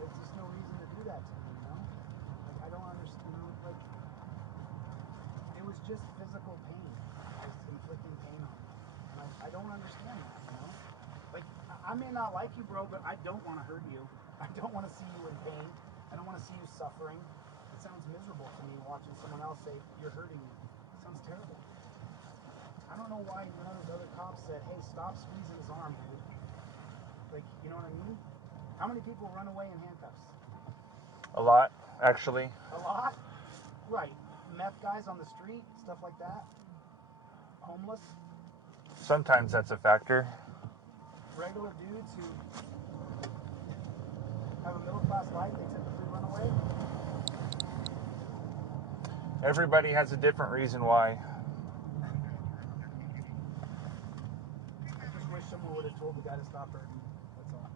There's just no reason to do that to me, you know? Like, I don't understand, you know, like, it was just physical pain, just inflicting pain on me. And I don't understand that, you know? Like, I may not like you, bro, but I don't want to hurt you. I don't want to see you in pain. I don't want to see you suffering. It sounds miserable to me watching someone else say, you're hurting me. It sounds terrible. I don't know why none of those other cops said, hey, stop squeezing his arm, dude. Like, you know what I mean? How many people run away in handcuffs? A lot, actually. A lot? Right. Meth guys on the street, stuff like that. Homeless. Sometimes that's a factor. Regular dudes who have a middle class life, they typically run away. Everybody has a different reason why. Just wish someone would have told the guy to stop hurting. That's all.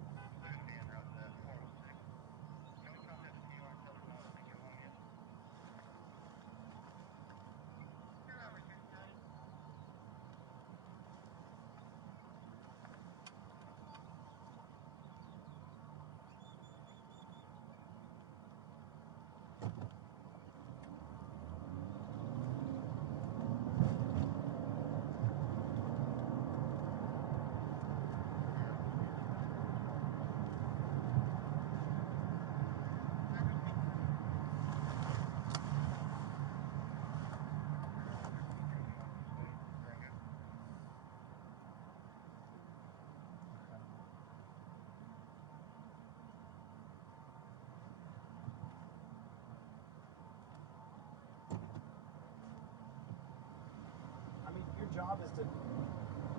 Your job is to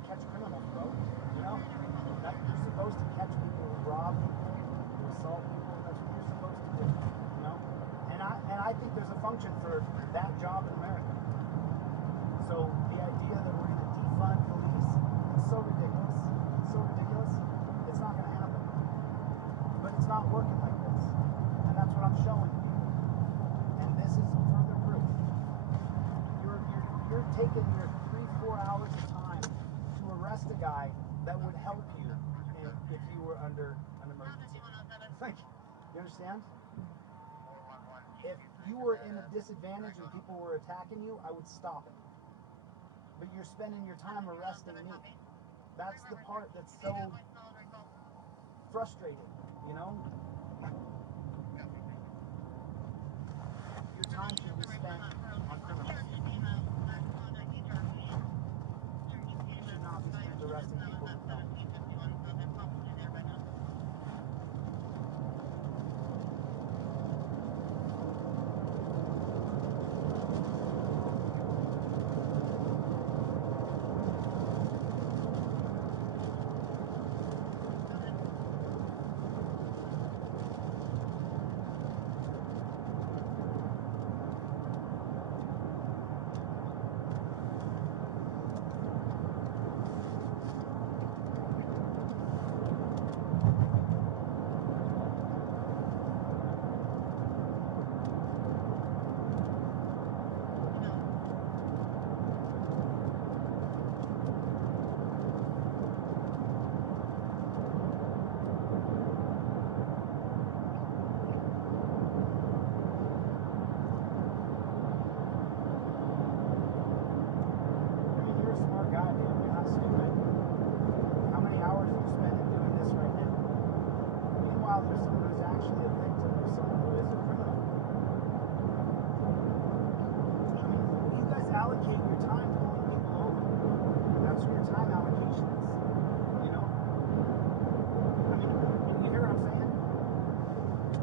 catch criminals, bro. You know? You're supposed to catch people who rob people, who assault people. That's what you're supposed to do. You know? And I think there's a function for that job in America. So the idea that we're going to defund police, it's so ridiculous. It's so ridiculous. It's not going to happen. But it's not working like this. And that's what I'm showing people. And this is further proof. You're taking your 3-4 hours of time to arrest a guy that would help you if you were under an emergency. Like, you understand? If you were in a disadvantage and people were attacking you, I would stop it. But you're spending your time arresting me. That's the part that's so frustrating, you know? Your time should be spent on criminals. You should not be spent arresting people who don't.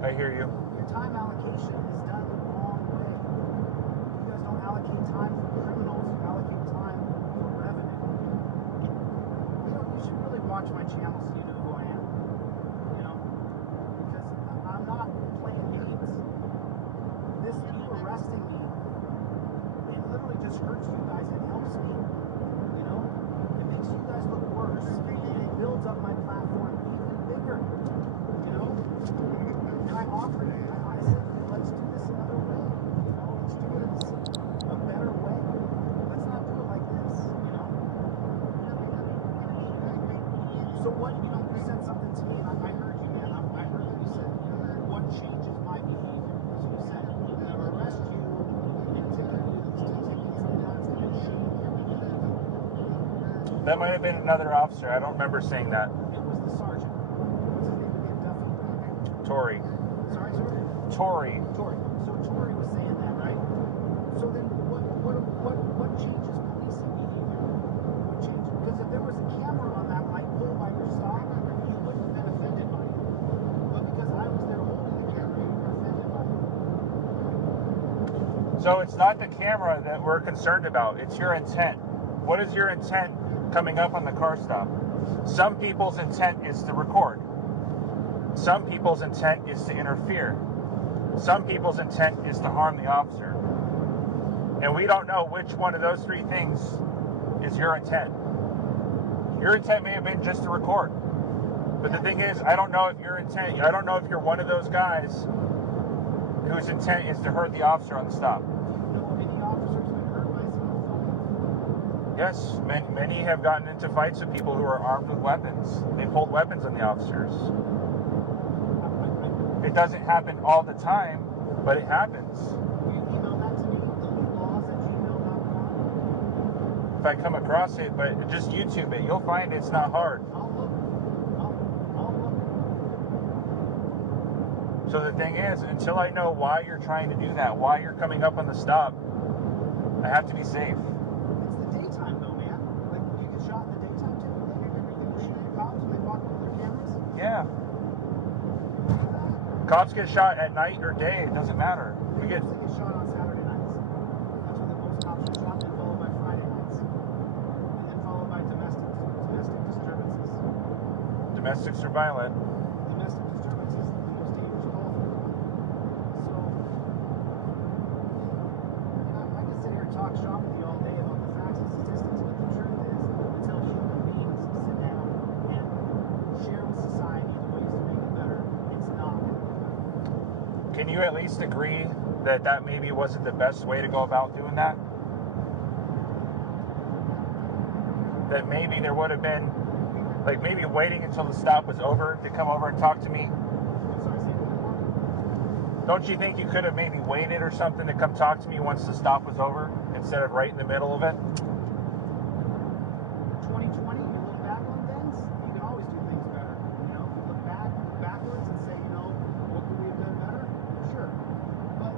I hear you. Your time allocation is done the wrong way. You guys don't allocate time for criminals, you allocate time for revenue. You should really watch my channel so you know who I am. You know? Because I'm not playing games. You arresting me, it literally just hurts you guys and helps me. You know? It makes you guys look worse and it builds up my platform even bigger. You know? And I offered it. I said, let's do this another way. You know, let's do it a better way. Let's not do it like this, you know? So what, you know, you said something to me, and I heard you, man. I heard what you said. What changes my behavior? That's what you said. I'm going to arrest you and ticket you with 2 tickets, and that's going to change your behavior. That might have been another officer. I don't remember saying that. It was the sergeant. What's his name again? Duffy? Tory. Sorry? Tory. So Tory was saying that, right? So then what changes policing behavior? What changes? Because if there was a camera on that light pole by your stop, you wouldn't have been offended by it. But because I was there holding the camera, you were offended by it. So it's not the camera that we're concerned about. It's your intent. What is your intent coming up on the car stop? Some people's intent is to record. Some people's intent is to interfere. Some people's intent is to harm the officer. And we don't know which one of those 3 things is your intent. Your intent may have been just to record. But the thing is, I don't know if your intent, I don't know if you're one of those guys whose intent is to hurt the officer on the stop. Do you know of any officers been hurt by cell phone? Yes, many have gotten into fights with people who are armed with weapons. They pulled weapons on the officers. It doesn't happen all the time, but it happens. Will you email that to me? DeleteLaws@gmail.com. If I come across it, but just YouTube it. You'll find it's not hard. I'll look. So the thing is, until I know why you're trying to do that, why you're coming up on the stop, I have to be safe. It's the daytime though, man. Like, you get shot in the daytime too? Like, everything was shooting at cops when they walk with their cameras? Yeah. Cops get shot at night or day, it doesn't matter. They usually get shot on Saturday nights. That's when the most cops are shot, then followed by Friday nights. And then followed by domestic disturbances. Domestics are violent. Domestic disturbances is the most dangerous call for everyone. So, I can sit here and talk shop with you all day about the facts and statistics, but the truth is, until human beings sit down and share with society the ways to make it better, it's not going to be better. Can you at least agree that that maybe wasn't the best way to go about doing that? That maybe there would have been, like, maybe waiting until the stop was over to come over and talk to me? Don't you think you could have maybe waited or something to come talk to me once the stop was over instead of right in the middle of it? 2020, you look back on things, you can always do things better. You know, if you look backwards and say, you know, what could we have done better? Sure. But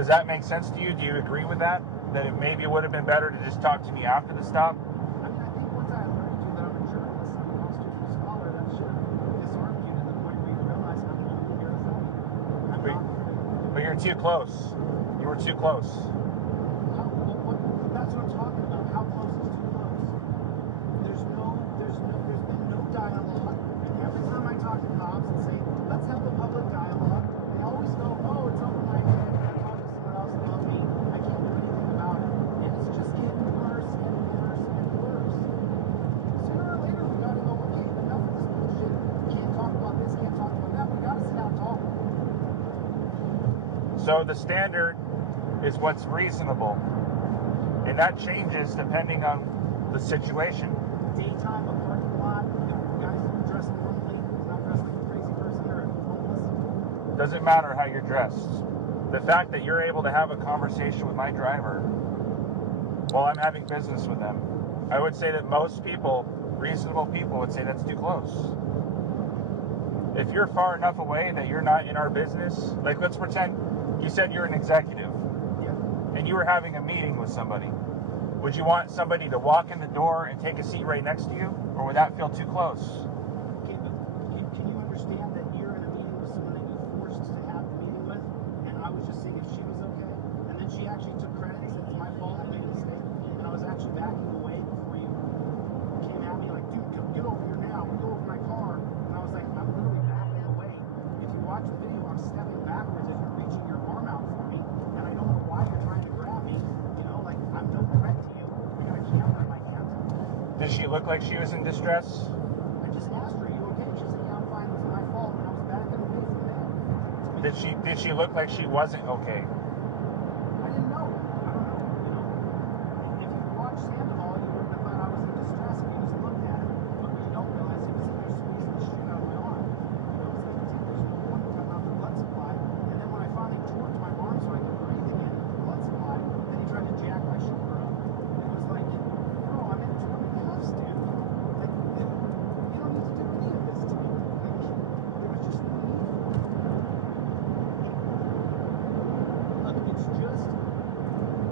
Does that make sense to you? Do you agree with that? That it maybe would have been better to just talk to me after the stop? I mean, I think once I alerted you that I'm a journalist, I'm a constitutional scholar, that should have disarmed you to the point where you realize I'm only here to help you. I'm not here to... But you're too close. You were too close. That's what I'm talking about. How close is too close? There's been no dialogue. And every time I talk to cops and say, let's have a public dialogue, they always go, oh, it's over my head. I talk to someone else above me. I can't do anything about it. And it's just getting worse and worse and worse. Sooner or later, we gotta go, okay, enough of this bullshit. Can't talk about this, can't talk about that. We gotta sit down and talk. So the standard is what's reasonable. And that changes depending on the situation. Daytime, a parking lot, if guys are dressed normally, not dressed like a crazy person or homeless. Doesn't matter how you're dressed. The fact that you're able to have a conversation with my driver while I'm having business with them, I would say that most people, reasonable people, would say that's too close. If you're far enough away that you're not in our business, like let's pretend you said you're an executive and you were having a meeting with somebody. Would you want somebody to walk in the door and take a seat right next to you? Or would that feel too close? Okay, but can you understand that you're in a meeting with someone that you forced to have the meeting with, and I was just seeing if she was okay, and then she actually took credit and said, it's my fault, I made a mistake, and I was actually backing away before you came at me like, dude, get over here now, get over my car, and I was like, I'm literally backing away. If you watch the video, I'm stepping backwards as you're reaching your arm out for me, and I don't know why you're trying to grab me, you know, like, I'm no threat to you, I got a camera in my hand. Did she look like she was in distress? I just asked her, are you okay? She said, yeah, I'm fine, it was my fault, and I was backing away from that. Did she look like she wasn't okay? I didn't know. I don't know. You know, if you watched Sandoval, you wouldn't have thought I was in distress if you just looked at it. But what you don't realize, he was in there squeezing the shit out of my arm. You know, it's like there's no point coming out the blood supply. And then when I finally torqued my arm so I could breathe again, blood supply, then he tried to jack my shoulder up. It was like, bro, I'm in 20 cuffs, dude. Like, you don't need to do any of this to me. Like, there was just no need for it. Look, it's just,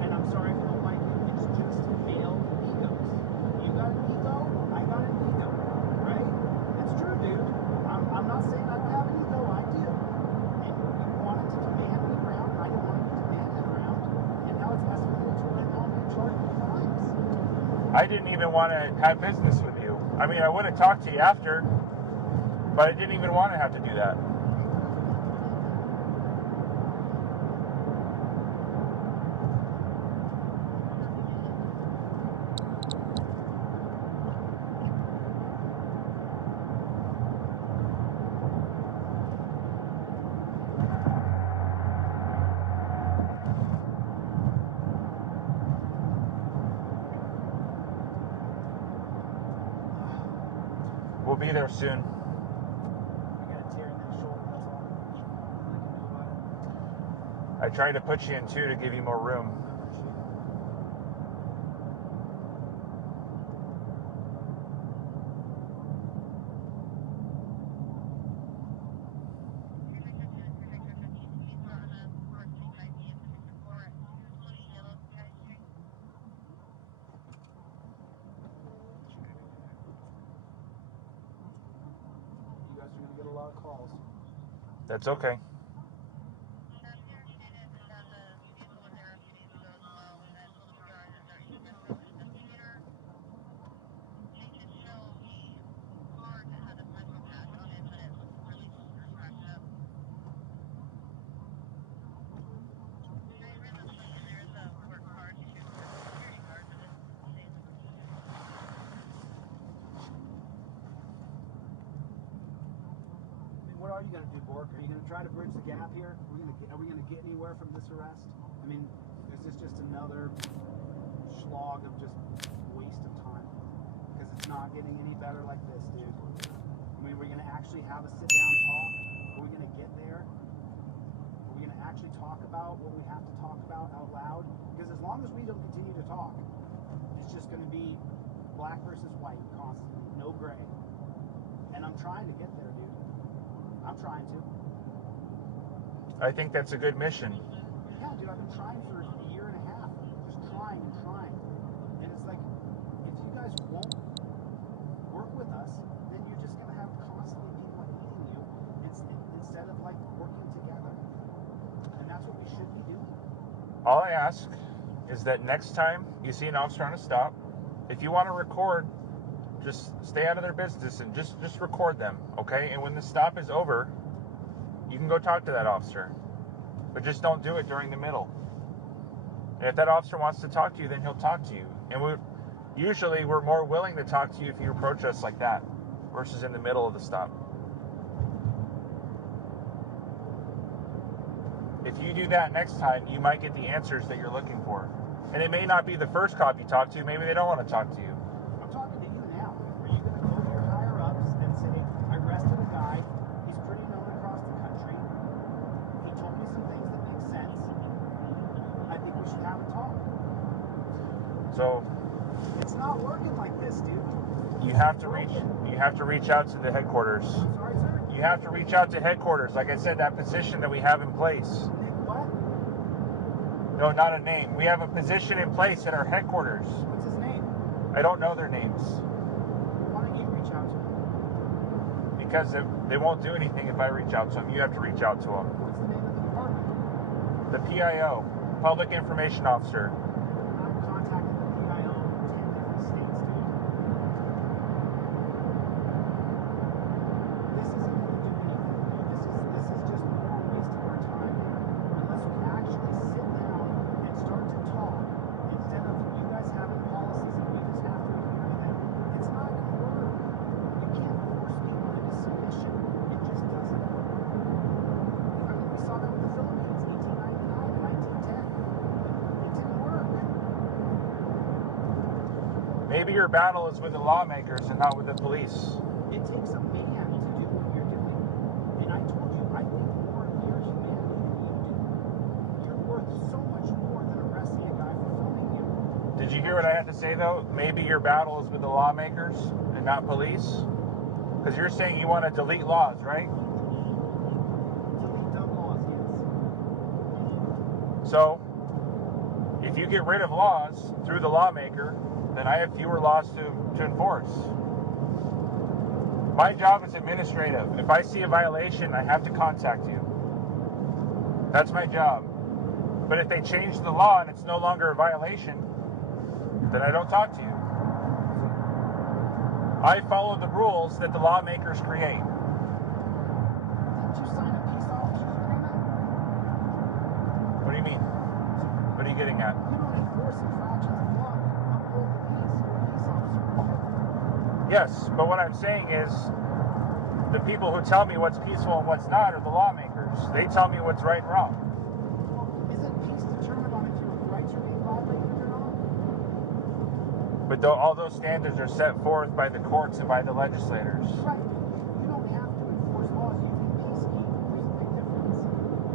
and I'm sorry if you don't like it, it's just male egos. You got an ego, I got an ego, right? It's true, dude. I'm not saying I don't have an ego, I do. And you wanted to demand me around, and I didn't want to be demanded around, and now it's escalated to where now I'm charged with crimes. I didn't even want to have business with you. I mean, I would have talked to you after, but I didn't even want to have to do that. We'll be there soon. I got a tear in that shoulder, that's all. Nothing I can do about it. I tried to put you in 2 to give you more room. I appreciate it. You guys are going to get a lot of calls. That's okay. What are you going to do, Bork? Are you going to try to bridge the gap here? Are we going to get anywhere from this arrest? I mean, is this just another slog of just waste of time? Because it's not getting any better like this, dude. I mean, we're going to actually have a sit-down talk. Are we going to get there? Are we going to actually talk about what we have to talk about out loud? Because as long as we don't continue to talk, it's just going to be black versus white constantly, no gray. And I'm trying to get there, dude. I'm trying to. I think that's a good mission. Yeah, dude, I've been trying for a year and a half. Just trying and trying. And it's like, if you guys won't work with us, then you're just going to have constantly people eating you instead of, like, working together. And that's what we should be doing. All I ask is that next time you see an officer on a stop, if you want to record, just stay out of their business and just record them, okay? And when the stop is over, you can go talk to that officer. But just don't do it during the middle. And if that officer wants to talk to you, then he'll talk to you. And we're more willing to talk to you if you approach us like that versus in the middle of the stop. If you do that next time, you might get the answers that you're looking for. And it may not be the first cop you talk to. Maybe they don't want to talk to you. I'm talking to you now. Are you going to go to your higher-ups and say, I arrested a guy, he's pretty known across the country, he told me some things that make sense, I think we should have a talk. So it's not working like this, dude. You have to reach out to the headquarters. I'm sorry, sir? You have to reach out to headquarters. Like I said, that position that we have in place. Nick, what? No, not a name. We have a position in place at our headquarters. What's his name? I don't know their names. Why don't you reach out to him? Because they won't do anything if I reach out to them. You have to reach out to them. What's the name of the department? The PIO, Public Information Officer. I've contacted the PIO in 10 different states, dude. This isn't going to do anything, dude. This is just more waste of our time, man. Unless we actually sit down and start to talk, instead of you guys having policies and we just have to agree with them, it's not going to work. You can't force people into submission. It just doesn't work. I mean, we saw that with the Philippines, 1899 and 1910. It didn't work. Maybe your battle is with the lawmakers and not with the police. It takes a man to do what you're doing. And I told you, I think more of your humanity than you do. You're worth so much more than arresting a guy for filming you. Did you hear what I had to say, though? Maybe your battle is with the lawmakers and not police? Because you're saying you want to delete laws, right? Delete dumb laws, yes. So, if you get rid of laws through the lawmaker, then I have fewer laws to enforce. My job is administrative. If I see a violation, I have to contact you. That's my job. But if they change the law and it's no longer a violation, then I don't talk to you. I follow the rules that the lawmakers create. Didn't you sign a peace officers agreement? What do you mean? What are you getting at? You don't enforce infractions of law. Uphold the peace. You're a peace officer. Yes, but what I'm saying is the people who tell me what's peaceful and what's not are the lawmakers. They tell me what's right and wrong. Well, isn't peace determined on if your rights are being violated or not? But all those standards are set forth by the courts and by the legislators. Right. You don't have to enforce laws. You can peacekeep. There's a big difference.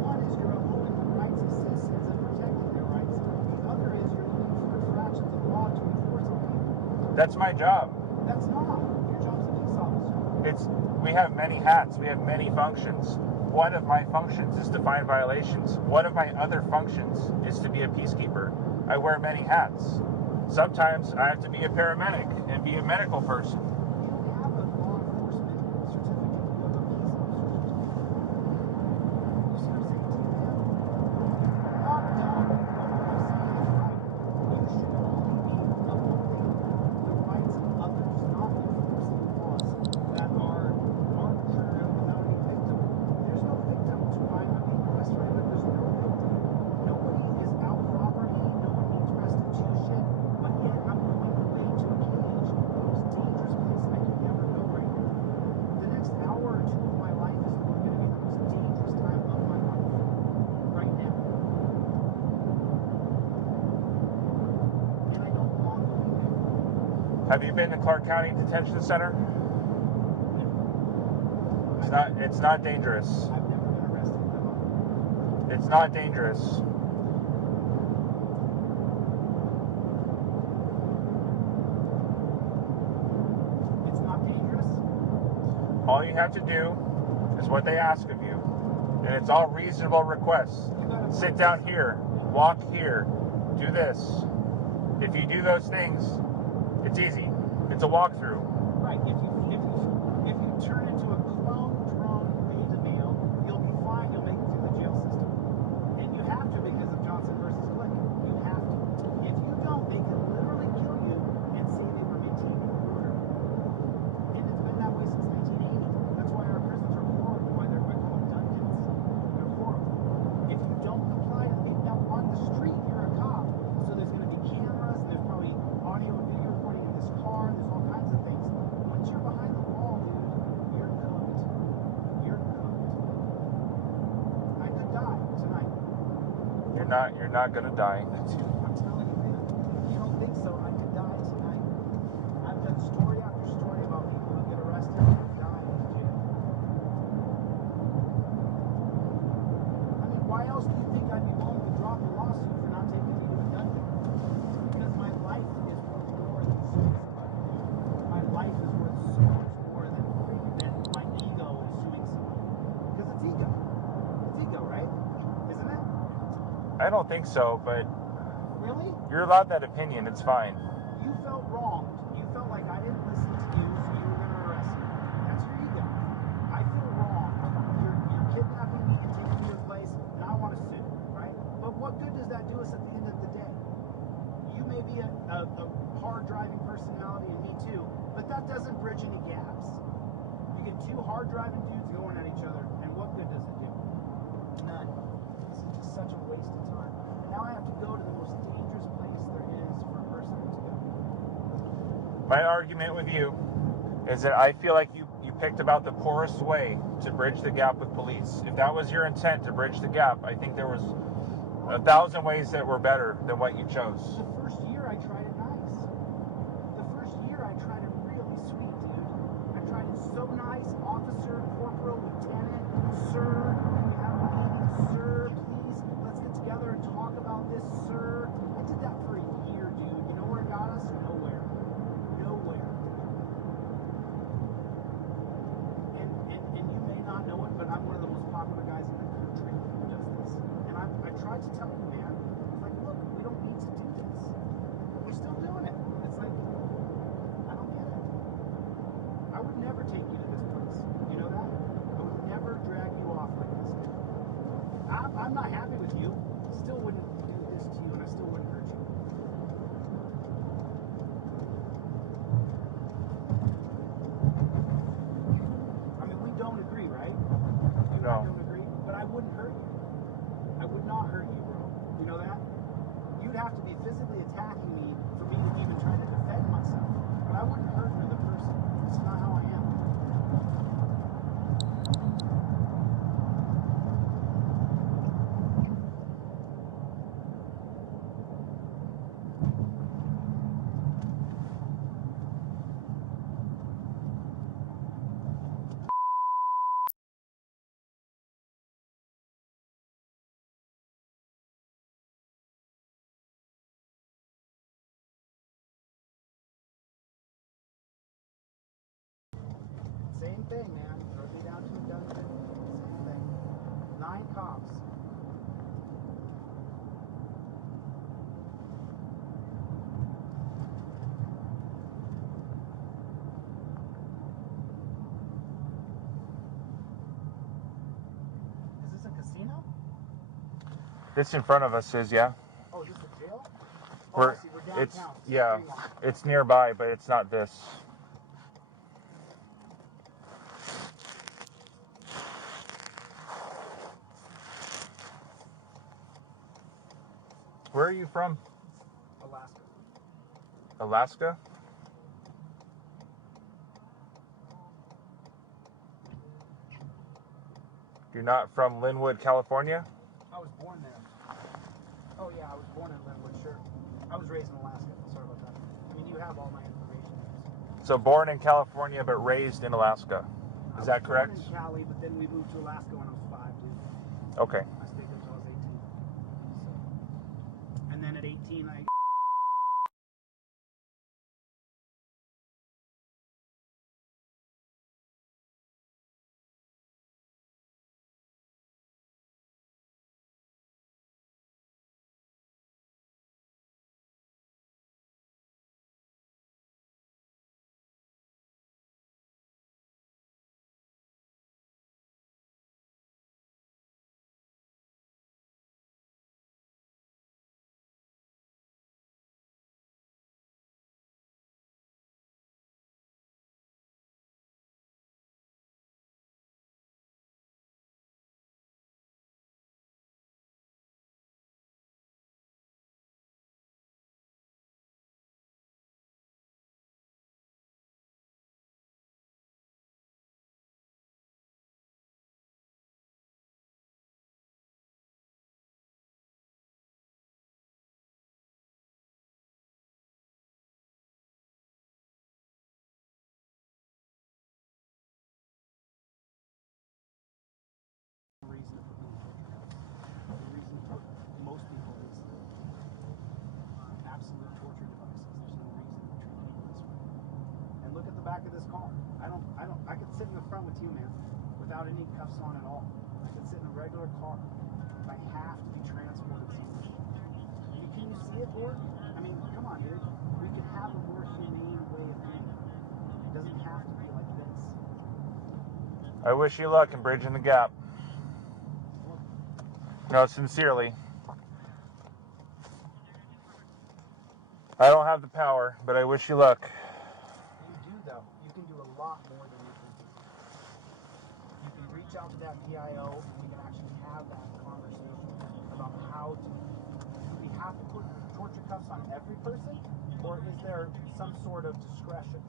One is you're upholding the rights of citizens and protecting their rights. The other is you're looking for infractions of law to enforce on people. That's my job. That's not. Your job's a police officer. We have many hats. We have many functions. One of my functions is to find violations. One of my other functions is to be a peacekeeper. I wear many hats. Sometimes I have to be a paramedic and be a medical person. You don't have a law enforcement certificate. You have a police officer certificate. You see what I'm saying to you, man? I'm not dumb. What I'm saying is right. You should only be upholding the rights of others, not enforcing laws that are arbitrary and without any victim. There's no victim to my incarcerated. There's no victim. Nobody is out robbery. No one needs restitution. But yet I'm going away to a cage, the most dangerous place I could ever go right now. The next hour or two of my life is going to be the most dangerous time of my life. Right now. And I don't want going there. Have you been to Clark County Detention Center? It's not dangerous. I've never been arrested. No. It's not dangerous. It's not dangerous? All you have to do is what they ask of you, and it's all reasonable requests. Sit down here, walk here, do this. If you do those things, it's easy. It's a walkthrough. Right. If you turn into a clone drone beta male, you'll be fine. You'll make it through the jail system, and you have to because of Johnson versus Glick. You have to. If you don't, they can literally kill you and say they were maintaining order. And it's been that way since 1980. That's why our prisons are horrible. Why I call them dungeons. They're horrible. If you don't comply to the now on the street, you're a cop, so there's going to be cameras. And there's probably audio and video recording in this car. There's all kinds of things. Once you're behind the wall, dude, you're cooked. You're cooked. I could die tonight. You're not gonna die. I'm telling you, man. You don't think so? I could die tonight. I've done story after story about people who get arrested and die in jail. I mean, why else do you think I'd be willing to drop a lawsuit for not taking me to a dungeon? Because my life is worth more than suicide. My life is worth so much more than my ego and suing somebody. Because it's ego. It's ego, right? Isn't it? I don't think so, but Really? you're allowed that opinion. It's fine. You felt wronged. You felt like I didn't listen to you, so you were going to arrest me. That's your ego. I feel wronged. You're kidnapping me and taking me to a place, and I want to sue, right? But what good does that do us at the end of the day? You may be a hard-driving personality, and me too, but that doesn't bridge any gaps. You get two hard-driving dudes going at each other, and what good does it do? None. This is just such a waste of time. And now I have to go to the most dangerous place there is for a person to go. My argument with you is that I feel like you picked about the poorest way to bridge the gap with police. If that was your intent to bridge the gap, I think there was 1,000 ways that were better than what you chose. The first year I tried it nice. The first year I tried it really sweet, dude. I tried it so nice. Officer, corporal, lieutenant, sir, can we have a meeting? Sir, please, let's get together and talk about this, sir. I did that for a year, dude. You know where it got us? Nowhere. Nowhere. And you may not know it, but I'm one of the most popular guys in the country who does this. And I tried to tell you, man, it's like, look, we don't need to do this. We're still doing it. It's like, I don't get it. I would never take you to this place. You know that? I would never drag you off like this, dude. I'm not happy with you. Still wouldn't do this to you, and I still thing, man. Throw me down to a dungeon. Same thing. 9 cops. Is this a casino? This in front of us is, yeah. Oh, is this a jail? Oh, We're, I see. We're downtown. it's, yeah, it's nearby, but it's not this. Where are you from? Alaska. Alaska? You're not from Linwood, California? I was born there. Oh yeah, I was born in Linwood, sure. I was raised in Alaska. Sorry about that. I mean, you have all my information. So born in California, but raised in Alaska. Is that correct? I was born in Cali, but then we moved to Alaska when I was 5, dude. Okay. I stayed there until I was 18. So, and then at 18, I... reason for being tortured. The reason for most people is absolute torture devices. There's no reason to treat people this way. And look at the back of this car. I could sit in the front with you, man, without any cuffs on at all. I could sit in a regular car. If I have to be transported somewhere. Can you see it, Lord? I mean, come on, dude. We could have a more humane way of doing it. It doesn't have to be like this. I wish you luck in bridging the gap. No, sincerely. I don't have the power, but I wish you luck. You do, though. You can do a lot more than you can do. You can reach out to that VIO, and we can actually have that conversation about how to... Do we have to put torture cuffs on every person? Or is there some sort of discretion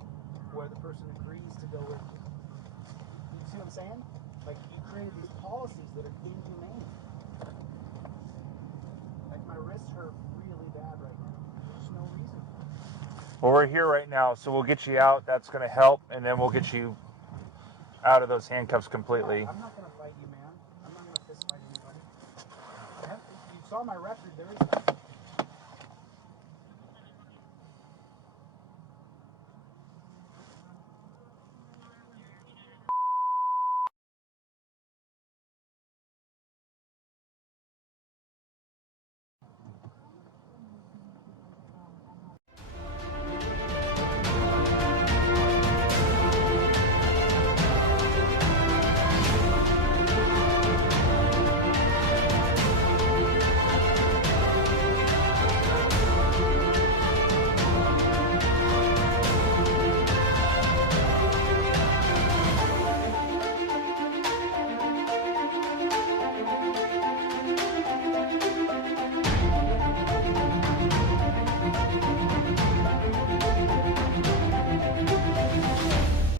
where the person agrees to go into? You see what I'm saying? Like, you created these policies that are inhumane. Like, my wrists hurt really bad right now. There's no reason. Well, we're here right now, so we'll get you out. That's going to help, and then we'll get you out of those handcuffs completely. Yeah, I'm not going to fight you, man. I'm not going to fist fight anybody. You saw my record. There is nothing.